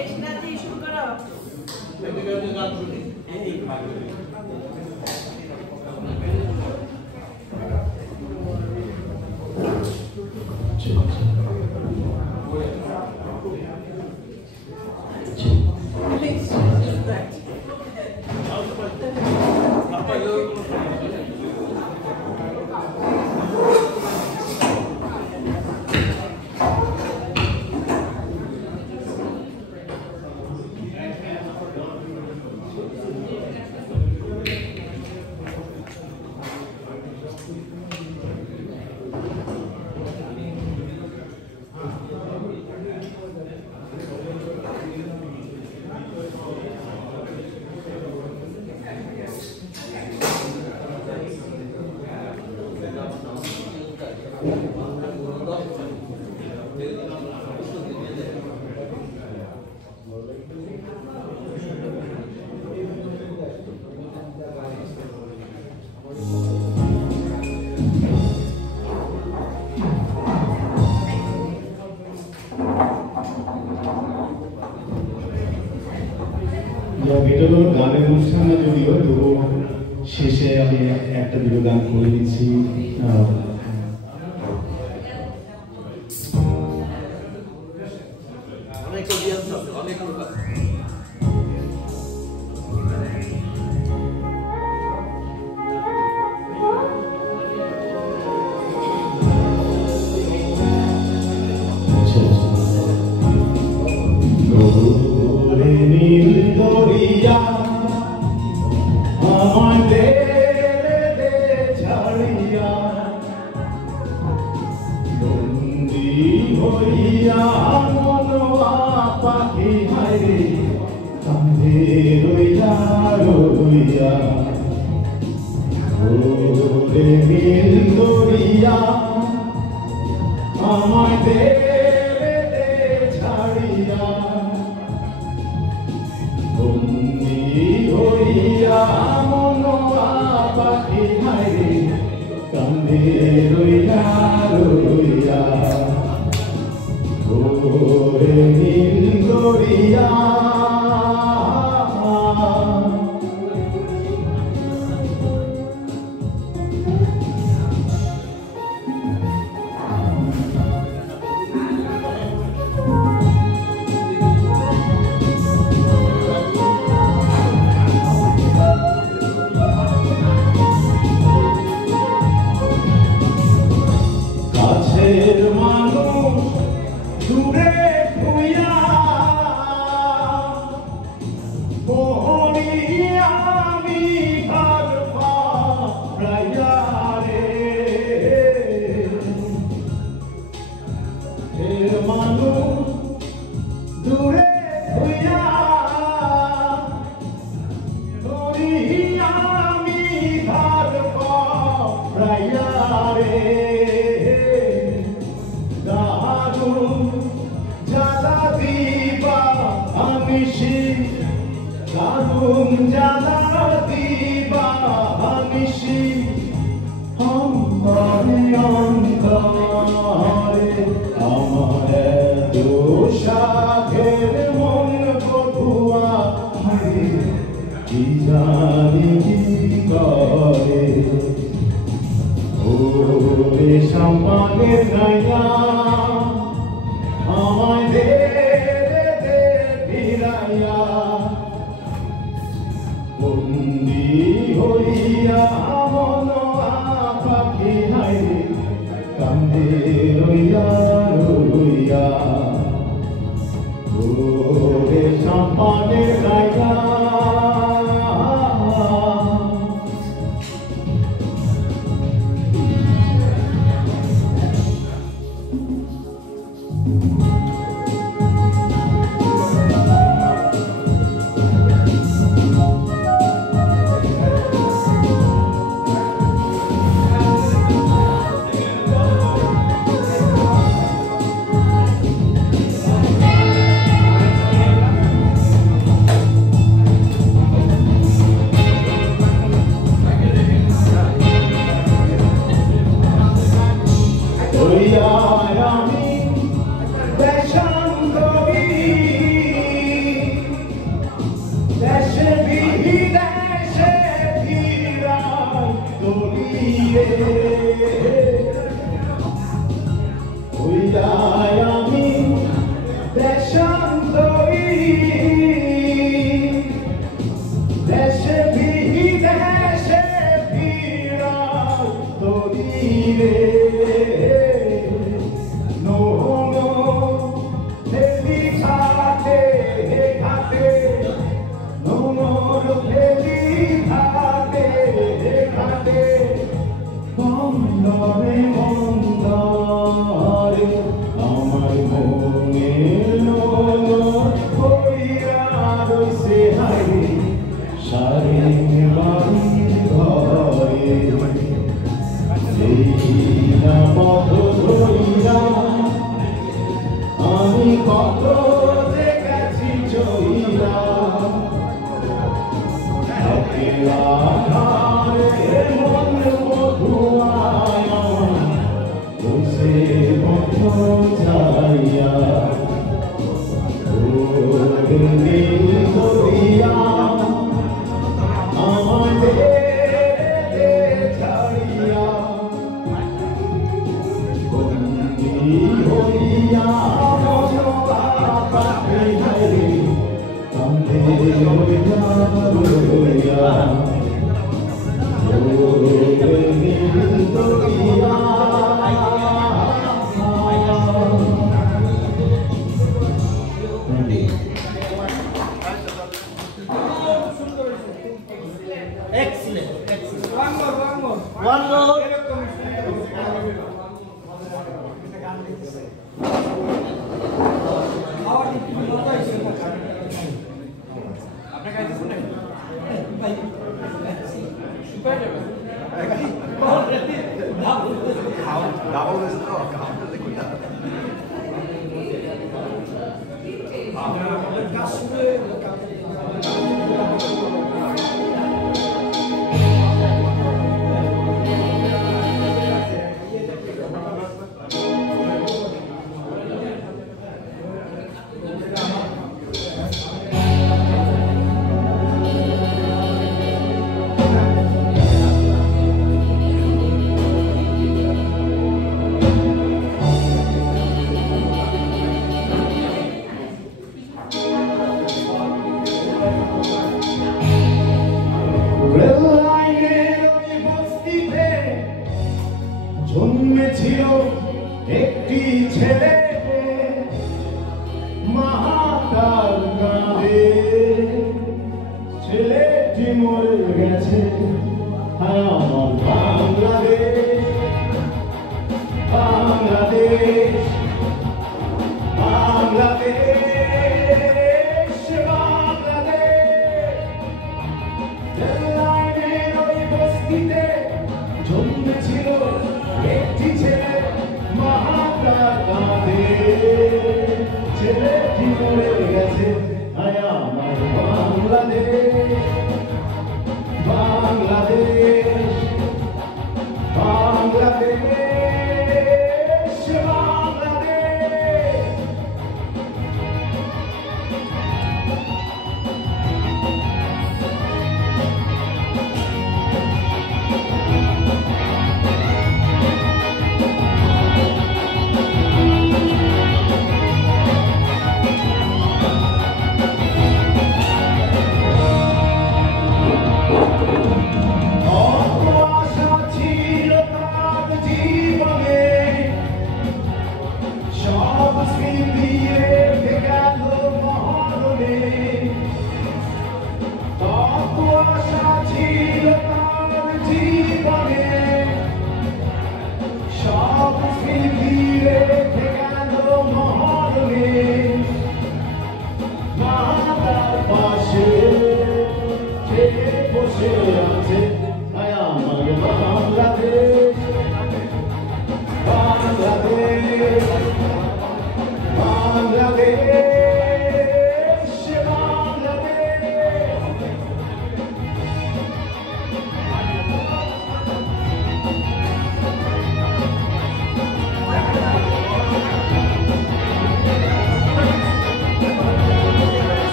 एक नाती शुरू करो एक गान सुनी এটা হলো গানের অনুষ্ঠান না যদিও, তবু শেষে আমি একটা দুটো গান করে দিচ্ছি। জন্মেছিল একটি ছেলে মাতার কাঁধে, ছেলেটি মরে গেছে আমার বাংলাদেশ, বাংলাদেশ, বাংলাদেশ, বাংলাদেশ। রেললাইনের ওই বস্তিতে জন্মেছিল একটি ছেলে মাতার কাঁধে, ছেলেটি মরে গেছে আমার বাংলাদেশ, বাংলাদেশ, বাংলাদেশ, বাংলাদেশ।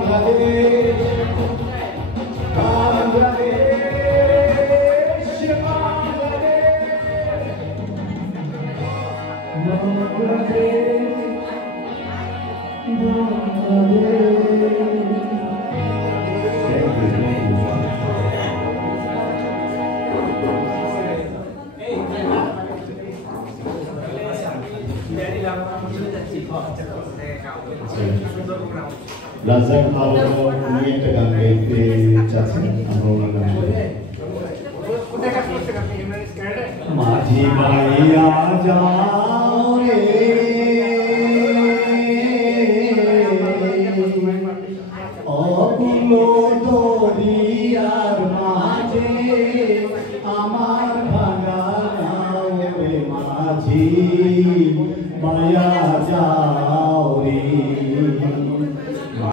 Bangladesh, Bangladesh, রাজ্জাক ভালো উনি একটা গান গাইতে চাচ্ছেন, আমরা ওনার গান শুনি। মাঝি ভাইয়া যাও রে অকুল দরিয়ার মাঝে আমার ভাঙা নাও রে মাঝি ভাইয়া যাও